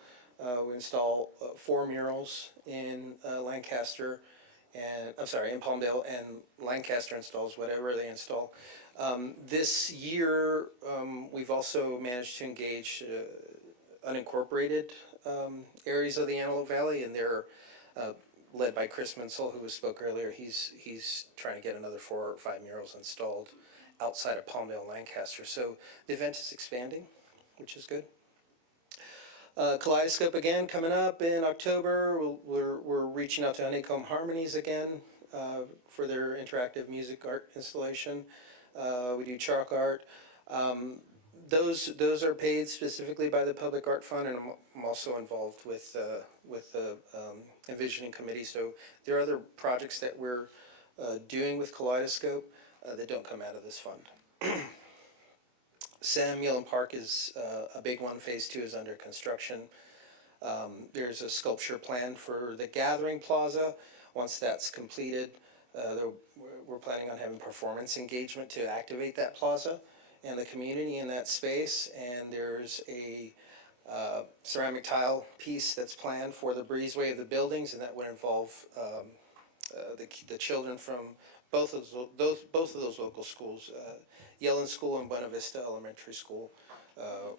We install 4 murals in Lancaster, and in Palmdale, and Lancaster installs whatever they install. This year, we've also managed to engage unincorporated areas of the Antelope Valley, and they're led by Chris Mansell, who spoke earlier. He's trying to get another 4 or 5 murals installed outside of Palmdale and Lancaster. So the event is expanding, which is good. Kaleidoscope again coming up in October. We're reaching out to Honeycomb Harmonies again for their interactive music art installation. We do chalk art. Those are paid specifically by the Public Art Fund, and I'm also involved with the envisioning committee. So there are other projects that we're doing with Kaleidoscope that don't come out of this fund. Samuel Park is a big one. Phase 2 is under construction. There's a sculpture plan for the Gathering Plaza. Once that's completed, we're planning on having performance engagement to activate that plaza and the community in that space. And there's a ceramic tile piece that's planned for the breezeway of the buildings, and that would involve the children from both of those local schools, Yellen School and Buena Vista Elementary School.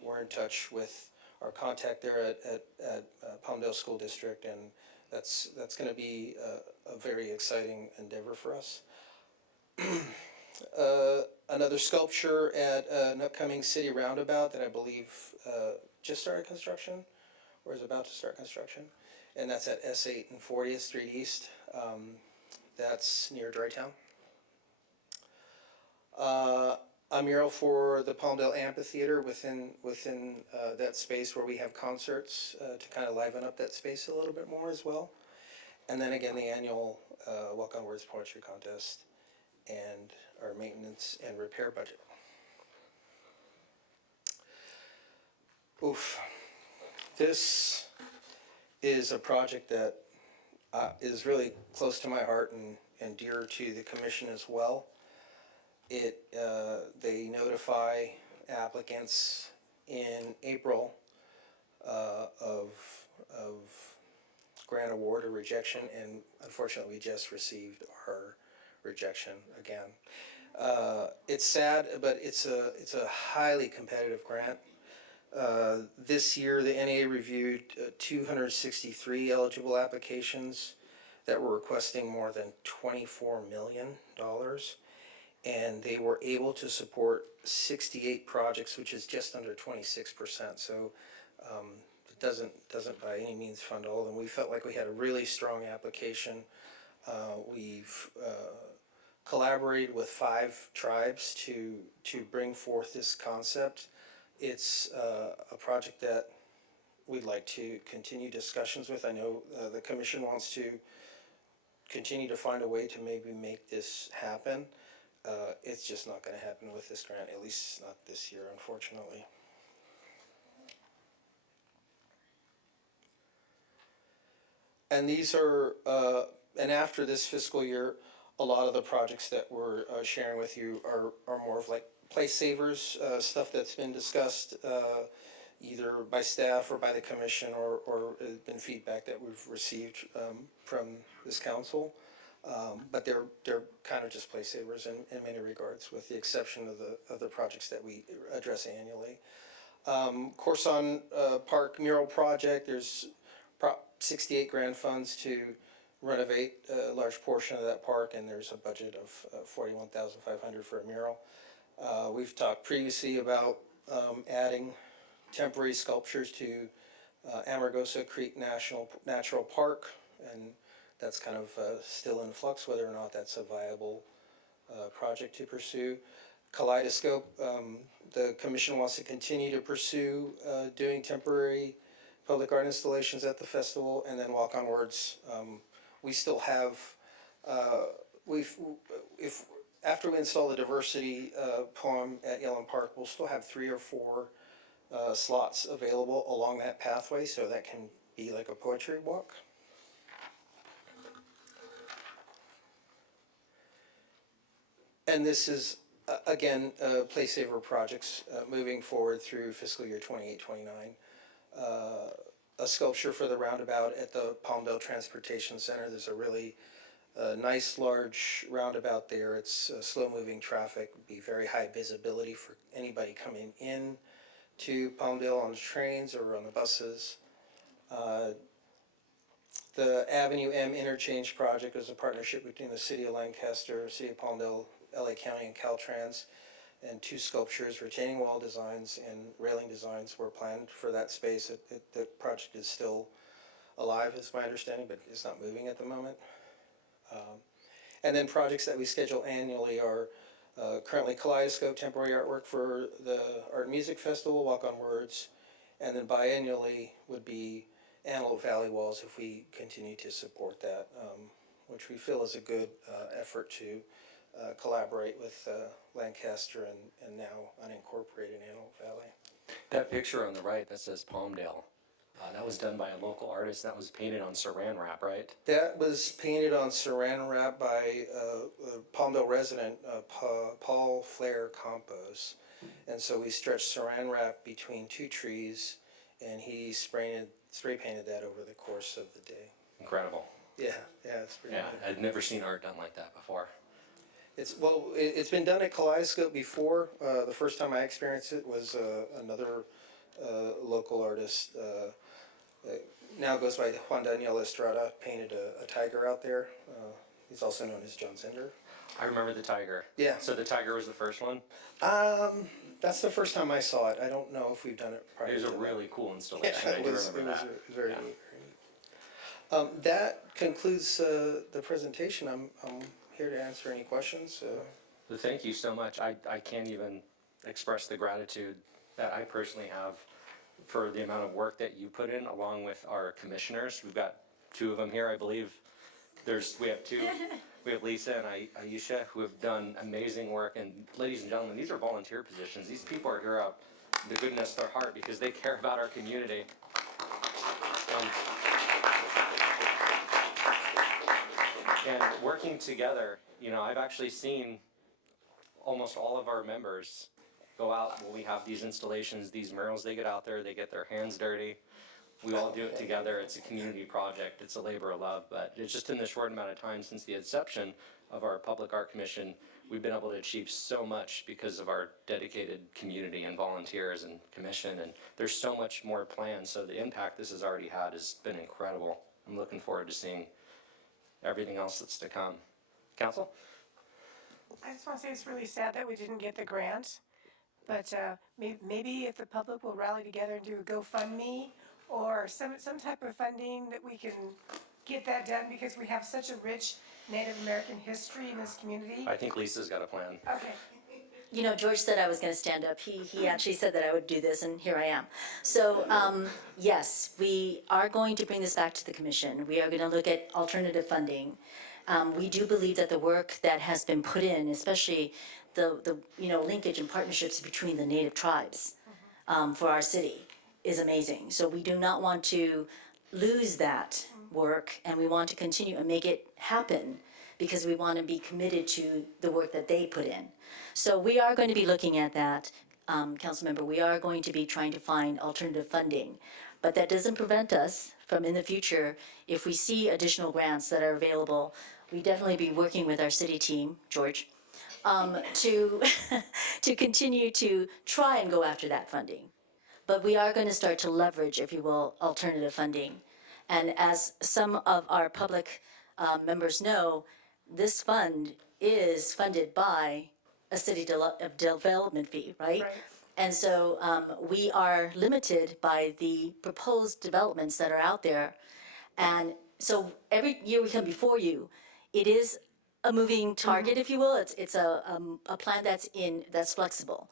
We're in touch with our contact there at Palmdale School District, and that's going to be a very exciting endeavor for us. Another sculpture at an upcoming city roundabout that I believe just started construction or is about to start construction, and that's at S8 and 40th Street East. That's near Drytown. A mural for the Palmdale Amphitheater within that space where we have concerts to kind of liven up that space a little bit more as well. And then again, the annual Walk on Words Poetry Contest and our maintenance and repair budget. Oof. This is a project that is really close to my heart and dear to the commission as well. They notify applicants in April of grant award or rejection, and unfortunately we just received our rejection again. It's sad, but it's a highly competitive grant. This year, the NA reviewed 263 eligible applications that were requesting more than $24 million, and they were able to support 68 projects, which is just under 26%. So it doesn't by any means fund all of them. We felt like we had a really strong application. We've collaborated with 5 tribes to bring forth this concept. It's a project that we'd like to continue discussions with. I know the commission wants to continue to find a way to maybe make this happen. It's just not going to happen with this grant, at least not this year, unfortunately. And these are, and after this fiscal year, a lot of the projects that we're sharing with you are more of like place savers, stuff that's been discussed either by staff or by the commission or been feedback that we've received from this council. But they're kind of just place savers in many regards, with the exception of the projects that we address annually. Corson Park mural project, there's 68 grant funds to renovate a large portion of that park, and there's a budget of $41,500 for a mural. We've talked previously about adding temporary sculptures to Amargosa Creek Natural Park, and that's kind of still in flux whether or not that's a viable project to pursue. Kaleidoscope, the commission wants to continue to pursue doing temporary public art installations at the festival, and then Walk On Words. We still have, after we install the diversity poem at Yellen Park, we'll still have 3 or 4 slots available along that pathway, so that can be like a poetry walk. And this is, again, place saver projects moving forward through fiscal year 28-29. A sculpture for the roundabout at the Palmdale Transportation Center. There's a really nice large roundabout there. It's slow-moving traffic, be very high visibility for anybody coming in to Palmdale on the trains or on the buses. The Avenue M Interchange Project is a partnership between the City of Lancaster, City of Palmdale, LA County, and Caltrans. And 2 sculptures, retaining wall designs and railing designs were planned for that space. The project is still alive, is my understanding, but it's not moving at the moment. And then projects that we schedule annually are currently Kaleidoscope, temporary artwork for the Art and Music Festival, Walk On Words, and then biannually would be Antelope Valley Walls if we continue to support that, which we feel is a good effort to collaborate with Lancaster and now unincorporated Antelope Valley. That picture on the right that says Palmdale, that was done by a local artist. That was painted on saran wrap, right? That was painted on saran wrap by a Palmdale resident, Paul Flair Campos. And so we stretched saran wrap between 2 trees, and he spray painted that over the course of the day. Incredible. Yeah, it's pretty good. I'd never seen art done like that before. It's been done at Kaleidoscope before. The first time I experienced it was another local artist. Now goes by Juan Daniel Estrada, painted a tiger out there. He's also known as John Zender. I remember the tiger. Yeah. So the tiger was the first one? That's the first time I saw it. I don't know if we've done it prior to that. It was a really cool installation. Yeah, I do remember that. It was very neat. That concludes the presentation. I'm here to answer any questions. Well, thank you so much. I can't even express the gratitude that I personally have for the amount of work that you put in, along with our commissioners. We've got 2 of them here, I believe, we have Lisa and Aisha who have done amazing work. And ladies and gentlemen, these are volunteer positions. These people are here out of the goodness of their heart because they care about our community. And working together, you know, I've actually seen almost all of our members go out when we have these installations, these murals. They get out there, they get their hands dirty. We all do it together. It's a community project. It's a labor of love. But it's just in the short amount of time since the inception of our Public Art Commission, we've been able to achieve so much because of our dedicated community and volunteers and commission. And there's so much more planned. So the impact this has already had has been incredible. I'm looking forward to seeing everything else that's to come. Council? I just want to say it's really sad that we didn't get the grant, but maybe if the public will rally together and do a GoFundMe or some type of funding that we can get that done because we have such a rich Native American history in this community. I think Lisa's got a plan. Okay. You know, George said I was going to stand up. He actually said that I would do this, and here I am. So, yes, we are going to bring this back to the commission. We are going to look at alternative funding. We do believe that the work that has been put in, especially the linkage and partnerships between the Native tribes for our city, is amazing. So we do not want to lose that work, and we want to continue and make it happen because we want to be committed to the work that they put in. So we are going to be looking at that, Councilmember. We are going to be trying to find alternative funding. But that doesn't prevent us from, in the future, if we see additional grants that are available, we definitely be working with our city team, George, to continue to try and go after that funding. But we are going to start to leverage, if you will, alternative funding. And as some of our public members know, this fund is funded by a city development fee, right? And so we are limited by the proposed developments that are out there. And so every year we come before you, it is a moving target, if you will. It's a plan that's flexible.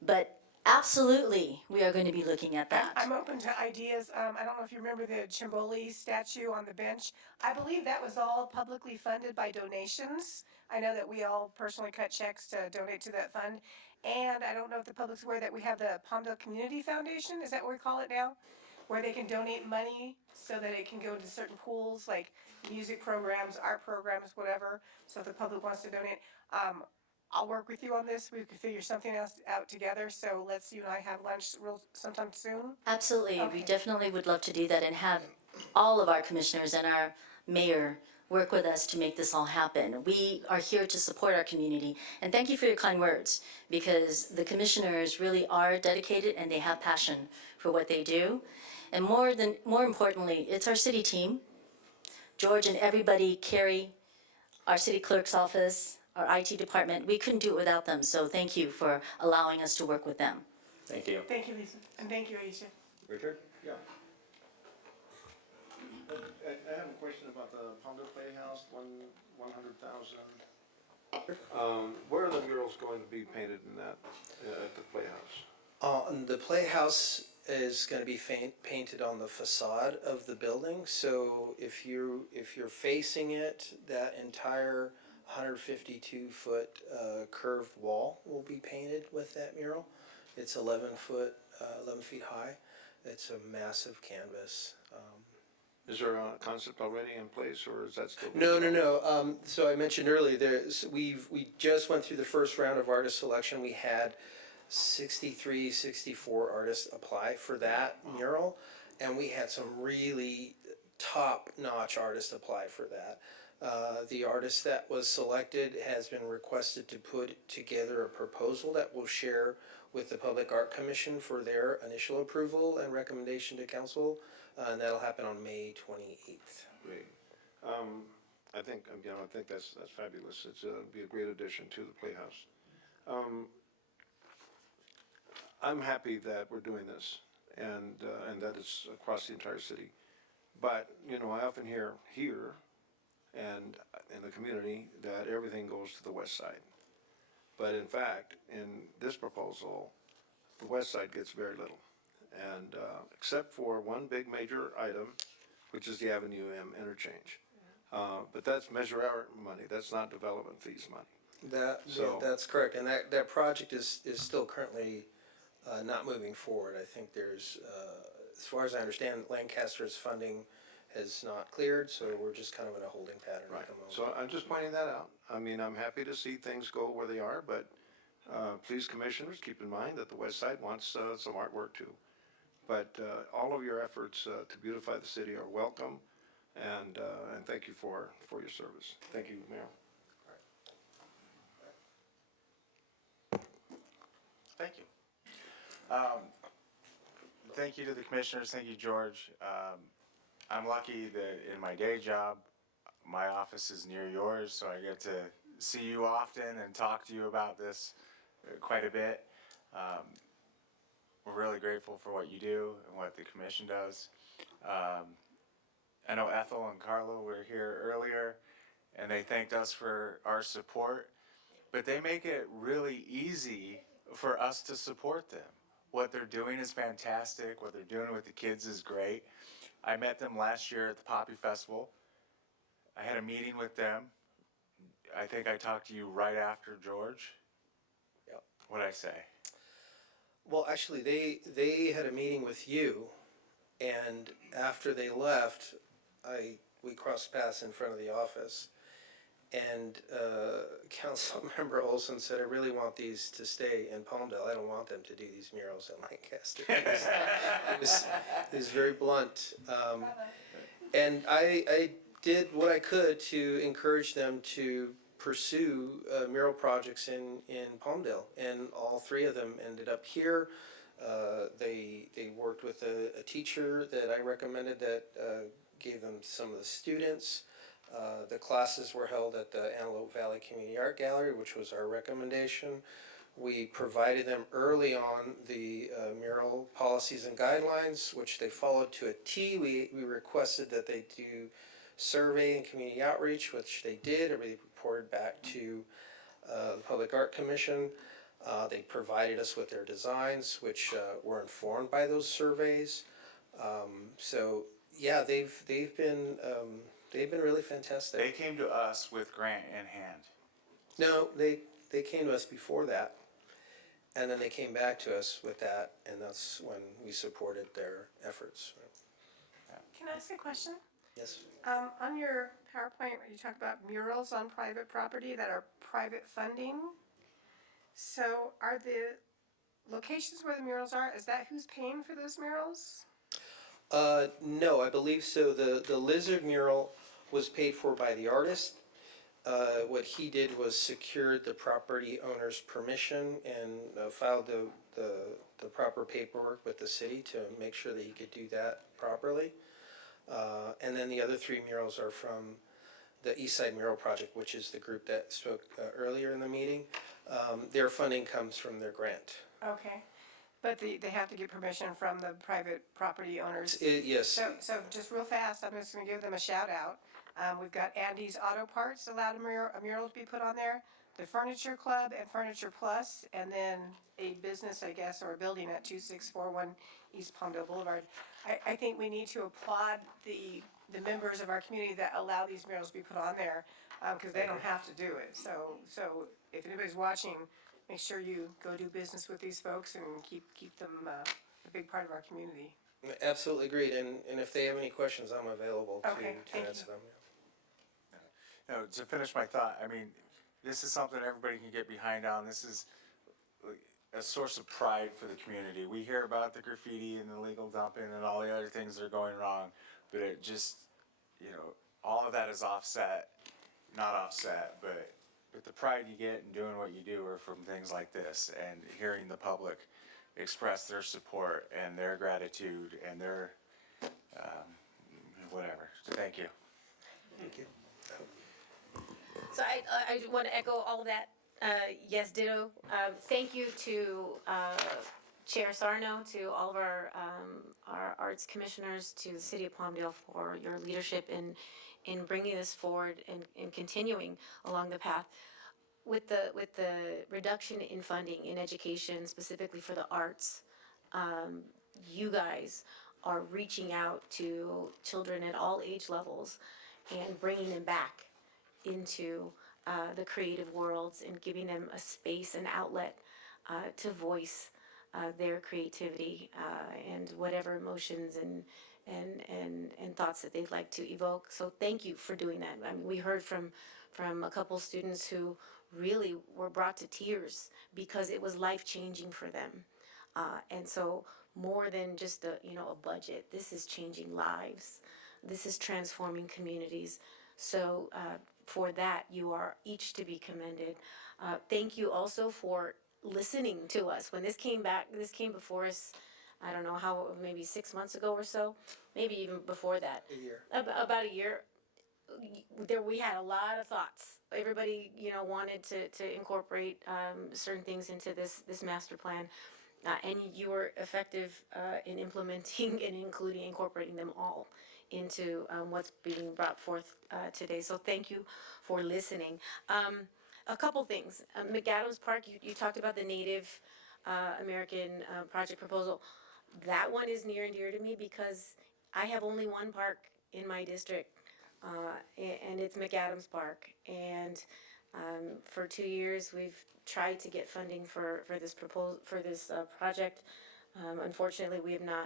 But absolutely, we are going to be looking at that. I'm open to ideas. I don't know if you remember the Chimboli statue on the bench. I believe that was all publicly funded by donations. I know that we all personally cut checks to donate to that fund. And I don't know if the public's aware that we have the Palmdale Community Foundation, is that what we call it now? Where they can donate money so that it can go to certain pools, like music programs, art programs, whatever. So if the public wants to donate, I'll work with you on this. We could figure something else out together. So let's you and I have lunch sometime soon. Absolutely. Okay. We definitely would love to do that and have all of our commissioners and our mayor work with us to make this all happen. We are here to support our community. And thank you for your kind words, because the commissioners really are dedicated and they have passion for what they do. And more importantly, it's our city team. George and everybody, Carrie, our city clerk's office, our IT department, we couldn't do it without them. So thank you for allowing us to work with them. Thank you. Thank you, Lisa. And thank you, Aisha. Richard? Yeah. I have a question about the Palmdale Playhouse, 100,000. Where are the murals going to be painted in that, at the Playhouse? The Playhouse is going to be painted on the facade of the building. So if you're facing it, that entire 152-foot curved wall will be painted with that mural. It's 11 feet high. It's a massive canvas. Is there a concept already in place, or is that still? No. So I mentioned earlier, we just went through the first round of artist selection. We had 64 artists apply for that mural, and we had some really top-notch artists apply for that. The artist that was selected has been requested to put together a proposal that we'll share with the Public Art Commission for their initial approval and recommendation to council, and that'll happen on May 28th. Great. I think that's fabulous. It's be a great addition to the Playhouse. I'm happy that we're doing this, and that it's across the entire city. But I often hear here and in the community that everything goes to the west side. But in fact, in this proposal, the west side gets very little. And except for one big major item, which is the Avenue M interchange. But that's Measure Hour money, that's not development fees money. That's correct, and that project is still currently not moving forward. I think there's, as far as I understand, Lancaster's funding has not cleared, so we're just kind of in a holding pattern at the moment. So I'm just pointing that out. I mean, I'm happy to see things go where they are, but please, commissioners, keep in mind that the west side wants some artwork too. But all of your efforts to beautify the city are welcome, and thank you for your service. Thank you, Mayor. Thank you. Thank you to the commissioners, thank you, George. I'm lucky that in my day job, my office is near yours, so I get to see you often and talk to you about this quite a bit. We're really grateful for what you do and what the commission does. I know Ethel and Carlo were here earlier, and they thanked us for our support, but they make it really easy for us to support them. What they're doing is fantastic. What they're doing with the kids is great. I met them last year at the Poppy Festival. I had a meeting with them. I think I talked to you right after George. Yep. What'd I say? Well, actually, they had a meeting with you, and after they left, we crossed paths in front of the office, and Council Member Olson said, "I really want these to stay in Palmdale. I don't want them to do these murals in Lancaster." It was very blunt, and I did what I could to encourage them to pursue mural projects in Palmdale, and all three of them ended up here. They worked with a teacher that I recommended that gave them some of the students. The classes were held at the Antelope Valley Community Art Gallery, which was our recommendation. We provided them early on the mural policies and guidelines, which they followed to a T. We requested that they do survey and community outreach, which they did. Everybody reported back to the Public Art Commission. They provided us with their designs, which were informed by those surveys. So yeah, they've been really fantastic. They came to us with grant in hand. No, they came to us before that, and then they came back to us with that, and that's when we supported their efforts. Can I ask a question? Yes. On your PowerPoint, where you talk about murals on private property that are private funding, so are the locations where the murals are, is that who's paying for those murals? No, I believe so. The lizard mural was paid for by the artist. What he did was secured the property owner's permission and filed the proper paperwork with the city to make sure that he could do that properly. And then the other three murals are from the East Side Mural Project, which is the group that spoke earlier in the meeting. Their funding comes from their grant. Okay, but they have to get permission from the private property owners? Yes. So just real fast, I'm just gonna give them a shout out. We've got Andy's Auto Parts allowed a mural to be put on there, the Furniture Club and Furniture Plus, and then a business, I guess, or a building at 2641 East Palmdale Boulevard. I think we need to applaud the members of our community that allow these murals to be put on there, because they don't have to do it. So if anybody's watching, make sure you go do business with these folks and keep them a big part of our community. Absolutely agreed. And if they have any questions, I'm available to thank answer them. No, to finish my thought, I mean, this is something everybody can get behind on. This is a source of pride for the community. We hear about the graffiti and the illegal dumping and all the other things that are going wrong, but it just, all of that is offset, not offset, but the pride you get in doing what you do are from things like this, and hearing the public express their support and their gratitude and their, whatever. So thank you. Thank you. So I want to echo all of that. Yes, ditto. Thank you to Chair Sarno, to all of our arts commissioners, to the City of Palmdale for your leadership in bringing this forward and continuing along the path. With the reduction in funding in education, specifically for the arts, you guys are reaching out to children at all age levels and bringing them back into the creative worlds and giving them a space and outlet to voice their creativity and whatever emotions and thoughts that they'd like to evoke. So thank you for doing that. I mean, we heard from a couple students who really were brought to tears because it was life-changing for them. And so more than just a budget, this is changing lives. This is transforming communities. So for that, you are each to be commended. Thank you also for listening to us. When this came before us, I don't know how, maybe 6 months ago or so, maybe even before that. A year. About a year. We had a lot of thoughts. Everybody, wanted to incorporate certain things into this master plan. And you were effective in implementing and incorporating them all into what's being brought forth today. So thank you for listening. A couple things. McAdams Park, you talked about the Native American project proposal. That one is near and dear to me because I have only one park in my district, and it's McAdams Park. And for 2 years, we've tried to get funding for this project. Unfortunately, we have not.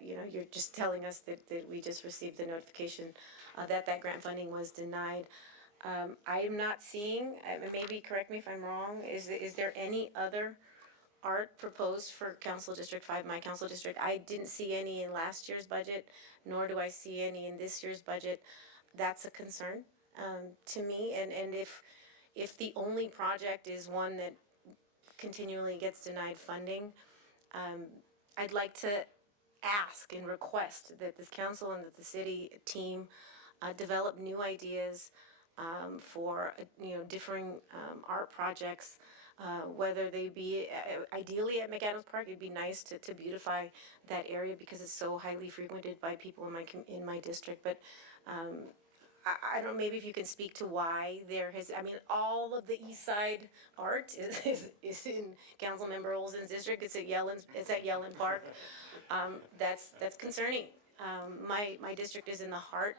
You're just telling us that we just received the notification that grant funding was denied. I am not seeing. Maybe correct me if I'm wrong. Is there any other art proposed for Council District 5, my council district? I didn't see any in last year's budget, nor do I see any in this year's budget. That's a concern to me. And if the only project is one that continually gets denied funding, I'd like to ask and request that this council and that the city team develop new ideas for differing art projects, whether they be ideally at McAdams Park. It'd be nice to beautify that area because it's so highly frequented by people in my district. But I don't know, maybe if you can speak to why there has, all of the east side art is in Councilmember Olson's district. It's at Yellen Park. That's concerning. My district is in the heart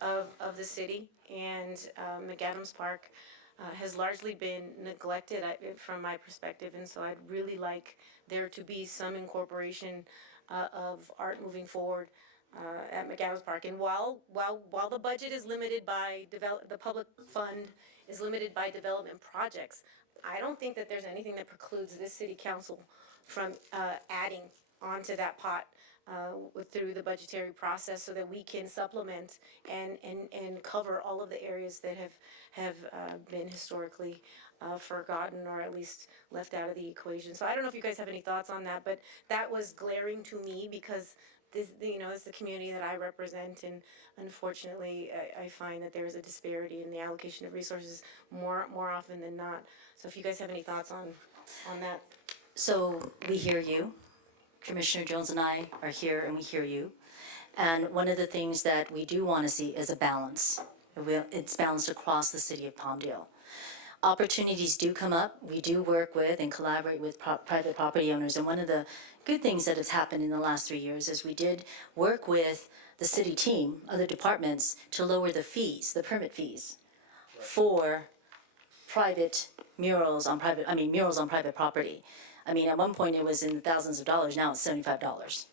of the city, and McAdams Park has largely been neglected from my perspective, and so I'd really like there to be some incorporation of art moving forward at McAdams Park. And while the budget is limited by the public fund is limited by development projects, I don't think that there's anything that precludes this city council from adding onto that pot through the budgetary process so that we can supplement and cover all of the areas that have been historically forgotten or at least left out of the equation. So I don't know if you guys have any thoughts on that, but that was glaring to me because this is the community that I represent, and unfortunately, I find that there is a disparity in the allocation of resources more often than not. So if you guys have any thoughts on that. So we hear you. Commissioner Jones and I are here and we hear you. And one of the things that we do want to see is a balance. It's balanced across the city of Palmdale. Opportunities do come up. We do work with and collaborate with private property owners. And one of the good things that has happened in the last 3 years is we did work with the city team, other departments, to lower the fees, the permit fees for private murals on private property. At one point it was in thousands of dollars, now it's $75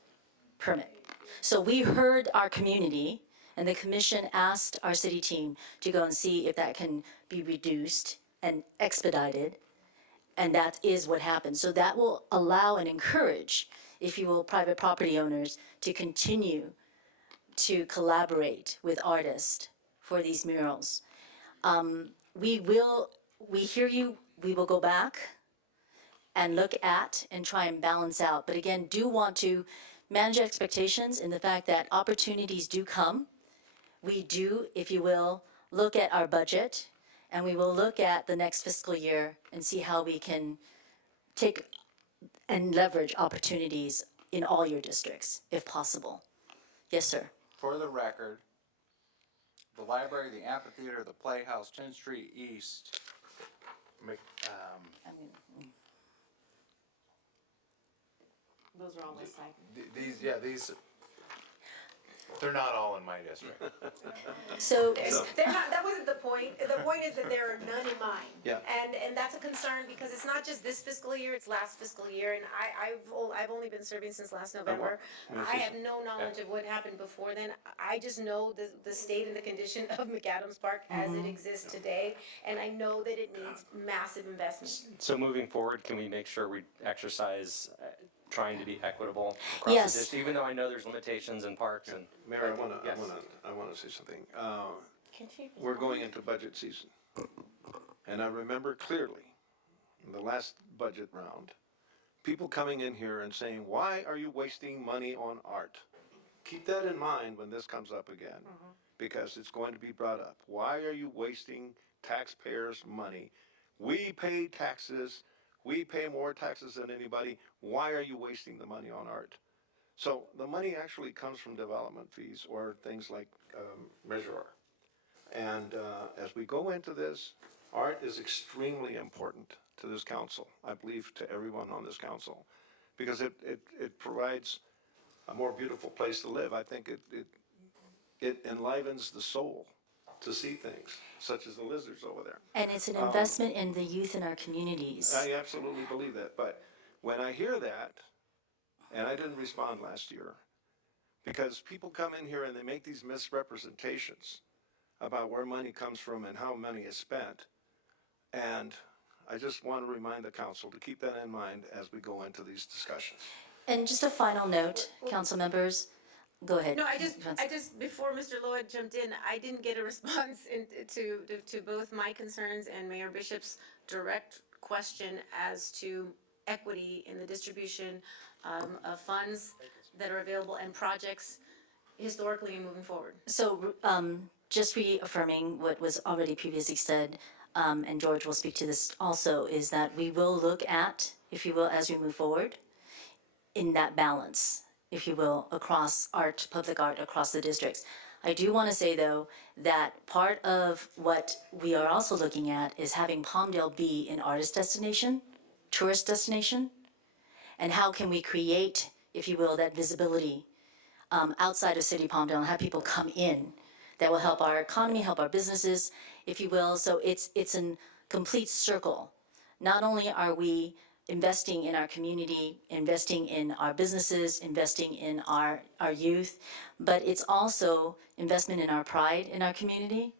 permit. So we heard our community, and the commission asked our city team to go and see if that can be reduced and expedited, and that is what happened. So that will allow and encourage, if you will, private property owners to continue to collaborate with artists for these murals. We hear you, we will go back and look at and try and balance out. But again, do want to manage expectations in the fact that opportunities do come. We do, if you will, look at our budget, and we will look at the next fiscal year and see how we can take and leverage opportunities in all your districts, if possible. Yes, sir. For the record, the library, the amphitheater, the playhouse, 10th Street East, Those are all West Side. these They're not all in my district. So, That wasn't the point. The point is that there are none in mine. Yeah. And that's a concern because it's not just this fiscal year, it's last fiscal year. And I've only been serving since last November. I have no knowledge of what happened before then. I just know the state and the condition of McAdams Park as it exists today. And I know that it needs massive investment. So moving forward, can we make sure we exercise trying to be equitable across Yes. the district, even though I know there's limitations in parks and. Mayor, Yes. I wanna say something. We're going into budget season. And I remember clearly, in the last budget round, people coming in here and saying, why are you wasting money on art? Keep that in mind when this comes up again, because it's going to be brought up. Why are you wasting taxpayers' money? We pay taxes, we pay more taxes than anybody. Why are you wasting the money on art? So the money actually comes from development fees or things like Measure R. And as we go into this, art is extremely important to this council, I believe to everyone on this council, because it provides a more beautiful place to live. I think it enlivens the soul to see things, such as the lizards over there. and it's an investment in the youth in our communities. I absolutely believe that, but when I hear that, and I didn't respond last year, because people come in here and they make these misrepresentations about where money comes from and how money is spent. And I just want to remind the council to keep that in mind as we go into these discussions. And just a final note, council members, go ahead. No, I just, before Mr. Lloyd jumped in, I didn't get a response to both my concerns and Mayor Bishop's direct question as to equity in the distribution of funds that are available and projects historically and moving forward. So, just reaffirming what was already previously said, and George will speak to this also, is that we will look at, if you will, as we move forward, in that balance, if you will, across art, public art, across the districts. I do want to say, though, that part of what we are also looking at is having Palmdale be an artist destination, tourist destination, and how can we create, if you will, that visibility outside of City Palmdale and have people come in that will help our economy, help our businesses, if you will. So it's a complete circle. Not only are we investing in our community, investing in our businesses, investing in our youth, but it's also investment in our pride in our community.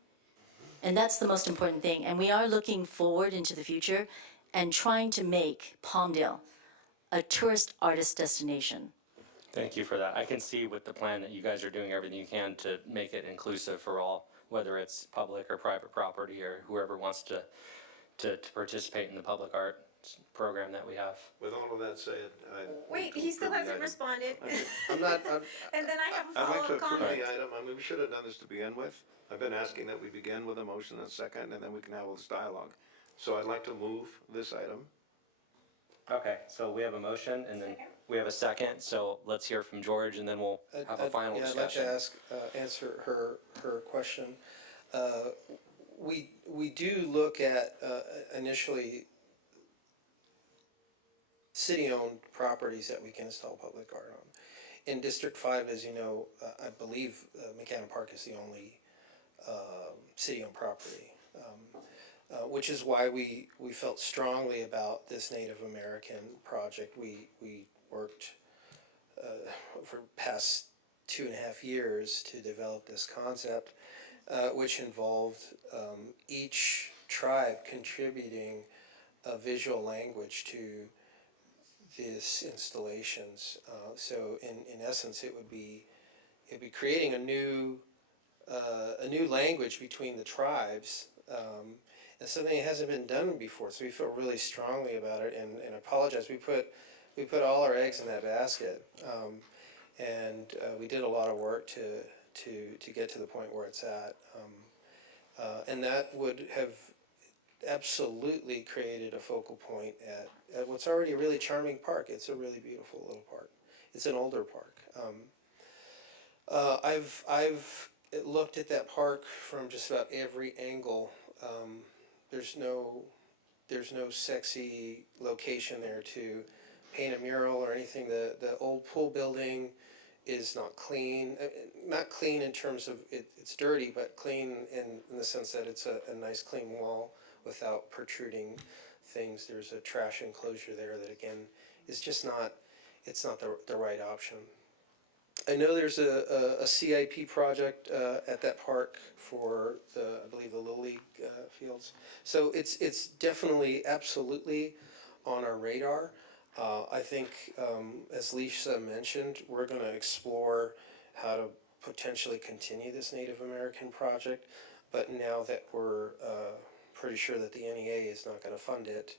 And that's the most important thing. And we are looking forward into the future and trying to make Palmdale a tourist artist destination. Thank you for that. I can see with the plan that you guys are doing everything you can to make it inclusive for all, whether it's public or private property or whoever wants to participate in the public art program that we have. With all of that said, Wait, he still hasn't responded. I'm not, And then I have a I'd like to follow-up approve comment. the item. I mean, we should have done this to begin with. I've been asking that we begin with a motion and a second, and then we can have all this dialogue. So I'd like to move this item. Okay, so we have a motion and then we have a second, so let's hear from George and then we'll have a final discussion. I'd like to answer her question. We do look at initially city-owned properties that we can install public art on. In District 5, as you know, I believe McAdams Park is the only city-owned property. Which is why we felt strongly about this Native American project. We worked for the past 2.5 years to develop this concept, which involved each tribe contributing a visual language to these installations. So in essence, it'd be creating a new language between the tribes. And something that hasn't been done before, so we feel really strongly about it. And I apologize. We put all our eggs in that basket, and we did a lot of work to get to the point where it's at. And that would have absolutely created a focal point at what's already a really charming park. It's a really beautiful little park. It's an older park. I've looked at that park from just about every angle. There's no sexy location there to paint a mural or anything. The old pool building is not clean. Not clean in terms of it's dirty, but clean in the sense that it's a nice clean wall without protruding things. There's a trash enclosure there that again is just not, it's not the right option. I know there's a CIP project at that park for I believe the Little League fields. So it's definitely absolutely on our radar. I think, as Lisa mentioned, we're going to explore how to potentially continue this Native American project. But now that we're pretty sure that the NEA is not going to fund it,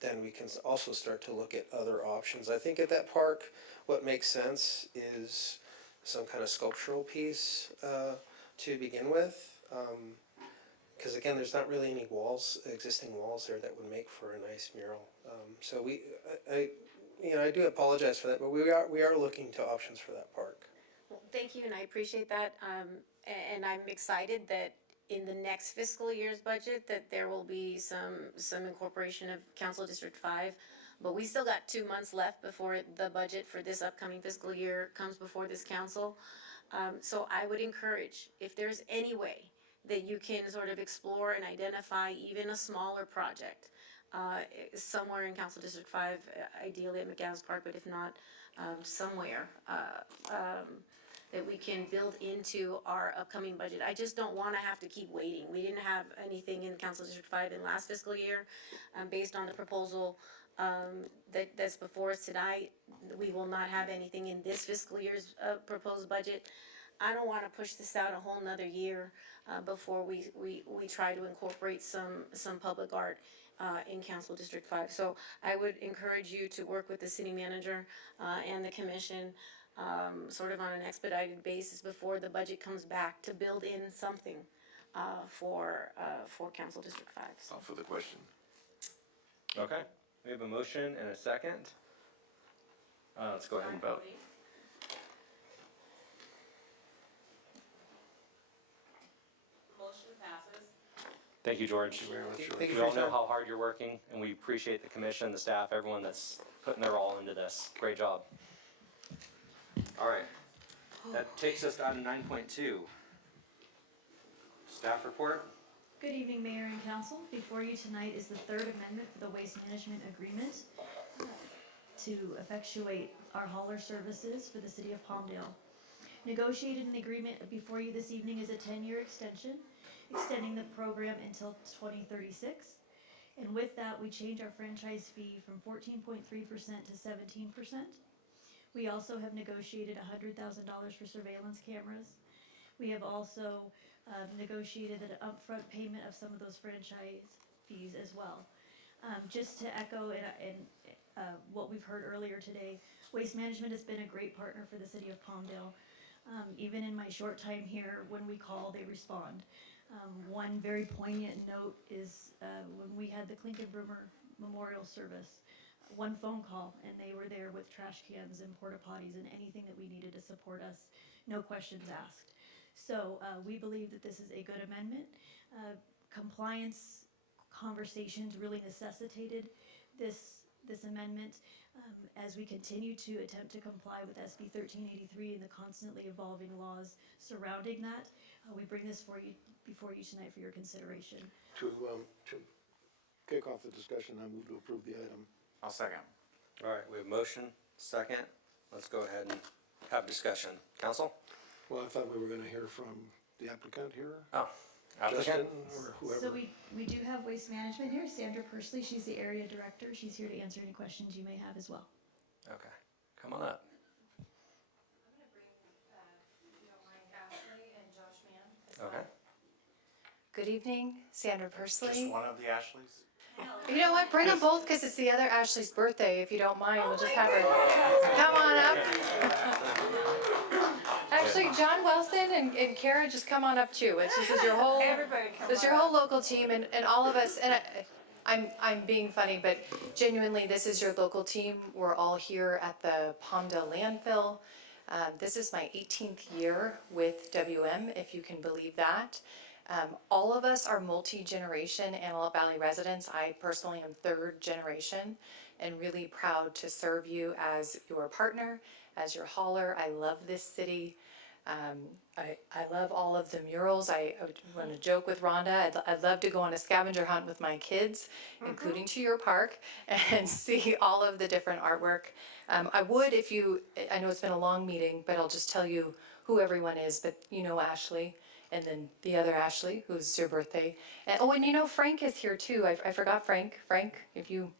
then we can also start to look at other options. I think at that park, what makes sense is some kind of sculptural piece to begin with. Because again, there's not really any existing walls there that would make for a nice mural. So I do apologize for that, but we are looking to options for that park. Well, thank you, and I appreciate that. And I'm excited that in the next fiscal year's budget, that there will be some incorporation of Council District 5. But we still got 2 months left before the budget for this upcoming fiscal year comes before this council. So I would encourage, if there's any way that you can sort of explore and identify even a smaller project, somewhere in Council District 5, ideally at McAdams Park, but if not, somewhere, that we can build into our upcoming budget. I just don't wanna have to keep waiting. We didn't have anything in Council District 5 in last fiscal year, based on the proposal that's before us tonight. We will not have anything in this fiscal year's proposed budget. I don't wanna push this out a whole nother year before we try to incorporate some public art in Council District 5. So I would encourage you to work with the city manager and the commission sort of on an expedited basis before the budget comes back to build in something for Council District 5. Call for the question. Okay, we have a motion and a second. Let's go ahead and vote. Motion passes. Thank you, George. Thank you very much, George. Thank you We for all your know time. how hard you're working, and we appreciate the commission, the staff, everyone that's putting their all into this. Great job. All right, that takes us down to 9.2. Staff report. Good evening, Mayor and Council. Before you tonight is the third amendment for the Waste Management Agreement to effectuate our hauler services for the city of Palmdale. Negotiated in the agreement before you this evening is a 10-year extension, extending the program until 2036. And with that, we change our franchise fee from 14.3% to 17%. We also have negotiated $100,000 for surveillance cameras. We have also negotiated an upfront payment of some of those franchise fees as well. Just to echo what we've heard earlier today, Waste Management has been a great partner for the city of Palmdale. Even in my short time here, when we call, they respond. One very poignant note is when we had the Klinkenbrummer Memorial Service, one phone call and they were there with trash cans and porta potties and anything that we needed to support us, no questions asked. So we believe that this is a good amendment. Compliance conversations really necessitated this amendment as we continue to attempt to comply with SB 1383 and the constantly evolving laws surrounding that. We bring this before you tonight for your consideration. To kick off the discussion, I move to approve the item. I'll second. All right, we have motion, second. Let's go ahead and have discussion. Council? Well, I thought we were gonna hear from the applicant here. Oh, Justin applicant? or whoever. So we do have Waste Management here, Sandra Pursley, she's the area director. She's here to answer any questions you may have as well. Okay, come on up. I'm gonna bring, if you don't mind, Ashley and Josh Mann as well. Okay. Good evening, Sandra Pursley. Just one of the Ashleys? You know what, bring them both, cause it's the other Ashley's birthday, if you don't mind, we'll just have her, come on up. Actually, John Wilson and Kara, just come on up too, this is your whole, Everybody come this is your on whole local team and all of us, and I'm being funny, but genuinely, this is your local team, we're all here at the Palmdale landfill. This is my 18th year with WM, if you can believe that. All of us are multi-generation Antelope Valley residents. I personally am third generation and really proud to serve you as your partner, as your hauler. I love this city. I love all of the murals. I want to joke with Rhonda. I'd love to go on a scavenger hunt with my kids, including to your park, and see all of the different artwork. I would if you, I know it's been a long meeting, but I'll just tell you who everyone is, but you know Ashley, and then the other Ashley, who's your birthday. And, oh, and you know Frank is here too. I forgot Frank. Frank, if you...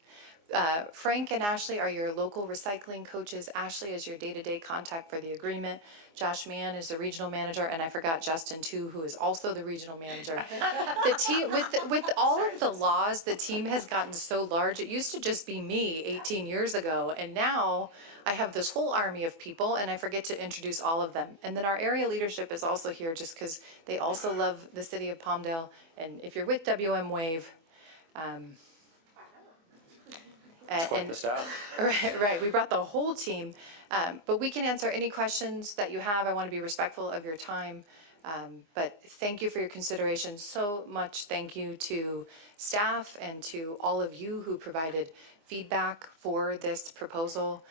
Frank and Ashley are your local recycling coaches. Ashley is your day-to-day contact for the agreement. Josh Mann is the regional manager, and I forgot Justin too, who is also the regional manager. The team, with all of the laws, the team has gotten so large. It used to just be me 18 years ago, and now I have this whole army of people, and I forget to introduce all of them. And then our area leadership is also here just because they also love the city of Palmdale. And if you're with WM Wave, It's quite the staff. Right. We brought the whole team, but we can answer any questions that you have. I want to be respectful of your time, but thank you for your consideration. So much thank you to staff and to all of you who provided feedback for this proposal.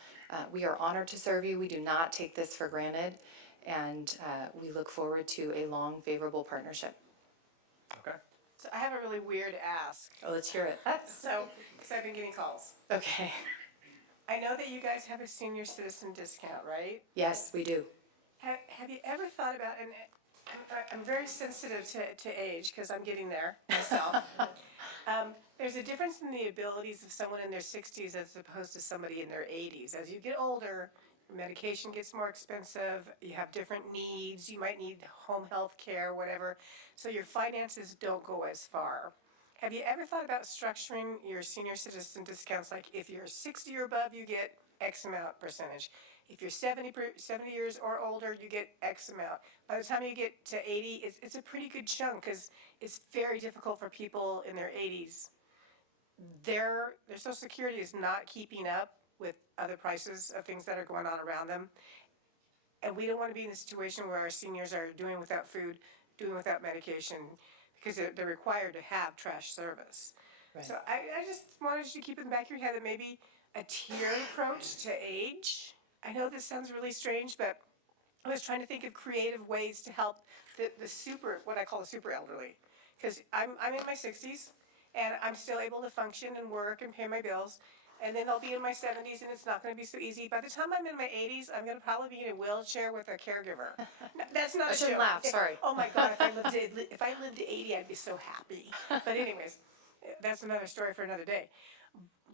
We are honored to serve you. We do not take this for granted, and we look forward to a long, favorable partnership. Okay. So I have a really weird ask. Oh, let's hear it. So, because I've been getting calls. Okay. I know that you guys have a senior citizen discount, right? Yes, we do. Have you ever thought about, and I'm very sensitive to age because I'm getting there myself. There's a difference in the abilities of someone in their 60s as opposed to somebody in their 80s. As you get older, medication gets more expensive, you have different needs, you might need home health care, whatever, so your finances don't go as far. Have you ever thought about structuring your senior citizen discounts, like if you're 60 or above, you get X amount percentage. If you're 70 years or older, you get X amount. By the time you get to 80, it's a pretty good chunk, because it's very difficult for people in their 80s. Their Social Security is not keeping up with other prices of things that are going on around them. And we don't want to be in a situation where our seniors are doing without food, doing without medication, because they're required to have trash service. Right. So I just wanted you to keep in the back of your head that maybe a tiered approach to age. I know this sounds really strange, but I was trying to think of creative ways to help the super, what I call the super elderly. Because I'm in my 60s, and I'm still able to function and work and pay my bills. And then I'll be in my 70s, and it's not going to be so easy. By the time I'm in my 80s, I'm going to probably be in a wheelchair with a caregiver. No, that's not I a shouldn't joke. laugh, sorry. Oh my God, if I lived to 80, I'd be so happy. But anyways, that's another story for another day.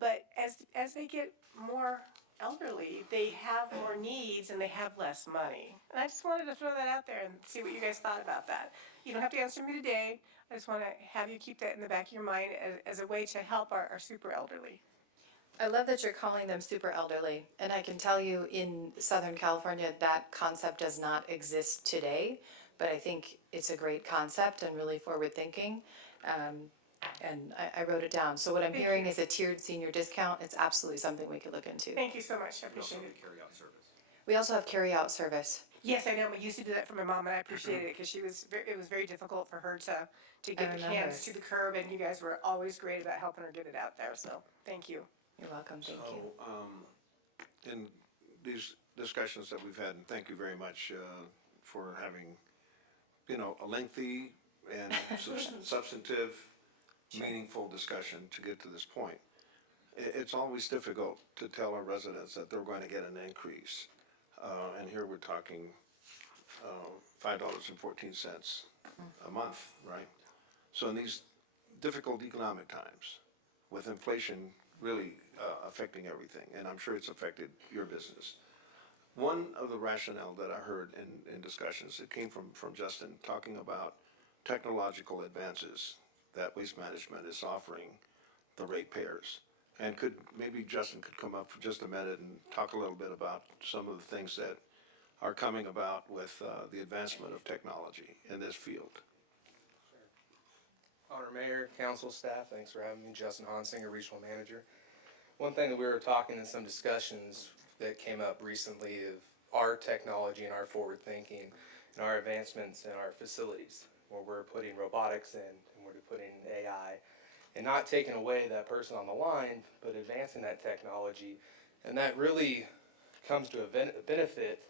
But as they get more elderly, they have more needs and they have less money. And I just wanted to throw that out there and see what you guys thought about that. You don't have to answer me today. I just want to have you keep that in the back of your mind as a way to help our super elderly. I love that you're calling them super elderly, and I can tell you in Southern California that concept does not exist today, but I think it's a great concept and really forward thinking, and I wrote it down. So what I'm hearing is a tiered senior discount. It's absolutely something we could look into. Thank you so much. I appreciate it. We also have carry-out service. Yes, I know. I used to do that for my mom, and I appreciated it because it was very difficult for her to get the cans to the curb, and you guys were always great about helping her get it out there. So thank you. You're welcome. Thank you. In these discussions that we've had, and thank you very much for having, a lengthy and substantive, meaningful discussion to get to this point. It's always difficult to tell our residents that they're going to get an increase. And here we're talking $5.14 a month, right? So in these difficult economic times, with inflation really affecting everything, and I'm sure it's affected your business. One of the rationale that I heard in discussions, it came from Justin, talking about technological advances that Waste Management is offering the ratepayers. And maybe Justin could come up for just a minute and talk a little bit about some of the things that are coming about with the advancement of technology in this field. Honor Mayor, Council, staff, thanks for having me. Justin Honsinger, Regional Manager. One thing that we were talking in some discussions that came up recently of our technology and our forward thinking and our advancements in our facilities, where we're putting robotics in and we're putting AI, and not taking away that person on the line, but advancing that technology. And that really comes to a benefit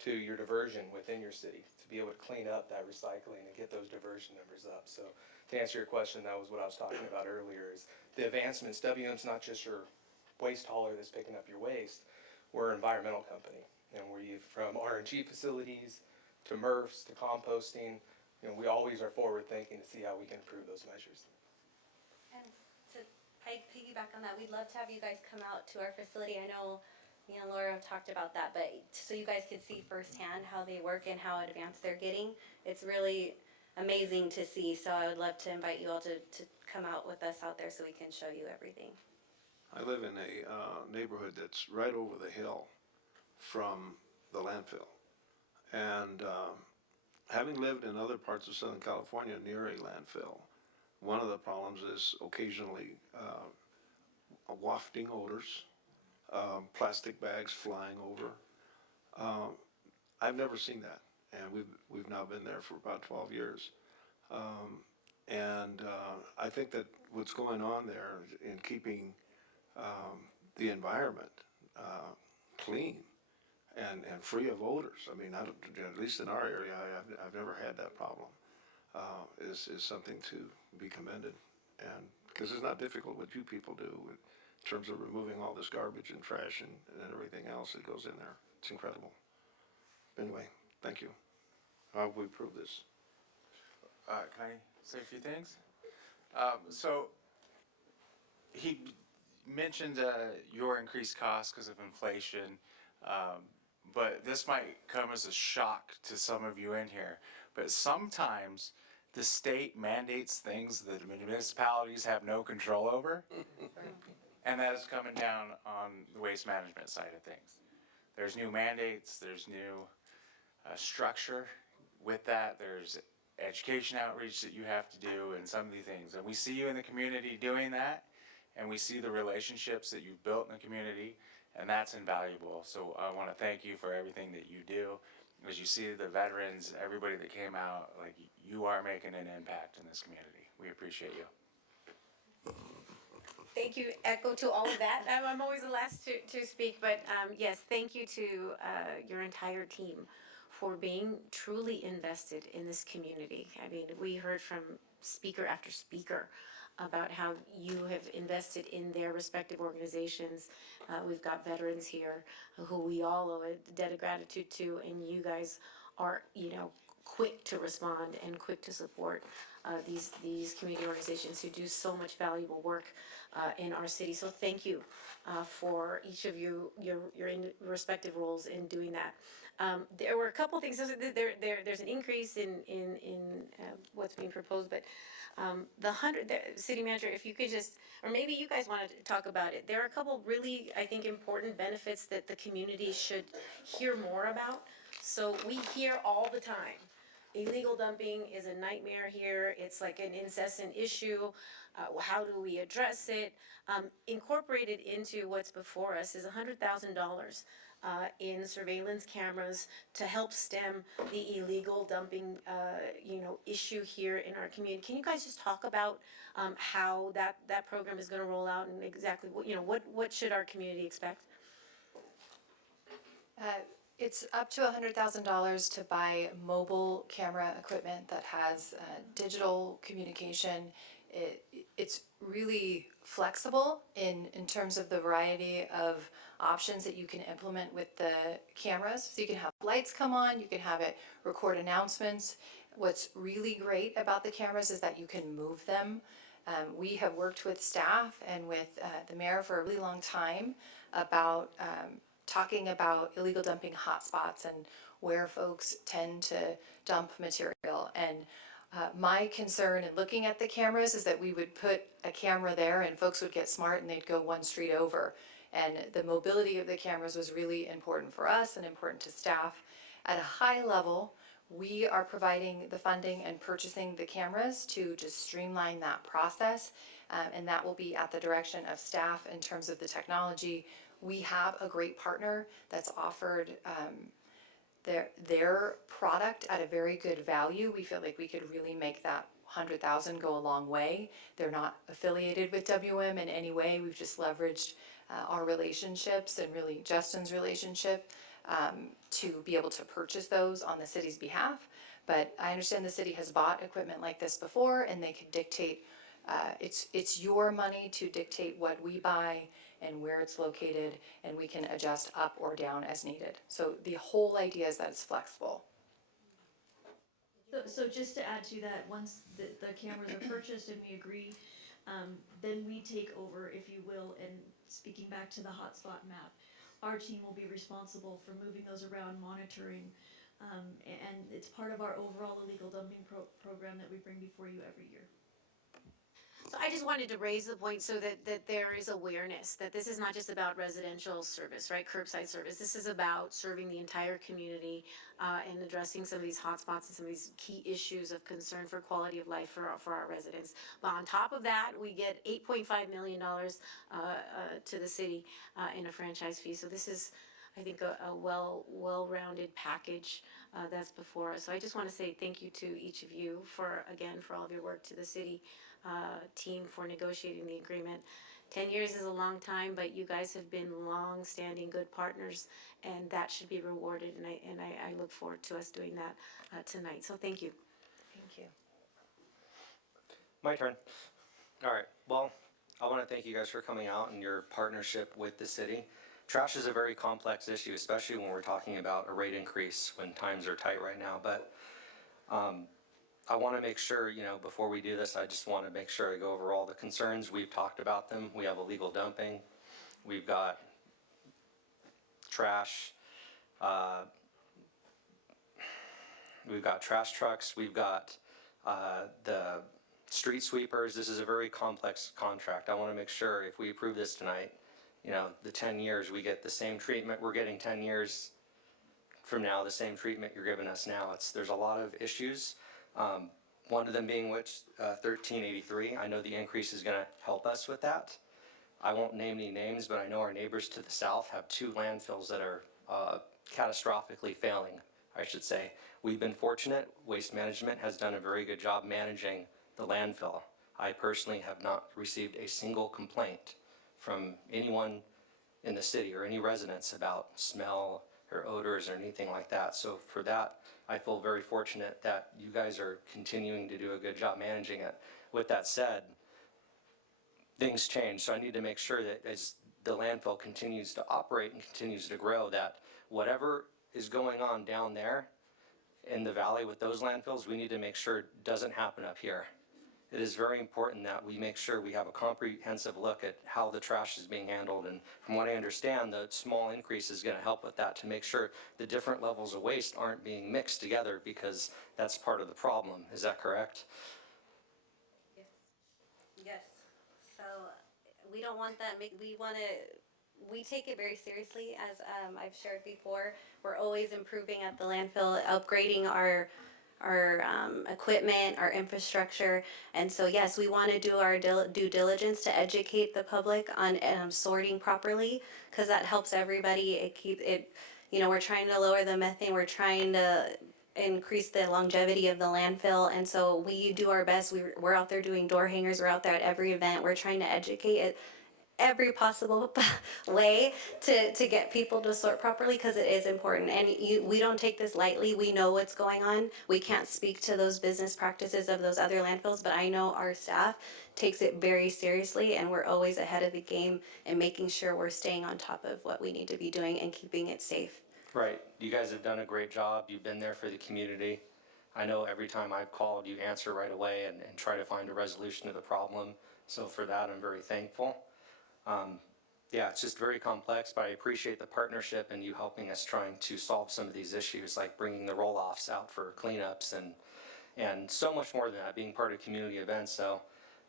to your diversion within your city, to be able to clean up that recycling and get those diversion numbers up. So to answer your question, that was what I was talking about earlier, is the advancements. WM's not just your waste hauler that's picking up your waste. We're an environmental company, and from RNG facilities to MRFs to composting, we always are forward thinking to see how we can improve those measures. And to piggyback on that, we'd love to have you guys come out to our facility. I know me and Laura have talked about that, but so you guys could see firsthand how they work and how advanced they're getting. It's really amazing to see. So I would love to invite you all to come out with us out there so we can show you everything. I live in a neighborhood that's right over the hill from the landfill. And having lived in other parts of Southern California near a landfill, one of the problems is occasionally wafting odors, plastic bags flying over. I've never seen that, and we've now been there for about 12 years. I think that what's going on there in keeping the environment clean and free of odors. I mean, at least in our area, I've never had that problem. Is something to be commended, and because it's not difficult what you people do in terms of removing all this garbage and trash and everything else that goes in there. It's incredible. Anyway, thank you. I hope we prove this. Can I say a few things? So he mentioned your increased costs because of inflation, but this might come as a shock to some of you in here. But sometimes the state mandates things that municipalities have no control over, and that is coming down on the waste management side of things. There's new mandates, there's new structure with that, there's education outreach that you have to do and some of these things. And we see you in the community doing that, and we see the relationships that you've built in the community, and that's invaluable. So I want to thank you for everything that you do. As you see the veterans, everybody that came out, like, you are making an impact in this community. We appreciate you. Thank you, echo to all of that. I'm always the last to speak, but yes, thank you to your entire team for being truly invested in this community. I mean, we heard from speaker after speaker about how you have invested in their respective organizations. We've got veterans here who we all owe a debt of gratitude to, and you guys are, quick to respond and quick to support these community organizations who do so much valuable work in our city. So thank you for each of your respective roles in doing that. There were a couple things. There's an increase in what's being proposed, but the city manager, if you could just, or maybe you guys want to talk about it. There are a couple really, I think, important benefits that the community should hear more about. So we hear all the time, illegal dumping is a nightmare here. It's like an incessant issue. How do we address it? Incorporated into what's before us is $100,000 in surveillance cameras to help stem the illegal dumping, issue here in our community. Can you guys just talk about how that program is going to roll out and exactly what should our community expect? It's up to $100,000 to buy mobile camera equipment that has digital communication. It's really flexible in terms of the variety of options that you can implement with the cameras. So you can have lights come on, you can have it record announcements. What's really great about the cameras is that you can move them. We have worked with staff and with the mayor for a really long time about talking about illegal dumping hotspots and where folks tend to dump material. And my concern in looking at the cameras is that we would put a camera there and folks would get smart and they'd go one street over. And the mobility of the cameras was really important for us and important to staff. At a high level, we are providing the funding and purchasing the cameras to just streamline that process. And that will be at the direction of staff in terms of the technology. We have a great partner that's offered their product at a very good value. We feel like we could really make that $100,000 go a long way. They're not affiliated with WM in any way. We've just leveraged our relationships and really Justin's relationship to be able to purchase those on the city's behalf. But I understand the city has bought equipment like this before, and they can dictate, it's your money to dictate what we buy and where it's located, and we can adjust up or down as needed. So the whole idea is that it's flexible. So just to add to that, once the cameras are purchased and we agree, then we take over, if you will, and speaking back to the hotspot map, our team will be responsible for moving those around, monitoring, and it's part of our overall illegal dumping program that we bring before you every year. So I just wanted to raise the point so that there is awareness that this is not just about residential service, right? Curbside service. This is about serving the entire community and addressing some of these hotspots and some of these key issues of concern for quality of life for our residents. But on top of that, we get $8.5 million to the city in a franchise fee. So this is, I think, a well-rounded package that's before us. So I just want to say thank you to each of you for all of your work, to the city team for negotiating the agreement. 10 years is a long time, but you guys have been long-standing good partners, and that should be rewarded, and I look forward to us doing that tonight. So thank you. Thank you. My turn. All right, well, I want to thank you guys for coming out and your partnership with the city. Trash is a very complex issue, especially when we're talking about a rate increase when times are tight right now, but I want to make sure, before we do this, I just want to make sure I go over all the concerns. We've talked about them. We have illegal dumping. We've got trash. We've got trash trucks. We've got the street sweepers. This is a very complex contract. I want to make sure if we approve this tonight, the 10 years, we get the same treatment we're getting 10 years from now, the same treatment you're giving us now. There's a lot of issues. One of them being which 1383. I know the increase is going to help us with that. I won't name any names, but I know our neighbors to the south have 2 landfills that are catastrophically failing, I should say. We've been fortunate. Waste Management has done a very good job managing the landfill. I personally have not received a single complaint from anyone in the city or any residents about smell or odors or anything like that. So for that, I feel very fortunate that you guys are continuing to do a good job managing it. With that said, things change, so I need to make sure that as the landfill continues to operate and continues to grow, that whatever is going on down there in the valley with those landfills, we need to make sure it doesn't happen up here. It is very important that we make sure we have a comprehensive look at how the trash is being handled, and from what I understand, the small increase is going to help with that to make sure the different levels of waste aren't being mixed together, because that's part of the problem. Is that correct? Yes. So we don't want that. We take it very seriously, as I've shared before. We're always improving at the landfill, upgrading our equipment, our infrastructure, and so yes, we want to do our due diligence to educate the public on sorting properly, because that helps everybody. We're trying to lower the methane. We're trying to increase the longevity of the landfill, and so we do our best. We're out there doing door hangers. We're out there at every event. We're trying to educate it every possible way to get people to sort properly, because it is important, and we don't take this lightly. We know what's going on. We can't speak to those business practices of those other landfills, but I know our staff takes it very seriously, and we're always ahead of the game and making sure we're staying on top of what we need to be doing and keeping it safe. Right. You guys have done a great job. You've been there for the community. I know every time I've called, you answer right away and try to find a resolution to the problem. So for that, I'm very thankful. Yeah, it's just very complex, but I appreciate the partnership and you helping us trying to solve some of these issues, like bringing the roll-offs out for cleanups and so much more than that, being part of community events. So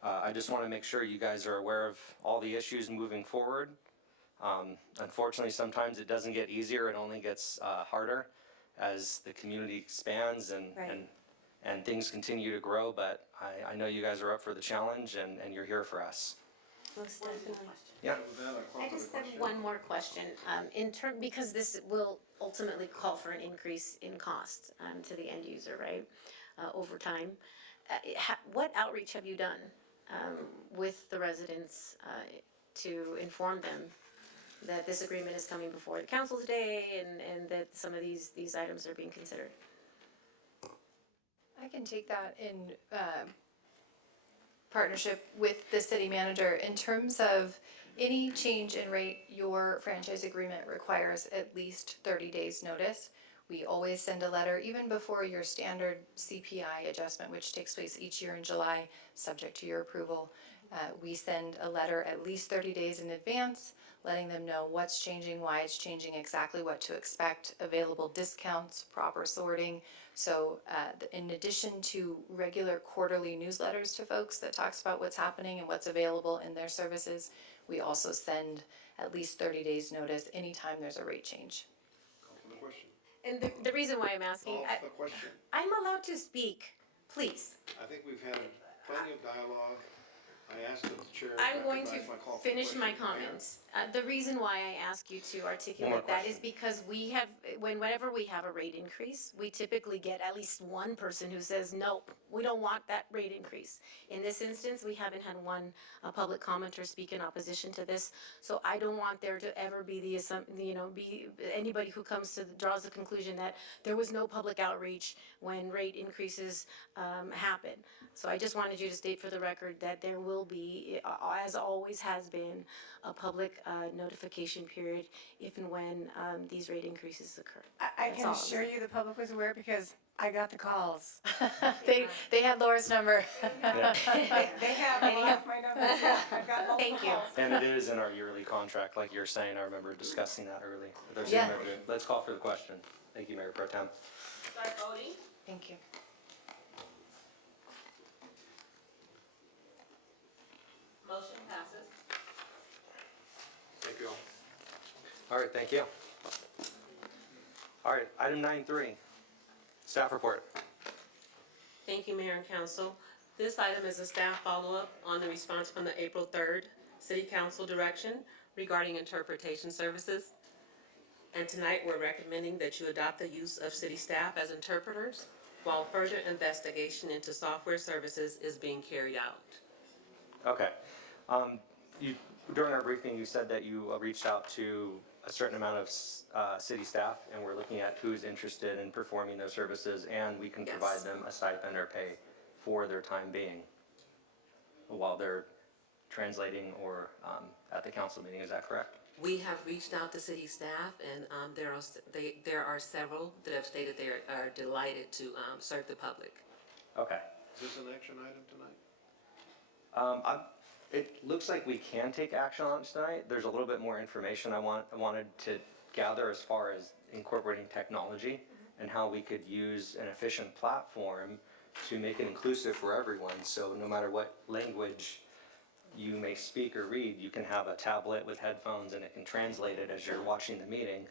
I just want to make sure you guys are aware of all the issues moving forward. Unfortunately, sometimes it doesn't get easier, it only gets harder as the community expands and things continue to grow, but I know you guys are up for the challenge and you're here for us. Most definitely. Yeah. I just have one more question. Because this will ultimately call for an increase in cost to the end user, right? Over time. What outreach have you done with the residents to inform them that this agreement is coming before the council today and that some of these items are being considered. I can take that in partnership with the city manager. In terms of any change in rate, your franchise agreement requires at least 30 days notice. We always send a letter even before your standard CPI adjustment, which takes place each year in July, subject to your approval. We send a letter at least 30 days in advance, letting them know what's changing, why it's changing, exactly what to expect, available discounts, proper sorting. So in addition to regular quarterly newsletters to folks that talks about what's happening and what's available in their services, we also send at least 30 days notice anytime there's a rate change. Call for the question. And the reason why I'm asking, Call for the question. I'm allowed to speak, please. I think we've had plenty of dialogue. I asked the chair. I'm going to recognize my call for the finish my question. comments. The reason why I ask you to articulate that is because we have, whenever we have a rate increase, we typically get at least one person who says, nope, we don't want that rate increase. In this instance, we haven't had one public commenter speak in opposition to this, so I don't want there to ever be be anybody who draws the conclusion that there was no public outreach when rate increases happen. So I just wanted you to state for the record that there will be, as always has been, a public notification period if and when these rate increases occur. I That's can all. assure you the public was aware because I got the calls. They had Laura's number. They have a lot of my numbers, yeah, I've got multiple Thank you. calls. And it is in our yearly contract, like you're saying, I remember discussing that early. There's Yeah. Let's call for the question. Thank you, Mayor Pro Tem. Start voting. Thank you. Motion passes. Thank you all. All right, thank you. All right, item 9.3, staff report. Thank you, Mayor and Council. This item is a staff follow-up on the response from the April 3rd City Council direction regarding interpretation services. And tonight, we're recommending that you adopt the use of city staff as interpreters while further investigation into software services is being carried out. Okay. During our briefing, you said that you reached out to a certain amount of city staff, and we're looking at who's interested in performing those services, and we can Yes. provide them a stipend or pay for their time being while they're translating or at the council meeting. Is that correct? We have reached out to city staff, and there are several that have stated they are delighted to serve the public. Okay. Is this an action item tonight? It looks like we can take action on it tonight. There's a little bit more information I wanted to gather as far as incorporating technology and how we could use an efficient platform to make it inclusive for everyone. So no matter what language you may speak or read, you can have a tablet with headphones and it can translate it as you're watching the meeting.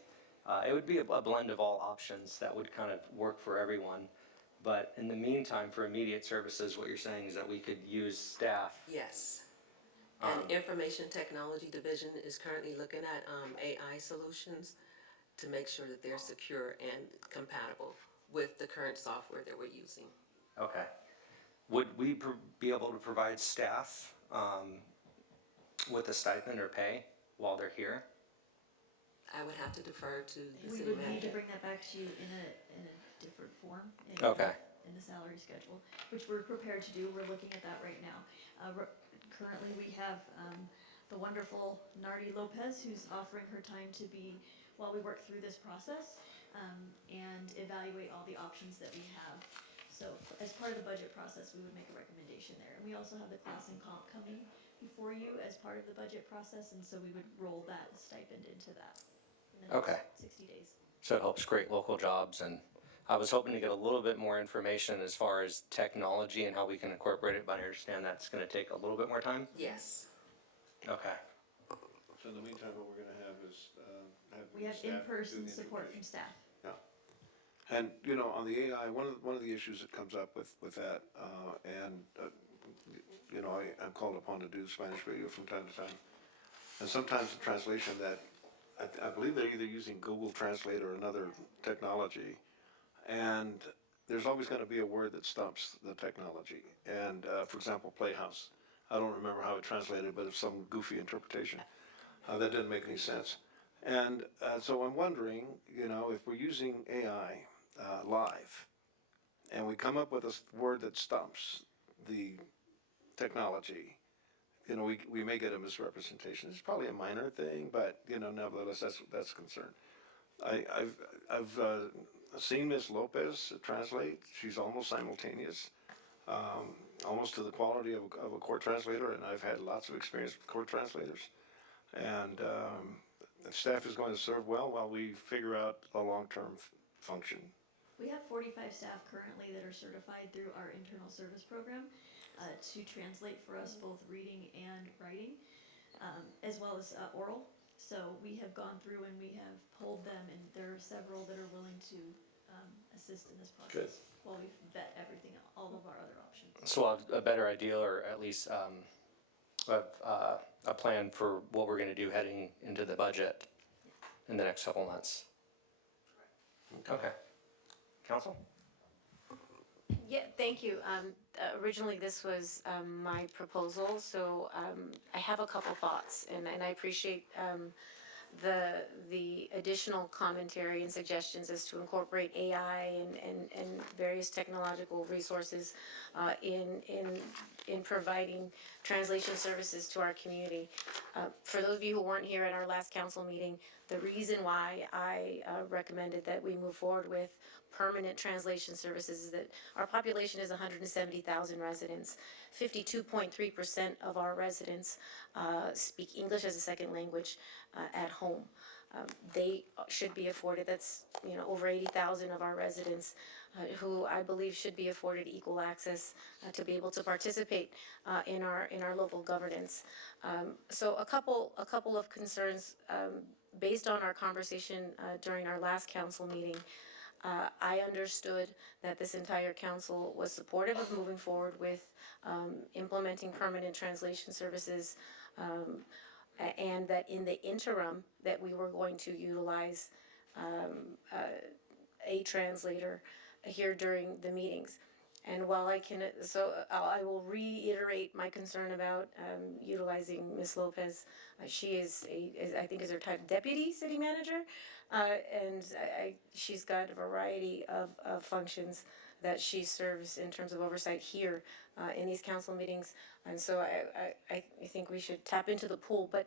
It would be a blend of all options that would kind of work for everyone. But in the meantime, for immediate services, what you're saying is that we could use staff. Yes. And Information Technology Division is currently looking at AI solutions to make sure that they're secure and compatible with the current software that we're using. Okay. Would we be able to provide staff with a stipend or pay while they're here? I would have to defer to the We city would need to manager. bring that back to you in a different form. Okay. In the salary schedule, which we're prepared to do. We're looking at that right now. Currently, we have the wonderful Nardi Lopez, who's offering her time to be, while we work through this process, and evaluate all the options that we have. So as part of the budget process, we would make a recommendation there. And we also have the class and comp coming before you as part of the budget process, and so we would roll that stipend into that in the Okay. next 60 days. So it helps create local jobs, and I was hoping to get a little bit more information as far as technology and how we can incorporate it, but I understand that's gonna take a little bit more time? Yes. Okay. So in the meantime, what we're gonna have is, have We have staff do in-person the support from information. staff. Yeah. And, you know, on the AI, one of the issues that comes up with that, you know, I'm called upon to do Spanish radio from time to time. And sometimes the translation that, I believe they're either using Google Translate or another technology. And there's always gonna be a word that stumps the technology. And, for example, Playhouse. I don't remember how it translated, but it's some goofy interpretation. That didn't make any sense. And so I'm wondering, if we're using AI live, and we come up with a word that stumps the technology, we may get a misrepresentation. It's probably a minor thing, but nevertheless, that's a concern. I've seen Ms. Lopez translate. She's almost simultaneous, almost to the quality of a court translator, and I've had lots of experience with court translators. And the staff is going to serve well while we figure out a long-term function. We have 45 staff currently that are certified through our internal service program to translate for us both reading and writing, as well as oral. So we have gone through and we have polled them, and there are several that are willing to assist in this process while we vet everything, all of our other options. So we'll have a better idea, or at least a plan for what we're gonna do heading into the budget in the next couple months. Okay. Council? Yeah, thank you. Originally, this was my proposal, so I have a couple thoughts, and I appreciate the additional commentary and suggestions as to incorporate AI and various technological resources in providing translation services to our community. For those of you who weren't here at our last council meeting, the reason why I recommended that we move forward with permanent translation services is that our population is 170,000 residents. 52.3% of our residents speak English as a second language at home. They should be afforded, that's over 80,000 of our residents who I believe should be afforded equal access to be able to participate in our local governance. So a couple of concerns based on our conversation during our last council meeting. I understood that this entire council was supportive of moving forward with implementing permanent translation services, and that in the interim that we were going to utilize a translator here during the meetings. And while I will reiterate my concern about utilizing Ms. Lopez. She is I think is her type deputy city manager, and she's got a variety of functions that she serves in terms of oversight here in these council meetings. And so I think we should tap into the pool, but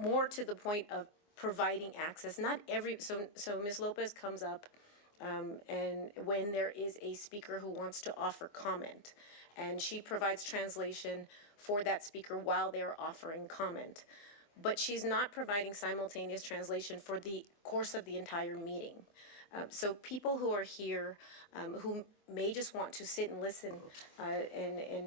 more to the point of providing access. Not every so Ms. Lopez comes up. And when there is a speaker who wants to offer comment, and she provides translation for that speaker while they're offering comment, but she's not providing simultaneous translation for the course of the entire meeting. So people who are here, who may just want to sit and listen, and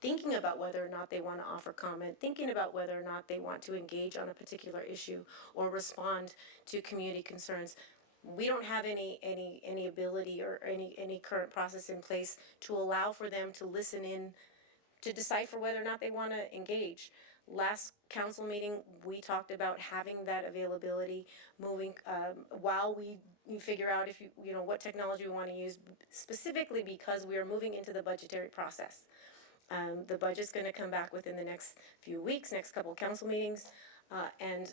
thinking about whether or not they want to offer comment, thinking about whether or not they want to engage on a particular issue or respond to community concerns. We don't have any ability or any current process in place to allow for them to listen in, to decipher whether or not they want to engage. Last council meeting, we talked about having that availability, moving while we figure out if what technology we want to use, specifically because we are moving into the budgetary process. The budget's going to come back within the next few weeks, next couple council meetings, and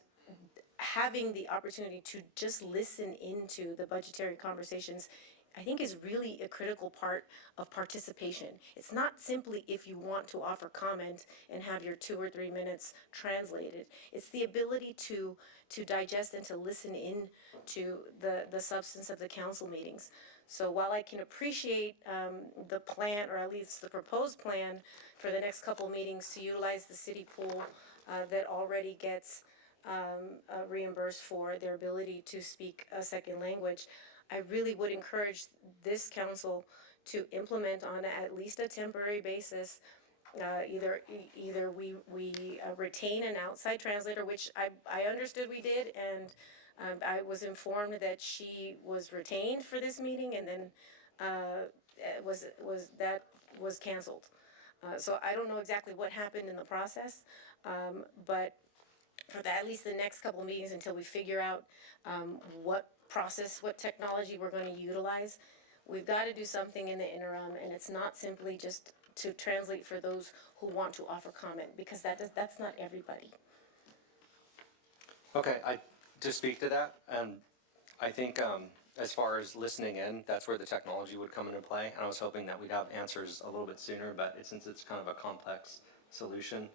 having the opportunity to just listen into the budgetary conversations, I think, is really a critical part of participation. It's not simply if you want to offer comment and have your 2 or 3 minutes translated. It's the ability to digest and to listen in to the substance of the council meetings. So while I can appreciate the plan, or at least the proposed plan for the next couple meetings to utilize the city pool that already gets reimbursed for their ability to speak a second language, I really would encourage this council to implement on at least a temporary basis. Either we retain an outside translator, which I understood we did, and I was informed that she was retained for this meeting, and then was canceled. So I don't know exactly what happened in the process, but for at least the next couple meetings until we figure out what process, what technology we're going to utilize, we've got to do something in the interim, and it's not simply just to translate for those who want to offer comment, because that's not everybody. Okay, to speak to that, I think, as far as listening in, that's where the technology would come into play. And I was hoping that we'd have answers a little bit sooner, but since it's kind of a complex solution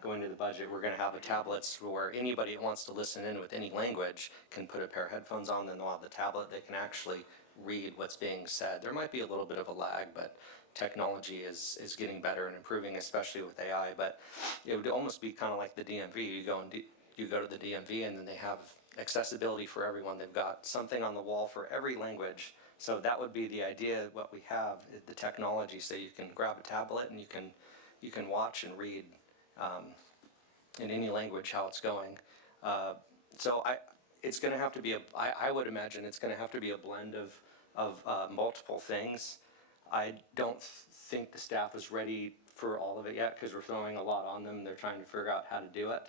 going to the budget, we're gonna have the tablets where anybody that wants to listen in with any language can put a pair of headphones on, then they'll have the tablet, they can actually read what's being said. There might be a little bit of a lag, but technology is getting better and improving, especially with AI. But it would almost be kind of like the DMV. You go to the DMV and then they have accessibility for everyone. They've got something on the wall for every language. So that would be the idea, what we have, the technology, so you can grab a tablet and you can watch and read in any language how it's going. So it's gonna have to be I would imagine it's gonna have to be a blend of multiple things. I don't think the staff is ready for all of it yet, because we're throwing a lot on them. They're trying to figure out how to do it.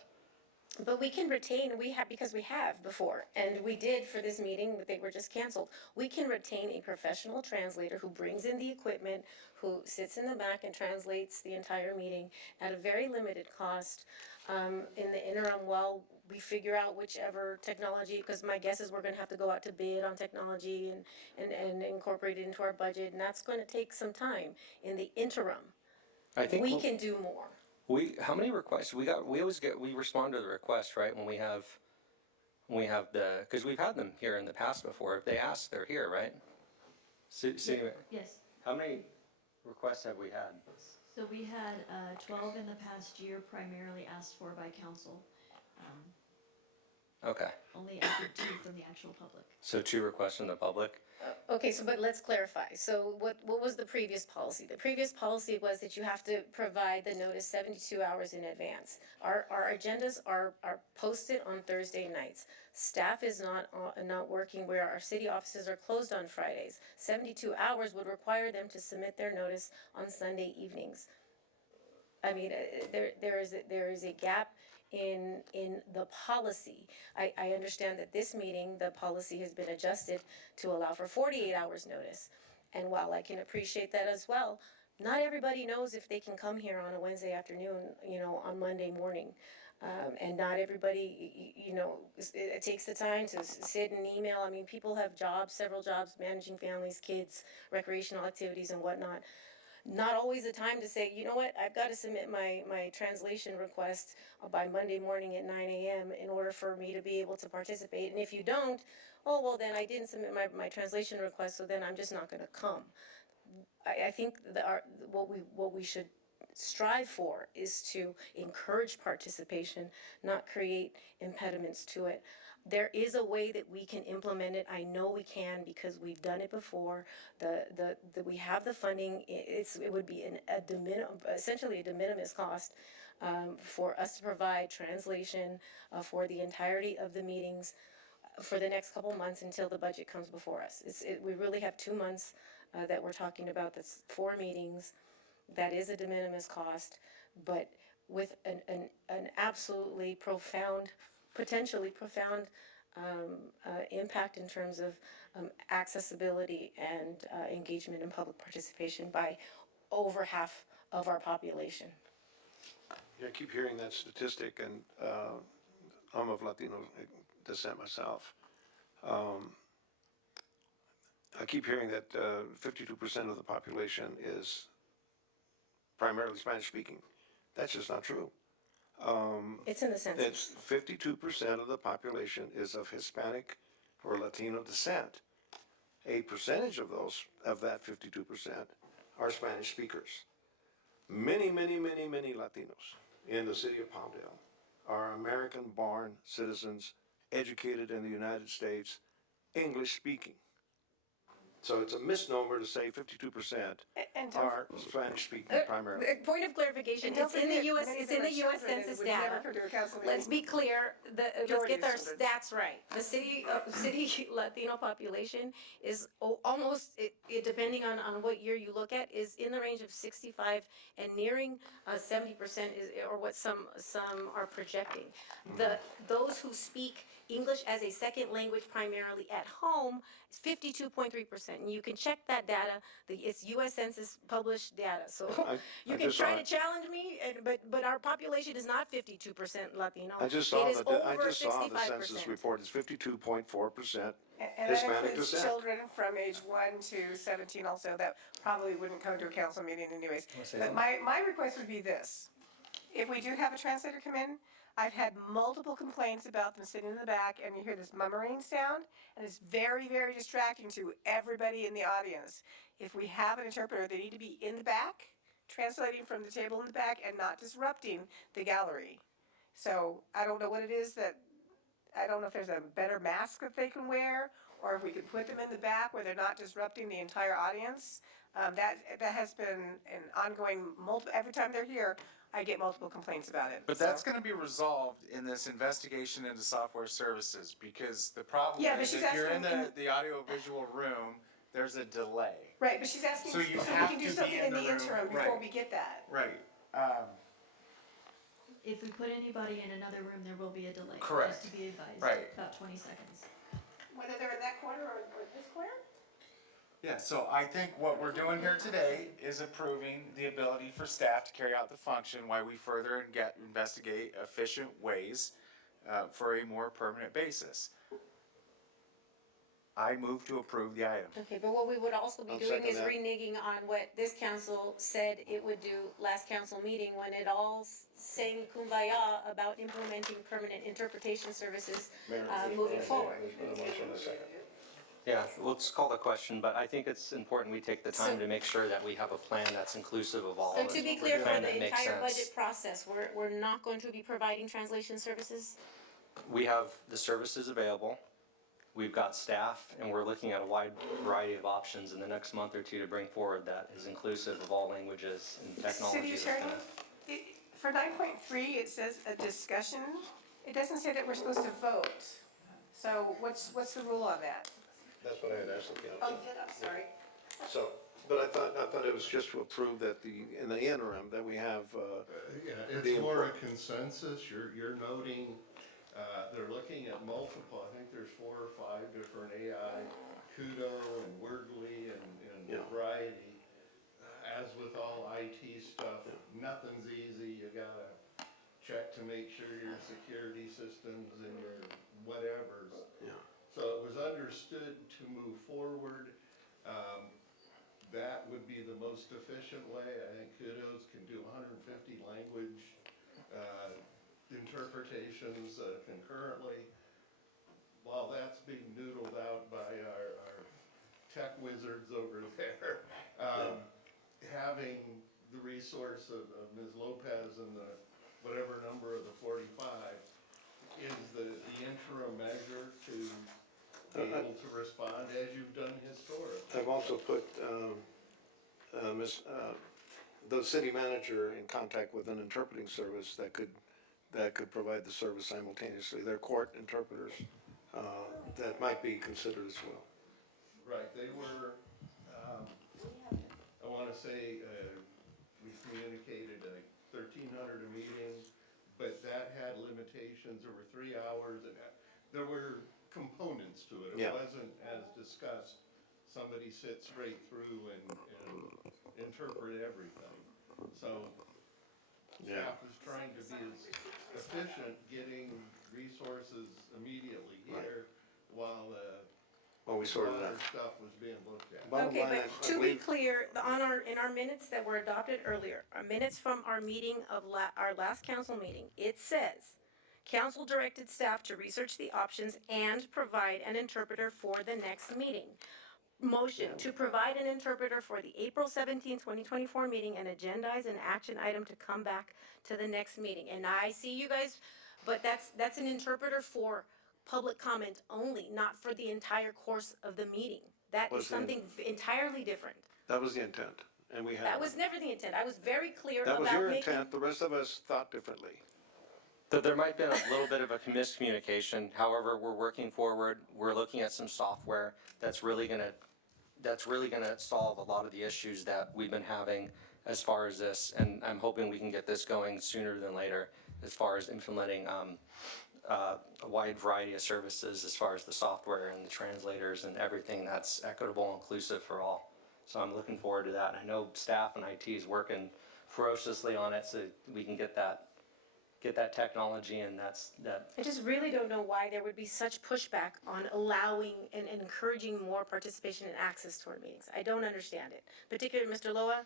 But we can retain, because we have before, and we did for this meeting, but they were just canceled. We can retain a professional translator who brings in the equipment, who sits in the back and translates the entire meeting at a very limited cost. In the interim, while we figure out whichever technology, because my guess is we're gonna have to go out to bid on technology and incorporate it into our budget, and that's gonna take some time. In the interim, I think we can do more. how many requests we got? We respond to the request, right, when we have because we've had them here in the past before. If they ask, they're here, right? So Yes. how many requests have we had? So we had 12 in the past year, primarily asked for by council. Okay, Only after 2 from the actual public. so 2 requests from the public. Okay, so but let's clarify. So what was the previous policy? The previous policy was that you have to provide the notice 72 hours in advance. Our agendas are posted on Thursday nights. Staff is not working where our city offices are closed on Fridays. 72 hours would require them to submit their notice on Sunday evenings. I mean, there is a gap in the policy. I understand that this meeting, the policy has been adjusted to allow for 48 hours notice. And while I can appreciate that as well, not everybody knows if they can come here on a Wednesday afternoon, on Monday morning. And not everybody, it takes the time to sit and email. I mean, people have jobs, several jobs, managing families, kids, recreational activities and whatnot. Not always the time to say, you know what, I've got to submit my translation request by Monday morning at 9 a.m. in order for me to be able to participate. And if you don't, oh, well, then I didn't submit my translation request, so then I'm just not going to come. I think that what we should strive for is to encourage participation, not create impediments to it. There is a way that we can implement it. I know we can because we've done it before. We have the funding. It would be essentially a de minimis cost for us to provide translation for the entirety of the meetings for the next couple months until the budget comes before us. We really have 2 months that we're talking about. That's 4 meetings. That is a de minimis cost, but with an absolutely profound, potentially profound impact in terms of accessibility and engagement and public participation by over half of our population. Yeah, I keep hearing that statistic, and I'm of Latino descent myself. I keep hearing that 52% of the population is primarily Spanish speaking. That's just not true. It's in the census. It's 52% of the population is of Hispanic or Latino descent. A percentage of that 52% are Spanish speakers. Many Latinos in the city of Palmdale are American-born citizens, educated in the United States, English speaking. So it's a misnomer to say 52% are Spanish speaking primarily. Point of clarification, it's in the U.S. Census data. Let's be clear, let's get our stats right. The city Latino population is almost, depending on what year you look at, is in the range of 65 and nearing 70% or what some are projecting. Those who speak English as a second language primarily at home is 52.3%. And you can check that data, it's US Census published data, so you I can just try saw to it. challenge me, but our population is not 52% Latino. I just saw It is the over census 65%. report, it's 52.4% And that Hispanic includes descent. children from age 1 to 17 also, that probably wouldn't come to a council meeting anyways. But my request would be this. If we do have a translator come in, I've had multiple complaints about them sitting in the back and you hear this murmuring sound and it's very, very distracting to everybody in the audience. If we have an interpreter, they need to be in the back, translating from the table in the back and not disrupting the gallery. So I don't know what it is that, I don't know if there's a better mask that they can wear, or if we could put them in the back where they're not disrupting the entire audience. That has been an ongoing, every time they're here, I get multiple complaints about it. But that's gonna be resolved in this investigation into software services, because the problem Yeah, but is she's if you're in asking the audio-visual room, there's a delay. Right, but she's asking So so you we have can do to be something in in the the room, interim before right. we get that. Right. If we put anybody in another room, there will be a delay. Correct. Just to be advised. Right. About 20 seconds. Whether they're in that corner or this corner? Yeah, so I think what we're doing here today is approving the ability for staff to carry out the function while we further investigate efficient ways for a more permanent basis. I move to approve the item. Okay, but what we would also be I'll doing second is that. reneging on what this council said it would do last council meeting when it all sang kumbaya about implementing permanent interpretation services moving forward. Yeah, let's call the question, but I think it's important we take the time to make sure that we have a plan that's inclusive of all. So to be clear, for plan the that makes entire sense. budget process, we're not going to be providing translation services? We have the services available. We've got staff, and we're looking at a wide variety of options in the next month or two to bring forward that is inclusive of all languages and technology. City Attorney, for 9.3, it says a discussion. It doesn't say that we're supposed to vote. So what's the rule on that? That's what I had asked the Oh, council. you did, I'm sorry. So, but I thought it was just to approve that in the interim, that we have, Yeah, it's more a consensus, you're noting, they're looking at multiple, I think there's 4 or 5 different AI, Kudo and Wordly and variety. As with all IT stuff, nothing's easy, you gotta check to make sure your security systems and your whatevers. Yeah. So it was understood to move forward. That would be the most efficient way. I think Kudos can do 150 language interpretations concurrently. While that's being noodled out by our tech wizards over there, having the resource of Ms. Lopez and the whatever number of the 45 is the interim measure to be able to respond as you've done historically. I've also put the city manager in contact with an interpreting service that could provide the service simultaneously. They're court interpreters that might be considered as well. Right, they were, I wanna say, we communicated 1,300 a meeting, but that had limitations. There were 3 hours and there were components to it. It Yeah. wasn't as discussed. Somebody sit straight through and interpret everything. So staff was trying to be as efficient getting resources immediately here while we sorted other that. stuff was being looked at. Bottom Okay, line, but I to be believe- clear, in our minutes that were adopted earlier, our minutes from our meeting of our last council meeting, it says, council directed staff to research the options and provide an interpreter for the next meeting. Motion to provide an interpreter for the April 17, 2024 meeting and agendize an action item to come back to the next meeting. And I see you guys, but that's an interpreter for public comment only, not for the entire course of the meeting. That is something entirely different. That was the intent, and we had. That was never the intent. I was very clear That about was making. your intent, the rest of us thought differently. There might have been a little bit of a miscommunication. However, we're working forward. We're looking at some software that's really gonna solve a lot of the issues that we've been having as far as this. And I'm hoping we can get this going sooner than later as far as implementing a wide variety of services as far as the software and the translators and everything that's equitable and inclusive for all. So I'm looking forward to that. And I know staff and IT is working ferociously on it so we can get that technology, and that. I just really don't know why there would be such pushback on allowing and encouraging more participation and access to our meetings. I don't understand it. Particularly Mr. Loa,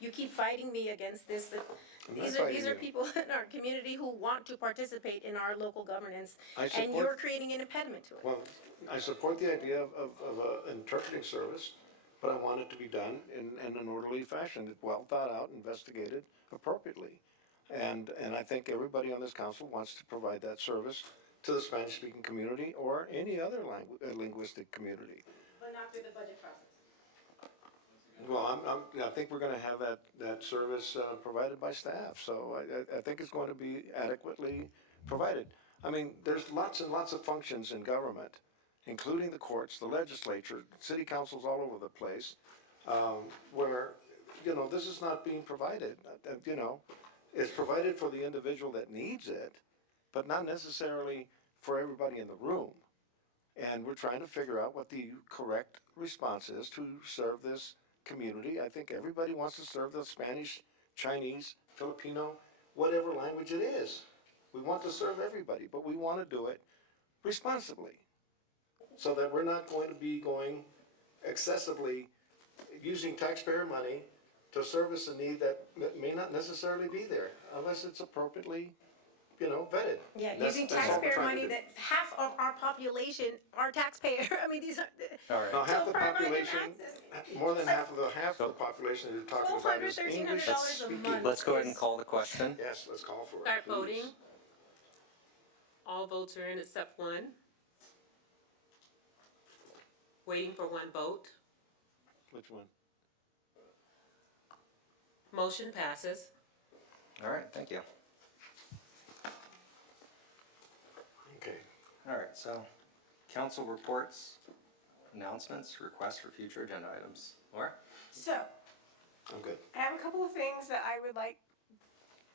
you keep fighting me against this, but these are people in our community who want to participate in our local governance, and you're creating an impediment to it. Well, I support the idea of an interpreting service, but I want it to be done in an orderly fashion, well thought out, investigated appropriately. And I think everybody on this council wants to provide that service to the Spanish-speaking community or any other linguistic community. But not through the budget process. Well, I think we're gonna have that service provided by staff, so I think it's going to be adequately provided. I mean, there's lots and lots of functions in government, including the courts, the legislature, city councils all over the place, where, you know, this is not being provided, you know. It's provided for the individual that needs it, but not necessarily for everybody in the room. And we're trying to figure out what the correct response is to serve this community. I think everybody wants to serve the Spanish, Chinese, Filipino, whatever language it is. We want to serve everybody, but we want to do it responsibly, so that we're not going to be going excessively using taxpayer money to service a need that may not necessarily be there unless it's appropriately, you know, vetted. Yeah, That's using all we're taxpayer trying to money do. that half of our population are taxpayer. I mean, these are. All right. Now, half the providing population, access. more than half of the population that you're talking about is $1,200, English $1,300 a speaking. month. Let's go ahead and call the question. Yes, let's call for it. Start please. voting. All votes are in except one. Waiting for one vote. Which one? Motion passes. All right, thank you. Okay. All right, so council reports, announcements, requests for future agenda items. Laura? So, I'm good. I have a couple of things that I would like,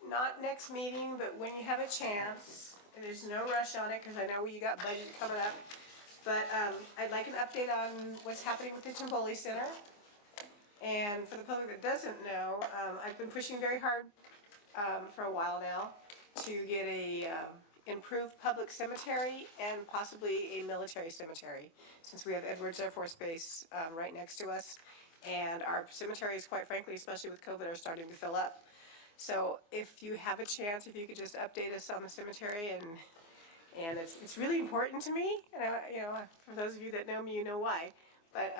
not next meeting, but when you have a chance, and there's no rush on it, cause I know you got budget coming up. But, I'd like an update on what's happening with the Timboli Center. And for the public that doesn't know, I've been pushing very hard, for a while now to get a, improved public cemetery and possibly a military cemetery, since we have Edwards Air Force Base, right next to us. And our cemeteries, quite frankly, especially with COVID, are starting to fill up. So if you have a chance, if you could just update us on the cemetery, and it's really important to me, and you know, for those of you that know me, you know why. But,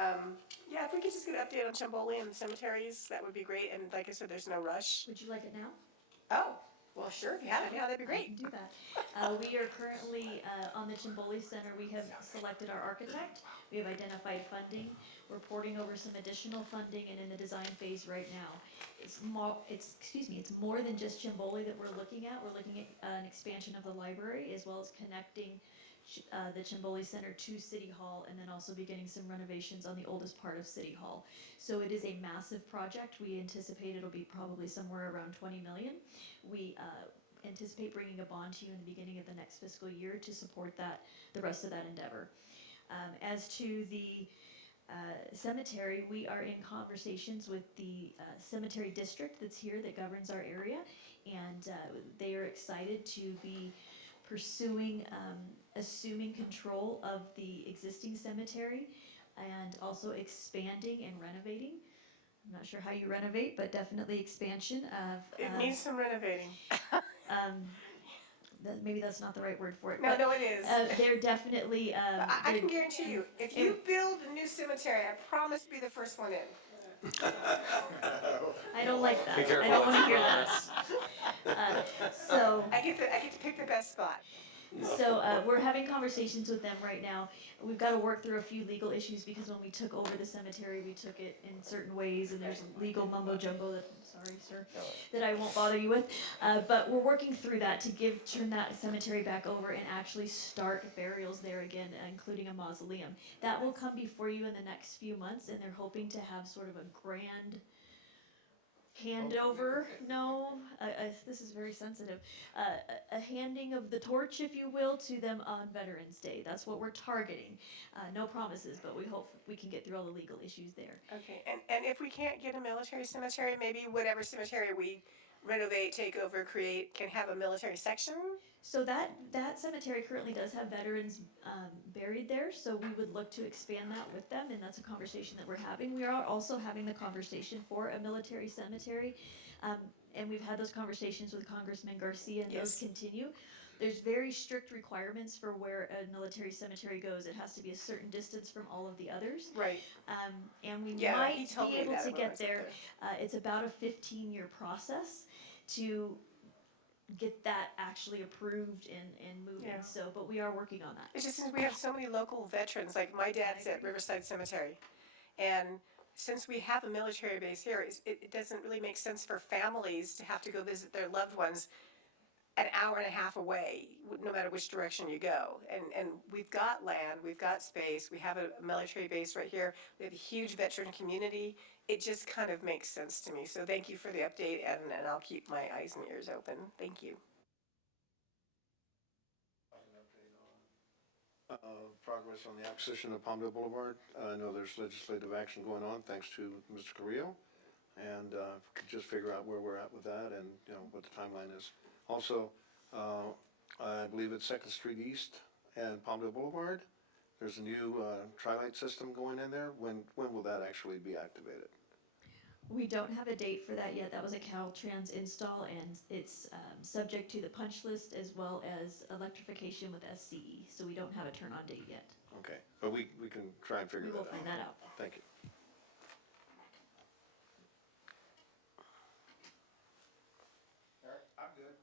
yeah, if we could just get an update on Chimboli and the cemeteries, that would be great, and like I said, there's no rush. Would you like it now? Oh, well, sure, if you have it now, that'd be I great. can do that. We are currently, on the Chimboli Center, we have selected our architect, we have identified funding, we're porting over some additional funding and in the design phase right now. It's more than just Chimboli that we're looking at an expansion of the library as well as connecting the Chimboli Center to City Hall, and then also beginning some renovations on the oldest part of City Hall. So it is a massive project. We anticipate it'll be probably somewhere around 20 million. We anticipate bringing a bond to you in the beginning of the next fiscal year to support the rest of that endeavor. As to the cemetery, we are in conversations with the cemetery district that's here that governs our area, and they are excited to be pursuing assuming control of the existing cemetery and also expanding and renovating. I'm not sure how you renovate, but definitely expansion of. It needs some renovating. Maybe that's not the right word for it. No, but, no, it is. They're definitely. I can guarantee you, if you build a new cemetery, I promise to be the first one in. I don't like that. Be careful I don't what want to you hear promise. that. So. I get to pick the best spot. So we're having conversations with them right now. We've got to work through a few legal issues because when we took over the cemetery, we took it in certain ways, and there's legal mumbo jumbo that, sorry sir, that I won't bother you with. But we're working through that to turn that cemetery back over and actually start burials there again, including a mausoleum. That will come before you in the next few months, and they're hoping to have sort of a grand handover, no, this is very sensitive, a handing of the torch, if you will, to them on Veterans Day. That's what we're targeting. No promises, but we hope we can get through all the legal issues there. Okay, and if we can't get a military cemetery, maybe whatever cemetery we renovate, take over, create, can have a military section? So that cemetery currently does have veterans buried there, so we would look to expand that with them, and that's a conversation that we're having. We are also having the conversation for a military cemetery, and we've had those conversations with Congressman Garcia, and those continue. There's very strict requirements for where a military cemetery goes. It has to be a certain distance from all of the others. Right. And we Yeah, might he told be me able that to when I get was up there. It's about a 15-year process to get that actually approved and moving. Yeah. So, but we are working on that. It's just since we have so many local veterans, like my dad's at Riverside Cemetery. And since we have a military base here, it doesn't really make sense for families to have to go visit their loved ones an hour and a half away, no matter which direction you go. And we've got land, we've got space, we have a military base right here, we have a huge veteran community. It just kind of makes sense to me. So thank you for the update, and I'll keep my eyes and ears open. Thank you. Progress on the acquisition of Palmdale Boulevard. I know there's legislative action going on, thanks to Mr. Carrillo. And could just figure out where we're at with that and, you know, what the timeline is. Also, I believe it's 2nd Street East and Palmdale Boulevard. There's a new tri-light system going in there. When will that actually be activated? We don't have a date for that yet. That was a Caltrans install, and it's subject to the punch list as well as electrification with SCE. So we don't have a turn-on date yet. Okay, but we can try and figure that out. We will find that out. Thank you. I'm good.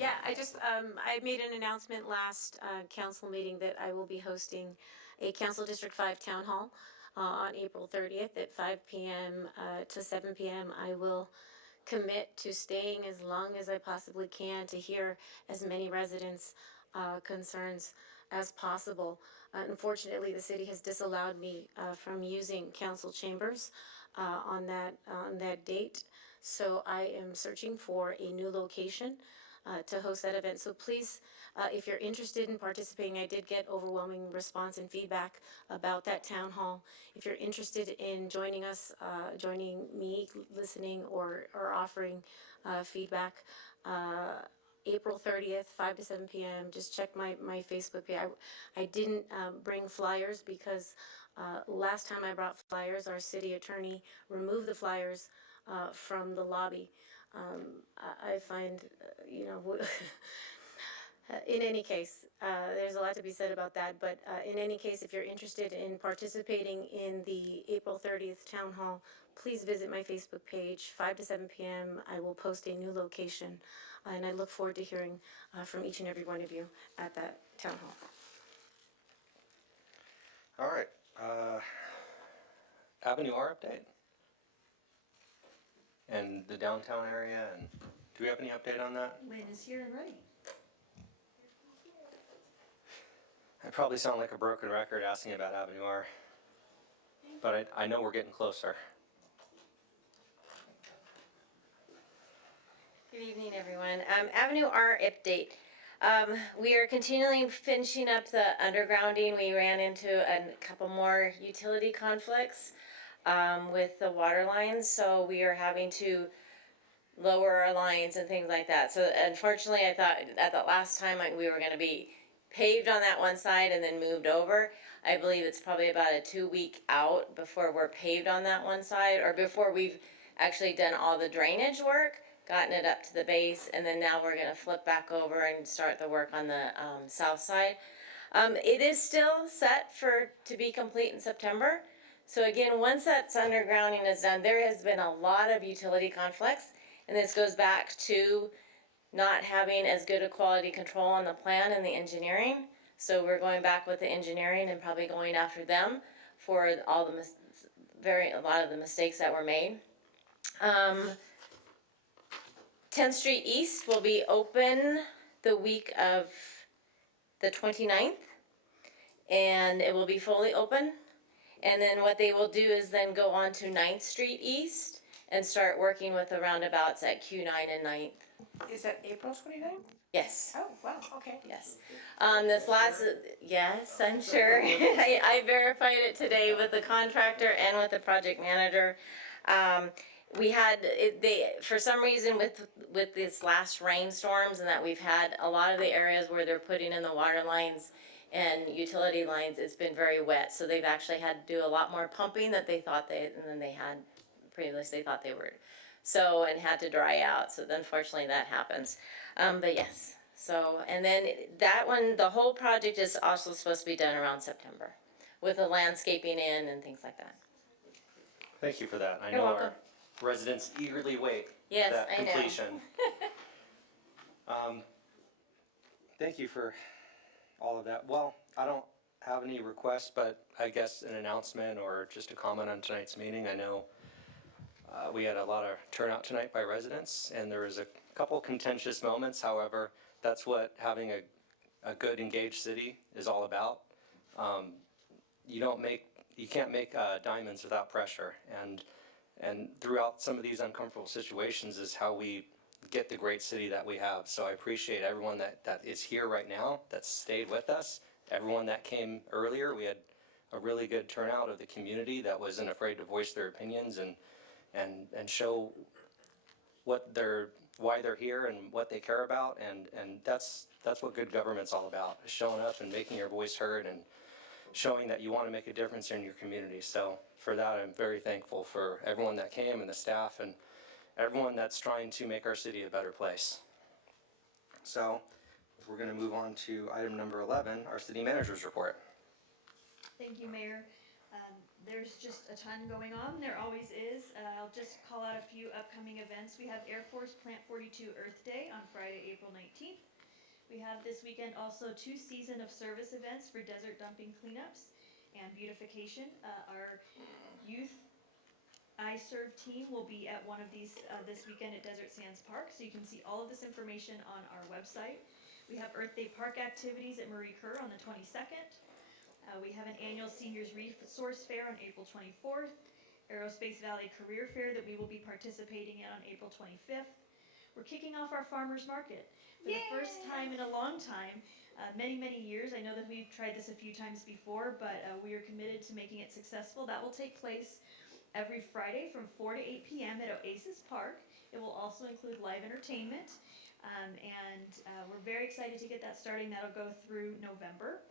Yeah, I made an announcement last council meeting that I will be hosting a Council District 5 Town Hall on April 30th at 5 p.m. To 7 p.m. I will commit to staying as long as I possibly can to hear as many residents' concerns as possible. Unfortunately, the city has disallowed me from using council chambers on that date, so I am searching for a new location to host that event. So please, if you're interested in participating, I did get overwhelming response and feedback about that town hall. If you're interested in joining us, joining me, listening, or offering feedback, April 30th, 5 to 7 p.m., just check my Facebook page. I didn't bring flyers because last time I brought flyers, our city attorney removed the flyers from the lobby. I find, in any case, there's a lot to be said about that, but in any case, if you're interested in participating in the April 30th Town Hall, please visit my Facebook page, 5 to 7 p.m. I will post a new location, and I look forward to hearing from each and every one of you at that Town Hall. All right. Avenue R update? And the downtown area, and do we have any update on that? Lynn is here and ready. I probably sound like a broken record asking about Avenue R, but I know we're getting closer. Good evening, everyone. Avenue R update. We are continually finishing up the undergrounding. We ran into a couple more utility conflicts with the water lines, so we are having to lower our lines and things like that. So unfortunately, I thought at the last time we were going to be paved on that one side and then moved over. I believe it's probably about a 2-week out before we're paved on that one side, or before we've actually done all the drainage work, gotten it up to the base, and then now we're going to flip back over and start the work on the south side. It is still set to be complete in September. So again, once that undergrounding is done, there has been a lot of utility conflicts, and this goes back to not having as good a quality control on the plan and the engineering. So we're going back with the engineering and probably going after them for all a lot of the mistakes that were made. 10th Street East will be open the week of the 29th, and it will be fully open. And then what they will do is then go on to 9th Street East and start working with the roundabouts at Q9 and 9th. Is that April 29th? Yes. Oh, wow, okay. Yes. This last, yes, I'm sure. I verified it today with the contractor and with the project manager. We had, for some reason with this last rainstorms and that we've had a lot of the areas where they're putting in the water lines and utility lines, it's been very wet. So they've actually had to do a lot more pumping than they had previously thought they were. So, and had to dry out. So unfortunately that happens. But yes. So, and then that one, the whole project is also supposed to be done around September with the landscaping in and things like that. Thank you for that. I You're know welcome. our residents eagerly wait Yes, that I know. completion. Thank you for all of that. Well, I don't have any requests, but I guess an announcement or just a comment on tonight's meeting. I know we had a lot of turnout tonight by residents, and there was a couple contentious moments. However, that's what having a good engaged city is all about. You can't make diamonds without pressure, and throughout some of these uncomfortable situations is how we get the great city that we have. So I appreciate everyone that is here right now, that stayed with us, everyone that came earlier. We had a really good turnout of the community that wasn't afraid to voice their opinions and show why they're here and what they care about, and that's what good government's all about, is showing up and making your voice heard and showing that you want to make a difference in your community. So for that, I'm very thankful for everyone that came and the staff and everyone that's trying to make our city a better place. So we're going to move on to item number 11, our city manager's report. Thank you, Mayor. There's just a ton going on. There always is. I'll just call out a few upcoming events. We have Air Force Plant 42 Earth Day on Friday, April 19th. We have this weekend also 2 season of service events for desert dumping cleanups and beautification. Our youth iServe team will be at one of these this weekend at Desert Sands Park, so you can see all of this information on our website. We have Earth Day Park activities at Marie Kerr on the 22nd. We have an annual Seniors Resource Fair on April 24th, Aerospace Valley Career Fair that we will be participating in on April 25th. We're kicking off our farmers market for the first time in a long time, many years. I know that we've tried this a few times before, but we are committed to making it successful. That will take place every Friday from 4 to 8 p.m. at Oasis Park. It will also include live entertainment, and we're very excited to get that starting. That'll go through November.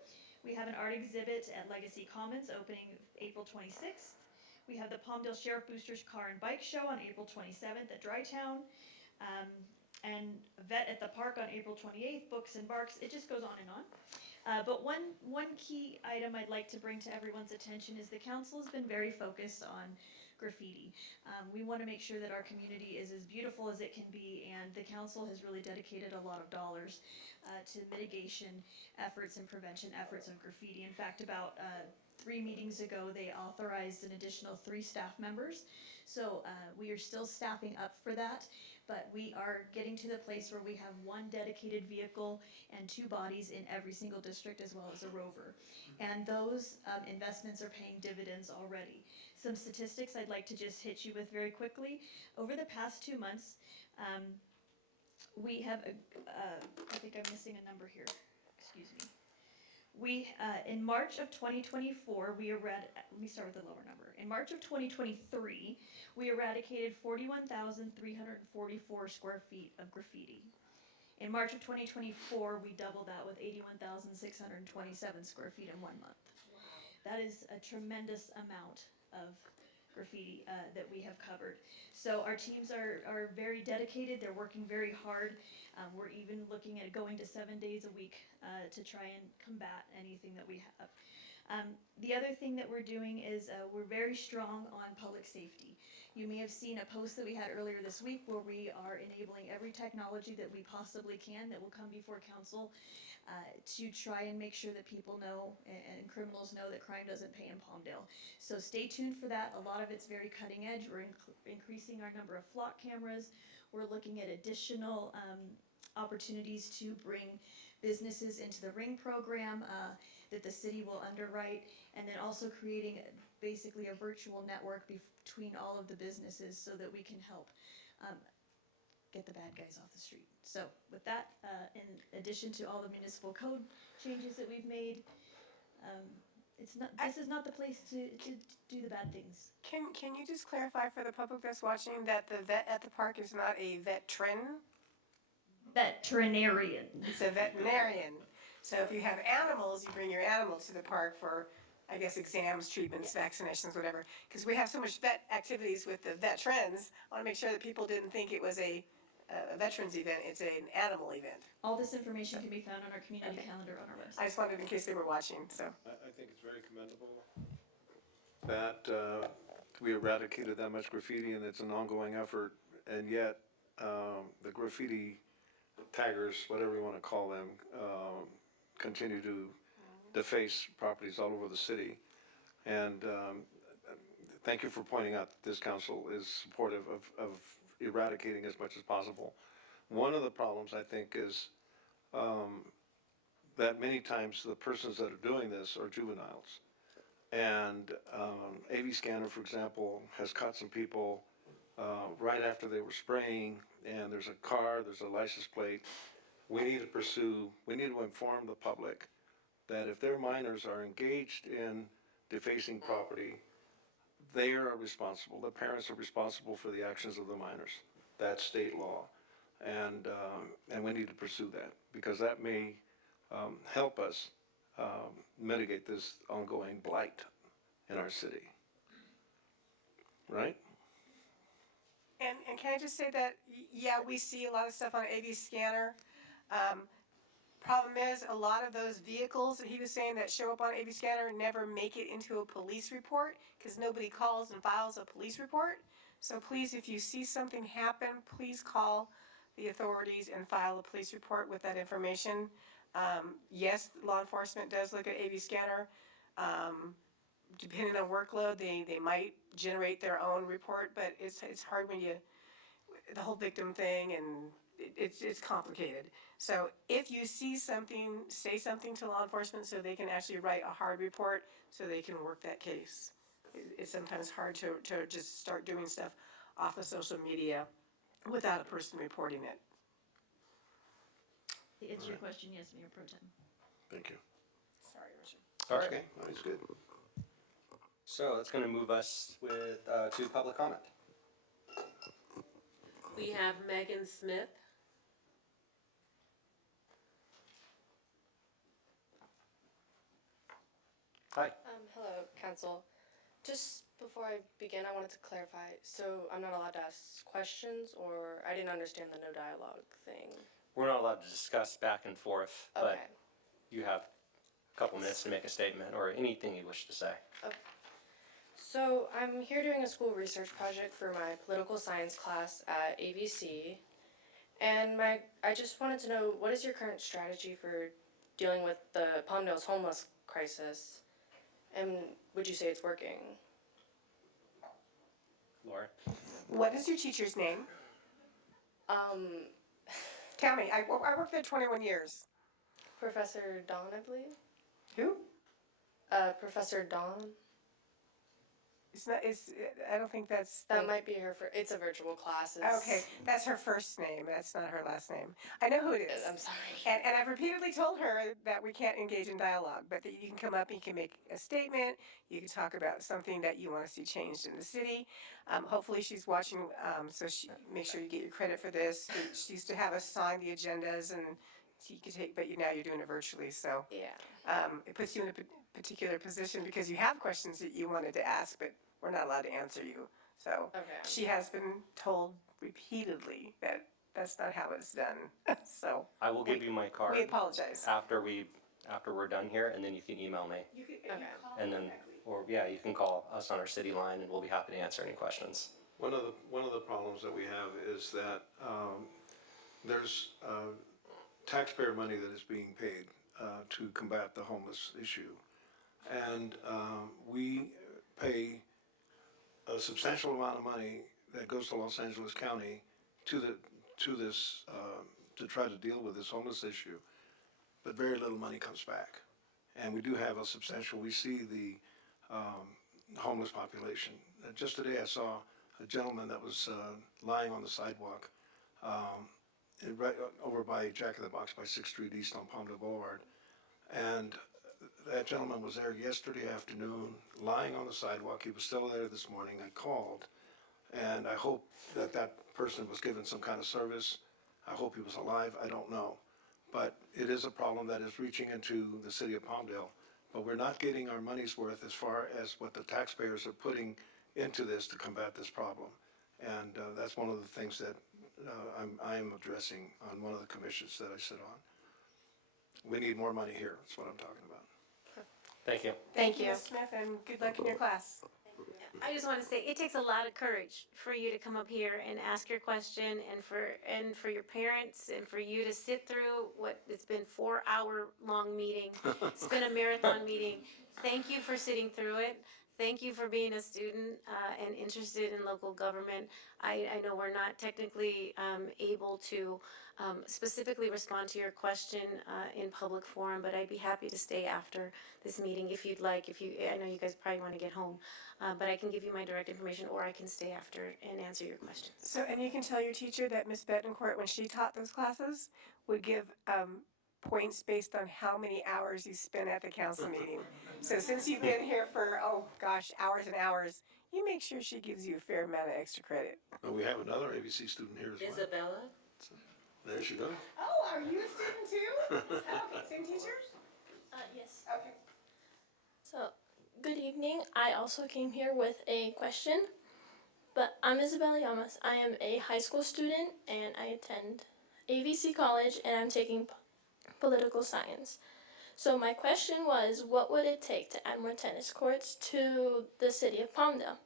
We have an art exhibit at Legacy Commons opening April 26th. We have the Palmdale Sheriff Boosters Car and Bike Show on April 27th at Drytown. And Vet at the Park on April 28th, Books and Barks. It just goes on and on. But one key item I'd like to bring to everyone's attention is the council has been very focused on graffiti. We want to make sure that our community is as beautiful as it can be, and the council has really dedicated a lot of dollars to mitigation efforts and prevention efforts of graffiti. In fact, about 3 meetings ago, they authorized an additional 3 staff members. So we are still staffing up for that, but we are getting to the place where we have 1 dedicated vehicle and 2 bodies in every single district, as well as a rover. And those investments are paying dividends already. Some statistics I'd like to just hit you with very quickly. Over the past 2 months, we have, I think I'm missing a number here, excuse me. We, in March of 2024, let me start with the lower number. In March of 2023, we eradicated 41,344 square feet of graffiti. In March of 2024, we doubled that with 81,627 square feet in 1 month. That is a tremendous amount of graffiti that we have covered. So our teams are very dedicated. They're working very hard. We're even looking at going to 7 days a week to try and combat anything that we have. The other thing that we're doing is we're very strong on public safety. You may have seen a post that we had earlier this week where we are enabling every technology that we possibly can that will come before council to try and make sure that people know and criminals know that crime doesn't pay in Palmdale. So stay tuned for that. A lot of it's very cutting edge. We're increasing our number of flock cameras. We're looking at additional opportunities to bring businesses into the ring program that the city will underwrite, and then also creating basically a virtual network between all of the businesses so that we can help get the bad guys off the street. So with that, in addition to all the municipal code changes that we've made, this is not the place to do the bad things. Can you just clarify for the public that's watching that the vet at the park is not a veterinarian? Veterinarian. It's a veterinarian. So if you have animals, you bring your animal to the park for, I guess, exams, treatments, vaccinations, whatever. Because we have so much vet activities with the veterans. I want to make sure that people didn't think it was a veterans event. It's an animal event. All this information can be found on our community calendar on our website. I just wondered in case they were watching, so. I think it's very commendable that we eradicated that much graffiti, and it's an ongoing effort, and yet the graffiti taggers, whatever you want to call them, continue to deface properties all over the city. And thank you for pointing out that this council is supportive of eradicating as much as possible. One of the problems, I think, is that many times the persons that are doing this are juveniles. And AV Scanner, for example, has caught some people right after they were spraying, and there's a car, there's a license plate. We need to inform the public that if their minors are engaged in defacing property, they are responsible. The parents are responsible for the actions of the minors. That's state law. And we need to pursue that, because that may help us mitigate this ongoing blight in our city. Right? And can I just say that, yeah, we see a lot of stuff on AV Scanner. Problem is, a lot of those vehicles that he was saying that show up on AV Scanner never make it into a police report, because nobody calls and files a police report. So please, if you see something happen, please call the authorities and file a police report with that information. Yes, law enforcement does look at AV Scanner. Depending on workload, they might generate their own report, but it's hard when the whole victim thing, and it's complicated. So if you see something, say something to law enforcement so they can actually write a hard report so they can work that case. It's sometimes hard to just start doing stuff off of social media without a person reporting it. To answer your question, yes, Mayor Pro Tem. Thank you. Sorry, Richard. All right. Okay, that's good. So that's going to move us to public comment. We have Megan Smith. Hi. Hello, Council. Just before I begin, I wanted to clarify. So I'm not allowed to ask questions, or I didn't understand the no dialogue thing. We're not allowed to discuss back and forth, but Okay. you have a couple minutes to make a statement or anything you wish to say. Okay. So I'm here doing a school research project for my political science class at ABC, and I just wanted to know, what is your current strategy for dealing with the Palmdale's homeless crisis, and would you say it's working? Laura? What is your teacher's name? Tell me. I worked there 21 years. Professor Dawn, I believe. Who? Professor Dawn. It's not. I don't think that's. That might be her. It's a virtual class. Okay, that's her first name. That's not her last name. I know who it is. I'm sorry. And I've repeatedly told her that we can't engage in dialogue, but that you can come up and you can make a statement. You can talk about something that you want to see changed in the city. Hopefully she's watching, so make sure you get your credit for this. She used to have us sign the agendas, and so you could take, but now you're doing it virtually. So yeah, it puts you in a particular position because you have questions that you wanted to ask, but we're not allowed to answer you. So she has been told repeatedly that that's not how it's done. So I will give you my card. we apologize. After we're done here, and then you can email me. You can, And then, you can call us on our city line, and we'll be happy to answer any questions. One of the problems that we have is that there's taxpayer money that is being paid to combat the homeless issue, and we pay a substantial amount of money that goes to Los Angeles County to this to try to deal with this homeless issue, but very little money comes back. And we do have a substantial. We see the homeless population. Just today I saw a gentleman that was lying on the sidewalk right over by Jack in the Box by 6th Street East on Palmdale Boulevard. And that gentleman was there yesterday afternoon, lying on the sidewalk. He was still there this morning. I called, and I hope that that person was given some kind of service. I hope he was alive. I don't know. But it is a problem that is reaching into the city of Palmdale. But we're not getting our money's worth as far as what the taxpayers are putting into this to combat this problem. And that's one of the things that I am addressing on one of the commissions that I sit on. We need more money here. That's what I'm talking about. Thank you. Thank you, Ms. Smith, and good luck in your class. I just want to say, it takes a lot of courage for you to come up here and ask your question, and for your parents, and for you to sit through what, it's been 4-hour long meeting. It's been a marathon meeting. Thank you for sitting through it. Thank you for being a student and interested in local government. I know we're not technically able to specifically respond to your question in public forum, but I'd be happy to stay after this meeting if you'd like. I know you guys probably want to get home, but I can give you my direct information, or I can stay after and answer your questions. So, and you can tell your teacher that Ms. Betancourt, when she taught those classes, would give points based on how many hours you spent at the council meeting. So since you've been here for, oh gosh, hours and hours, you make sure she gives you a fair amount of extra credit. But we have another ABC student here as well. Isabella? There she goes. Oh, are you a student too? Okay, same teacher? Yes. Okay. So, good evening. I also came here with a question, but I'm Isabella Llamas. I am a high school student and I attend AVC College and I'm taking political science. So my question was, what would it take to add more tennis courts to the city of Palmdale?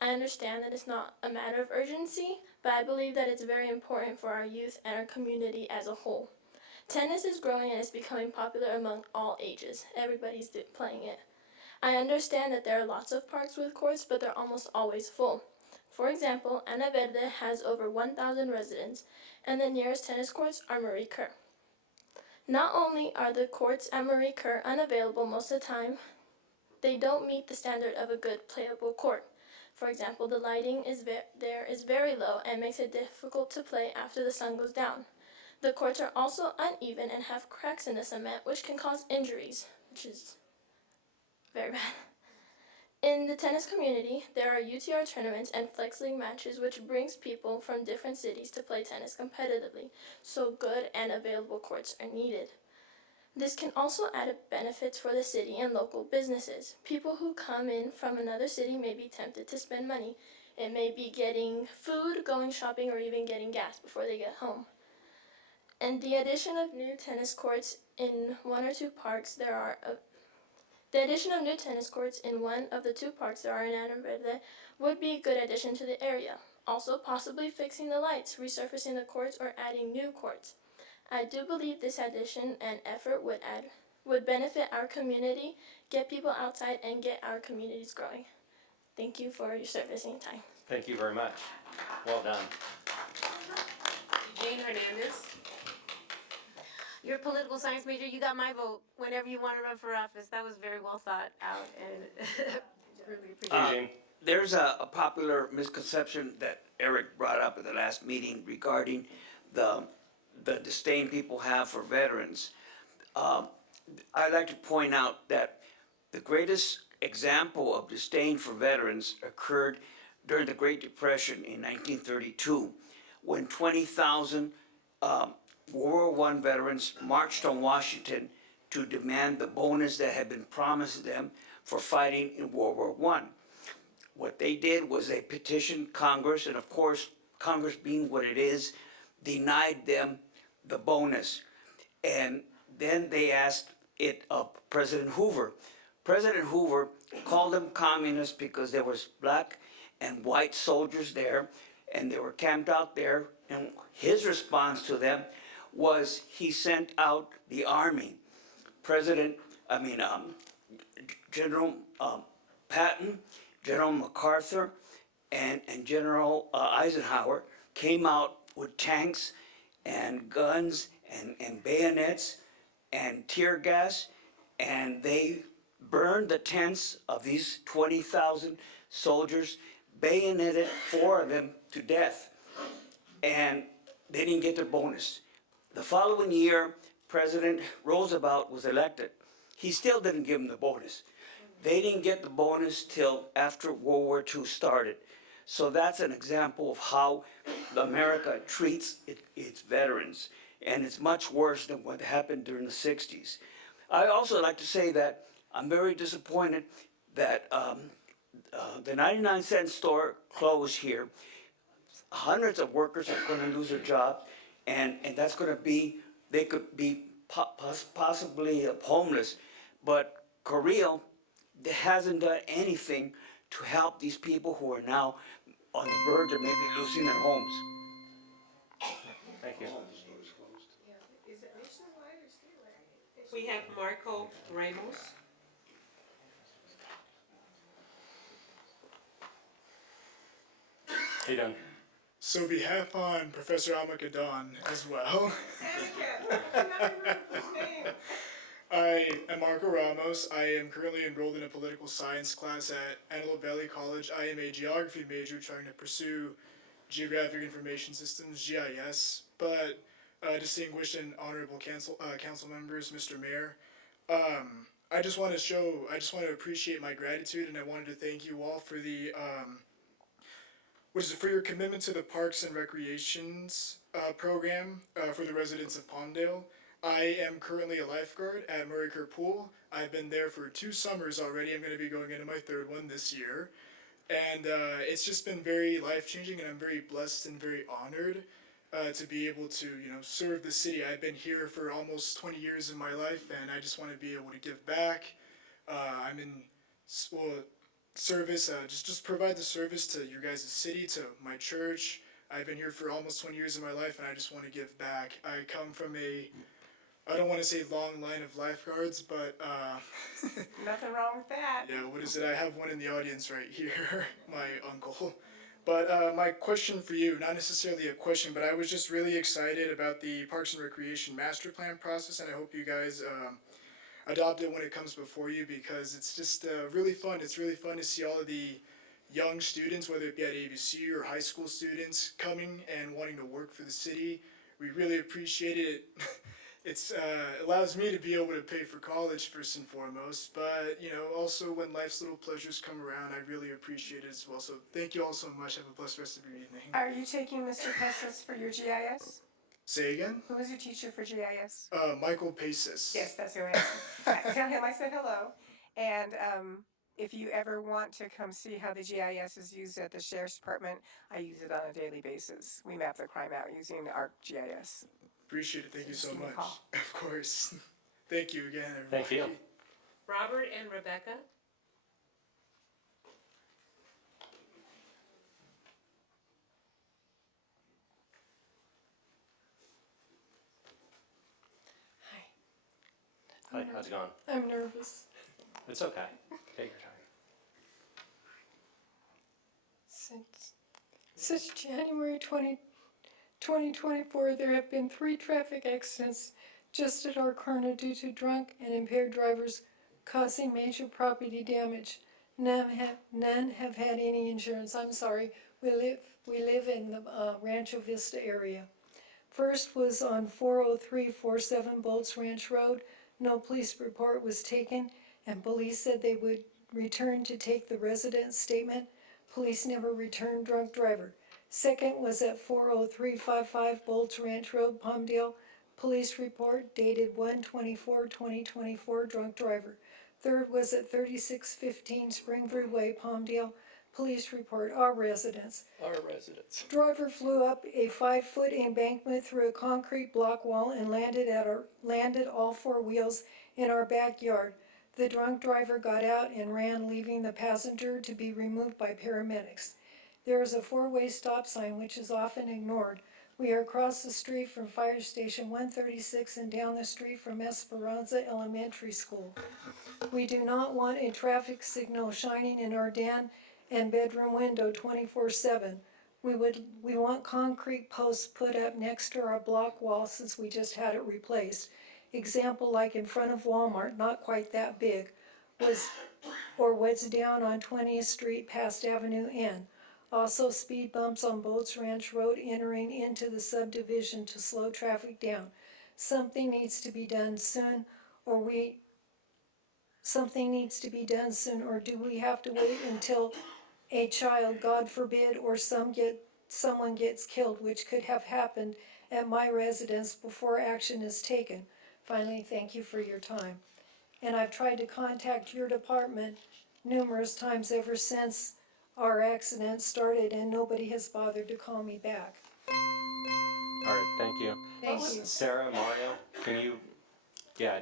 I understand that it's not a matter of urgency, but I believe that it's very important for our youth and our community as a whole. Tennis is growing and it's becoming popular among all ages. Everybody's playing it. I understand that there are lots of parks with courts, but they're almost always full. For example, Ana Verde has over 1,000 residents, and the nearest tennis courts are Marie Kerr. Not only are the courts at Marie Kerr unavailable most of the time, they don't meet the standard of a good playable court. For example, the lighting there is very low and makes it difficult to play after the sun goes down. The courts are also uneven and have cracks in the cement, which can cause injuries, which is very bad. In the tennis community, there are UTR tournaments and Flex League matches, which brings people from different cities to play tennis competitively, so good and available courts are needed. This can also add benefits for the city and local businesses. People who come in from another city may be tempted to spend money. It may be getting food, going shopping, or even getting gas before they get home. And the addition of new tennis courts in one or two parks The addition of new tennis courts in one of the two parks there are in Ana Verde would be a good addition to the area. Also, possibly fixing the lights, resurfacing the courts, or adding new courts. I do believe this addition and effort would benefit our community, get people outside, and get our communities growing. Thank you for your service and time. Thank you very much. Well done. Jane Hernandez? You're a political science major, you got my vote whenever you want to run for office. That was very well thought out, and really appreciate it. There's a popular misconception that Eric brought up at the last meeting regarding the disdain people have for veterans. I'd like to point out that the greatest example of disdain for veterans occurred during the Great Depression in 1932, when 20,000 World War I veterans marched on Washington to demand the bonus that had been promised them for fighting in World War I. What they did was they petitioned Congress, and of course, Congress being what it is, denied them the bonus. And then they asked it of President Hoover. President Hoover called them communists because there was black and white soldiers there, and they were camped out there, and his response to them was he sent out the army. General Patton, General MacArthur, and General Eisenhower came out with tanks and guns and bayonets and tear gas, and they burned the tents of these 20,000 soldiers, bayoneted 4 of them to death, and they didn't get their bonus. The following year, President Roosevelt was elected. He still didn't give them the bonus. They didn't get the bonus till after World War II started. So that's an example of how America treats its veterans. And it's much worse than what happened during the 60s. I also like to say that I'm very disappointed that the 99-cent store closed here. Hundreds of workers are going to lose their jobs, and that's going to be, they could be possibly homeless. But Carrillo hasn't done anything to help these people who are now on the verge of maybe losing their homes. Thank you. We have Marco Ramos. How you doing? So behalf on Professor Almakadon as well. I am Marco Ramos. I am currently enrolled in a political science class at Antelope Valley College. I am a geography major trying to pursue Geographic Information Systems, GIS. But distinguished and honorable council members, Mr. Mayor, I just want to appreciate my gratitude, and I wanted to thank you all for the for your commitment to the Parks and Recreations program for the residents of Palmdale. I am currently a lifeguard at Murray Kerr Pool. I've been there for 2 summers already. I'm going to be going into my 3rd one this year. And it's just been very life-changing, and I'm very blessed and very honored to be able to, serve the city. I've been here for almost 20 years of my life, and I just want to be able to give back. I'm in service, just provide the service to your guys' city, to my church. I've been here for almost 20 years of my life, and I just want to give back. I come from I don't want to say long line of lifeguards, but Nothing wrong with that. yeah, what is it? I have one in the audience right here, my uncle. But my question for you, not necessarily a question, but I was just really excited about the Parks and Recreation Master Plan process, and I hope you guys adopt it when it comes before you, because it's just really fun. It's really fun to see all of the young students, whether it be at ABC or high school students, coming and wanting to work for the city. We really appreciate it. It allows me to be able to pay for college first and foremost, but also when life's little pleasures come around, I really appreciate it as well. So thank you all so much. Have a blessed rest of your evening. Are you taking Mr. Pessis for your GIS? Say again? Who is your teacher for GIS? Michael Paces. Yes, that's who I asked. Tell him I said hello. And if you ever want to come see how the GIS is used at the Sheriff's Department, I use it on a daily basis. We map the crime out using our GIS. Appreciate it. Thank you so Give me a much. call. Of course. Thank you again, everybody. Thank you. Robert and Rebecca. Hi, how's it going? I'm nervous. It's okay. Take your time. Since January 2024, there have been 3 traffic accidents just at our corner due to drunk and impaired drivers causing major property damage. None have had any insurance. I'm sorry. We live in the Rancho Vista area. First was on 40347 Bolts Ranch Road. No police report was taken, and police said they would return to take the resident's statement. Police never returned drunk driver. Second was at 40355 Bolts Ranch Road, Palmdale. Police report dated 1/24/2024, drunk driver. Third was at 3615 Springview Way, Palmdale. Police report, our residents. Driver flew up a 5-foot embankment through a concrete block wall and landed all 4 wheels in our backyard. The drunk driver got out and ran, leaving the passenger to be removed by paramedics. There is a 4-way stop sign which is often ignored. We are across the street from Fire Station 136 and down the street from Esperanza Elementary School. We do not want a traffic signal shining in our den and bedroom window 24/7. We want concrete posts put up next to our block wall since we just had it replaced. Example, like in front of Walmart, not quite that big. was down on 20th Street past Avenue N. Also speed bumps on Boats Ranch Road entering into the subdivision to slow traffic down. Something needs to be done soon, or do we have to wait until a child, God forbid, or someone gets killed, which could have happened at my residence before action is taken? Finally, thank you for your time. And I've tried to contact your department numerous times ever since our accident started, and nobody has bothered to call me back. All right, thank you. Thank you. Sarah, Mario, can you,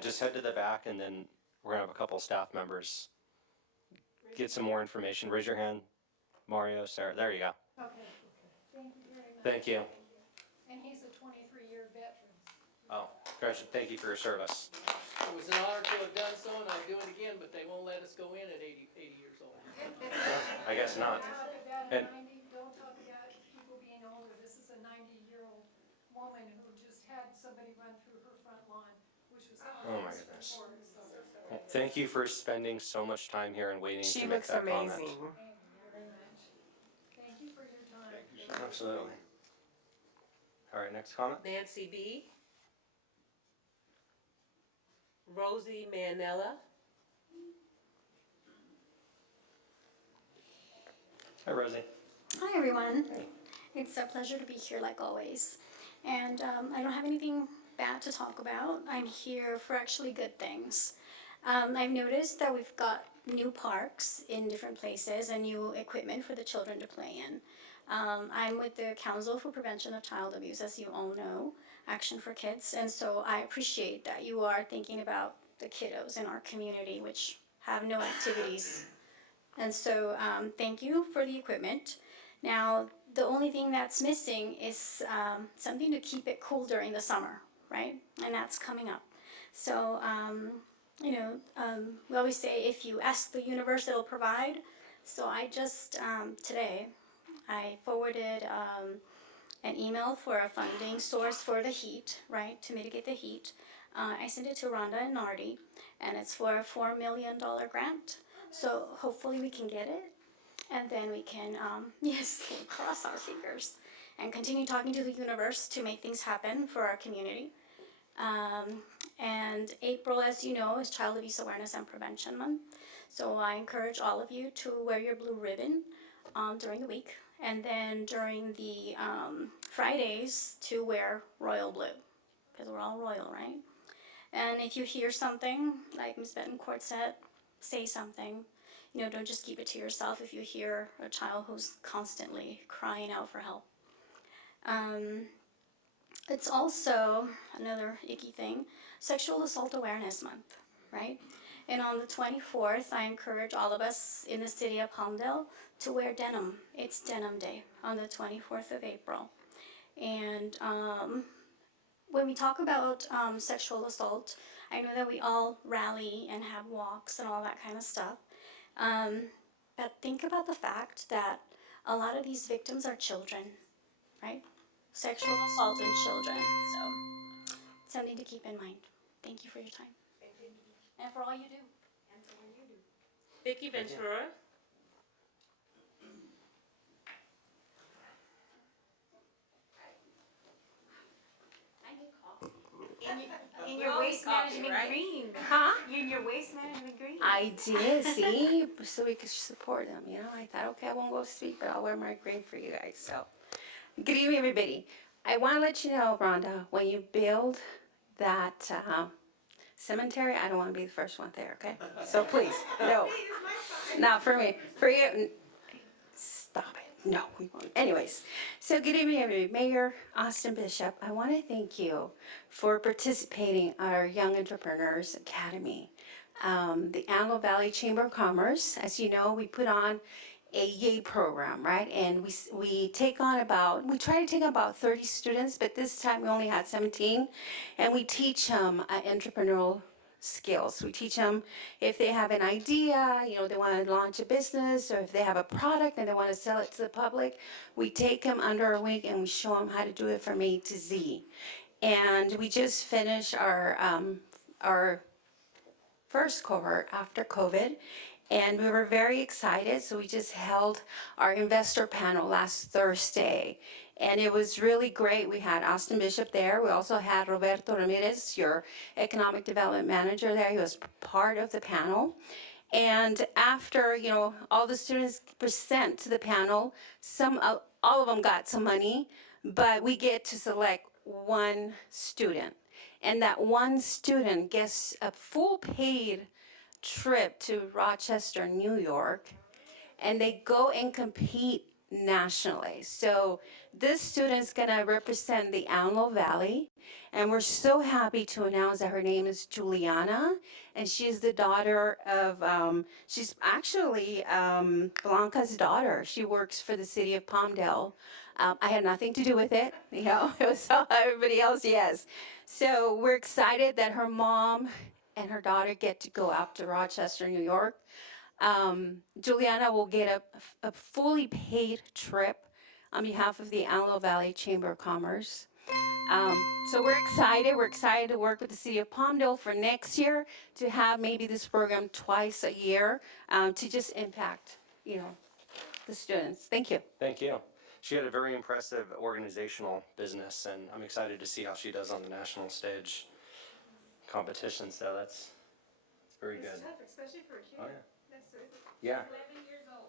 just head to the back and then we're gonna have a couple staff members get some more information. Raise your hand, Mario, Sarah, there you go. Okay, thank you very much. Thank you. And he's a 23-year veteran. Oh, congratulations, thank you for your service. It was an honor to have done so, and I'd do it again, but they won't let us go in at 80 years old. I guess not. And Don't talk about people being older. This is a 90-year-old woman who just had somebody run through her front lawn, which was oh my goodness. Well, thank you for spending so much time here and waiting She to make looks that comment. amazing. Thank you very much. Thank you for your time. Absolutely. All right, next comment. Nancy B. Rosie Manella. Hi, Rosie. Hi, everyone. It's a pleasure to be here like always. And I don't have anything bad to talk about. I'm here for actually good things. I've noticed that we've got new parks in different places and new equipment for the children to play in. I'm with the Council for Prevention of Child Abuse, as you all know, Action for Kids. And so I appreciate that you are thinking about the kiddos in our community which have no activities. And so thank you for the equipment. Now, the only thing that's missing is something to keep it cool during the summer, right? And that's coming up. So, we always say if you ask the universe, it'll provide. So I just, today, I forwarded an email for a funding source for the heat, right, to mitigate the heat. I sent it to Rhonda and Nardi, and it's for a $4 million grant. So hopefully we can get it, and then we can, cross our fingers and continue talking to the universe to make things happen for our community. And April, as you know, is Child Abuse Awareness and Prevention Month. So I encourage all of you to wear your blue ribbon during the week, and then during the Fridays to wear royal blue, because we're all royal, right? And if you hear something, like Ms. Betancourt said, say something. Don't just keep it to yourself if you hear a child who's constantly crying out for help. It's also, another icky thing, Sexual Assault Awareness Month, right? And on the 24th, I encourage all of us in the city of Palmdale to wear denim. It's Denim Day on the 24th of April. And when we talk about sexual assault, I know that we all rally and have walks and all that kind of stuff. But think about the fact that a lot of these victims are children, right? Sexual assault in children. So, something to keep in mind. Thank you for your time. Thank you. And for all you do. And for what you do. Vicky Ventura. In your waste management green. Huh? In your waste management green. I did, see, so we could support them, I thought, okay, I won't go to speak, but I'll wear my green for you guys, so. Good evening, everybody. I want to let you know, Rhonda, when you build that cemetery, I don't want to be the first one there, okay? So please, no. Not for me. For you, stop it. No, we won't. Anyways, so good evening, everybody. Mayor Austin Bishop, I want to thank you for participating in our Young Entrepreneurs Academy. The Antelope Valley Chamber of Commerce, as you know, we put on a YAY program, right? And we try to take on about 30 students, but this time we only had 17. And we teach them entrepreneurial skills. We teach them if they have an idea, they want to launch a business, or if they have a product and they want to sell it to the public, we take them under our wing and we show them how to do it from A to Z. And we just finished our first cohort after COVID. And we were very excited, so we just held our investor panel last Thursday. And it was really great. We had Austin Bishop there. We also had Roberto Ramirez, your economic development manager there. He was part of the panel. And after, all the students present to the panel, all of them got some money, but we get to select one student. And that one student gets a full paid trip to Rochester, New York, and they go and compete nationally. So this student's gonna represent the Antelope Valley, and we're so happy to announce that her name is Juliana, and she's the daughter of, she's actually Blanca's daughter. She works for the city of Palmdale. I had nothing to do with it, it was all everybody else, yes. So we're excited that her mom and her daughter get to go out to Rochester, New York. Juliana will get a fully paid trip on behalf of the Antelope Valley Chamber of Commerce. So we're excited. We're excited to work with the city of Palmdale for next year to have maybe this program twice a year to just impact, the students. Thank you. Thank you. She had a very impressive organizational business, and I'm excited to see how she does on the national stage competition. So that's very good. It's tough, especially for a kid. Oh, yeah. That's it. Yeah. 11 years old.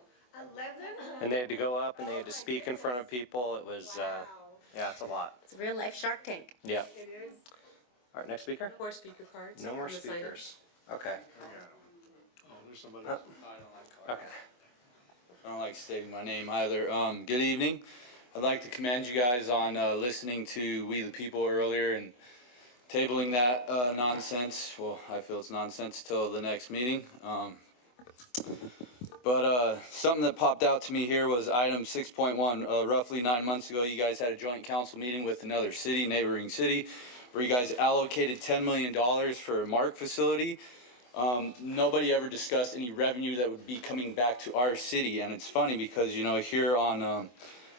11? And they had to go up and they had to speak in front of people. It was, yeah, it's a lot. It's a real life Shark Tank. Yeah. It is. All right, next speaker? More speaker cards. No more on the sign-up. speakers. Okay. Oh, there's somebody Uh, else. Okay. I don't like stating my name either. Good evening. I'd like to commend you guys on listening to We the People earlier and tabling that nonsense. Well, I feel it's nonsense till the next meeting. But something that popped out to me here was item 6.1. Roughly 9 months ago, you guys had a joint council meeting with another city, neighboring city, where you guys allocated $10 million for a MARC facility. Nobody ever discussed any revenue that would be coming back to our city, and it's funny because here on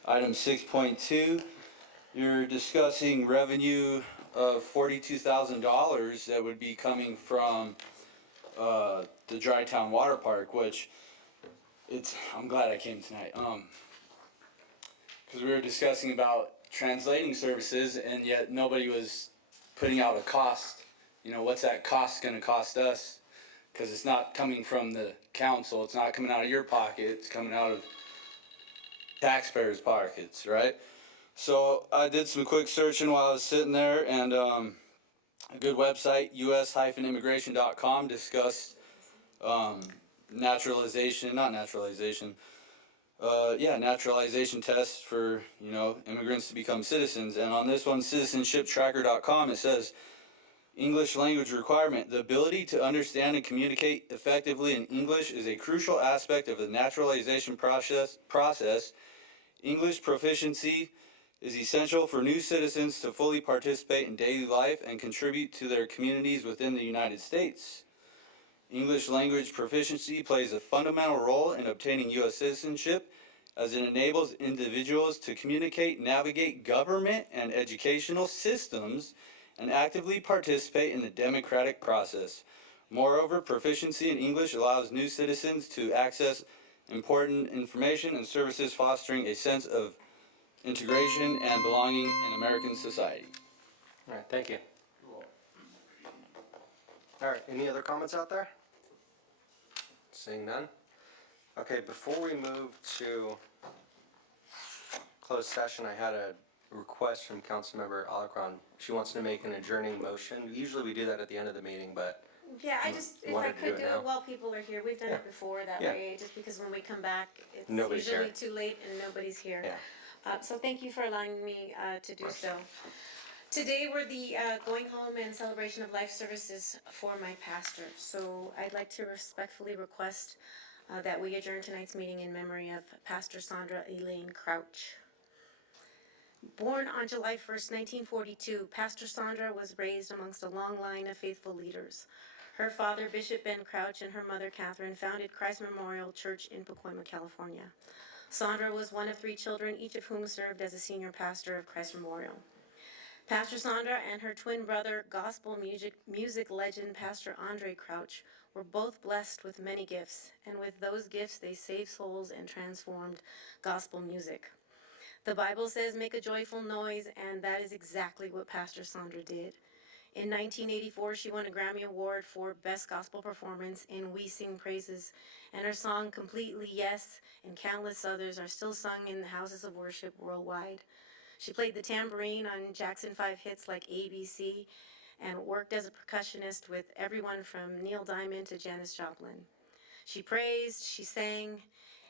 item 6.2, you're discussing revenue of $42,000 that would be coming from the Dry Town Water Park, which I'm glad I came tonight, because we were discussing about translating services, and yet nobody was putting out a cost. What's that cost going to cost us? Because it's not coming from the council, it's not coming out of your pocket, it's coming out of taxpayers' pockets, right? So I did some quick searching while I was sitting there, and a good website, us-immigration.com, discussed naturalization tests for immigrants to become citizens. And on this one, citizenshiptracker.com, it says English language requirement. The ability to understand and communicate effectively in English is a crucial aspect of the naturalization process. English proficiency is essential for new citizens to fully participate in daily life and contribute to their communities within the United States. English language proficiency plays a fundamental role in obtaining U.S. citizenship, as it enables individuals to communicate, navigate government and educational systems, and actively participate in the democratic process. Moreover, proficiency in English allows new citizens to access important information and services, fostering a sense of integration and belonging in American society. All right, thank you. All right, any other comments out there? Seeing none? Okay, before we move to closed session, I had a request from Councilmember Alacron. She wants to make an adjourning motion. Usually we do that at the end of the meeting, but Yeah, if I wanted to could do it while people are here, we've done it before that Yeah. way, just because when we come back, it's Nobody's usually here. too late and nobody's here. Yeah. So thank you for allowing me to do so. Today we're the going home and celebration of life services for my pastor. So I'd like to respectfully request that we adjourn tonight's meeting in memory of Pastor Sandra Elaine Crouch. Born on July 1st, 1942, Pastor Sandra was raised amongst a long line of faithful leaders. Her father, Bishop Ben Crouch, and her mother, Catherine, founded Christ Memorial Church in Pacoima, California. Sandra was one of 3 children, each of whom served as a senior pastor of Christ Memorial. Pastor Sandra and her twin brother, gospel music legend Pastor Andre Crouch, were both blessed with many gifts, and with those gifts they saved souls and transformed gospel music. The Bible says, make a joyful noise, and that is exactly what Pastor Sandra did. In 1984, she won a Grammy Award for Best Gospel Performance in We Sing Praises, and her song Completely Yes and countless others are still sung in the houses of worship worldwide. She played the tambourine on Jackson 5 hits like ABC and worked as a percussionist with everyone from Neil Diamond to Janis Joplin. She praised, she sang,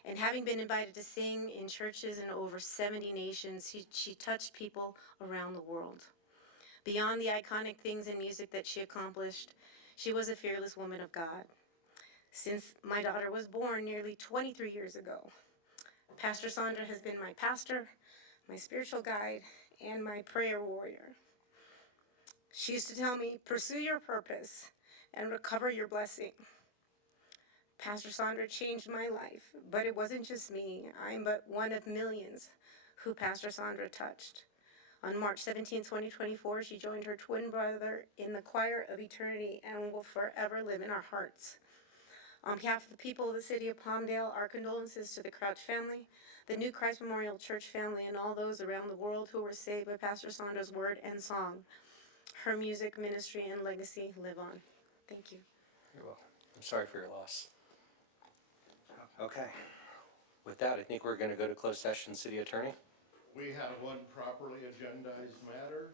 and having been invited to sing in churches in over 70 nations, she touched people around the world. Beyond the iconic things in music that she accomplished, she was a fearless woman of God. Since my daughter was born nearly 23 years ago, Pastor Sandra has been my pastor, my spiritual guide, and my prayer warrior. She used to tell me, pursue your purpose and recover your blessing. Pastor Sandra changed my life, but it wasn't just me. I'm but one of millions who Pastor Sandra touched. On March 17, 2024, she joined her twin brother in the choir of eternity and will forever live in our hearts. On behalf of the people of the city of Palmdale, our condolences to the Crouch family, the New Christ Memorial Church family, and all those around the world who were saved by Pastor Sandra's word and song. Her music, ministry, and legacy live on. Thank you. You're welcome. I'm sorry for your loss. Okay. With that, I think we're going to go to closed session. City Attorney? We have one properly agendized matter,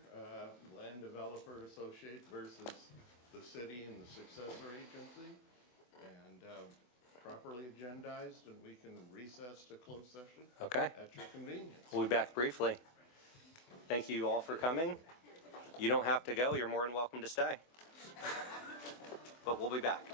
land developer associate versus the city and the successor agency. And properly agendized, and we can recess to closed session. Okay. At your convenience. We'll be back briefly. Thank you all for coming. You don't have to go. You're more than welcome to stay. But we'll be back.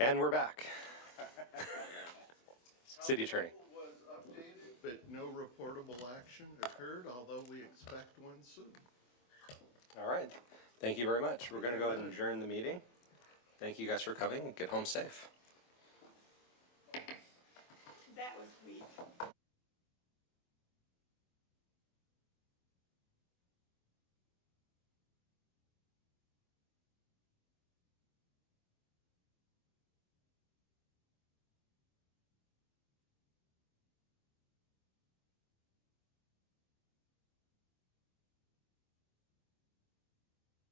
And we're back. City Attorney. Was updated, but no reportable action occurred, although we expect one soon. All right. Thank you very much. We're going to go ahead and adjourn the meeting. Thank you guys for coming. Get home safe. That was sweet.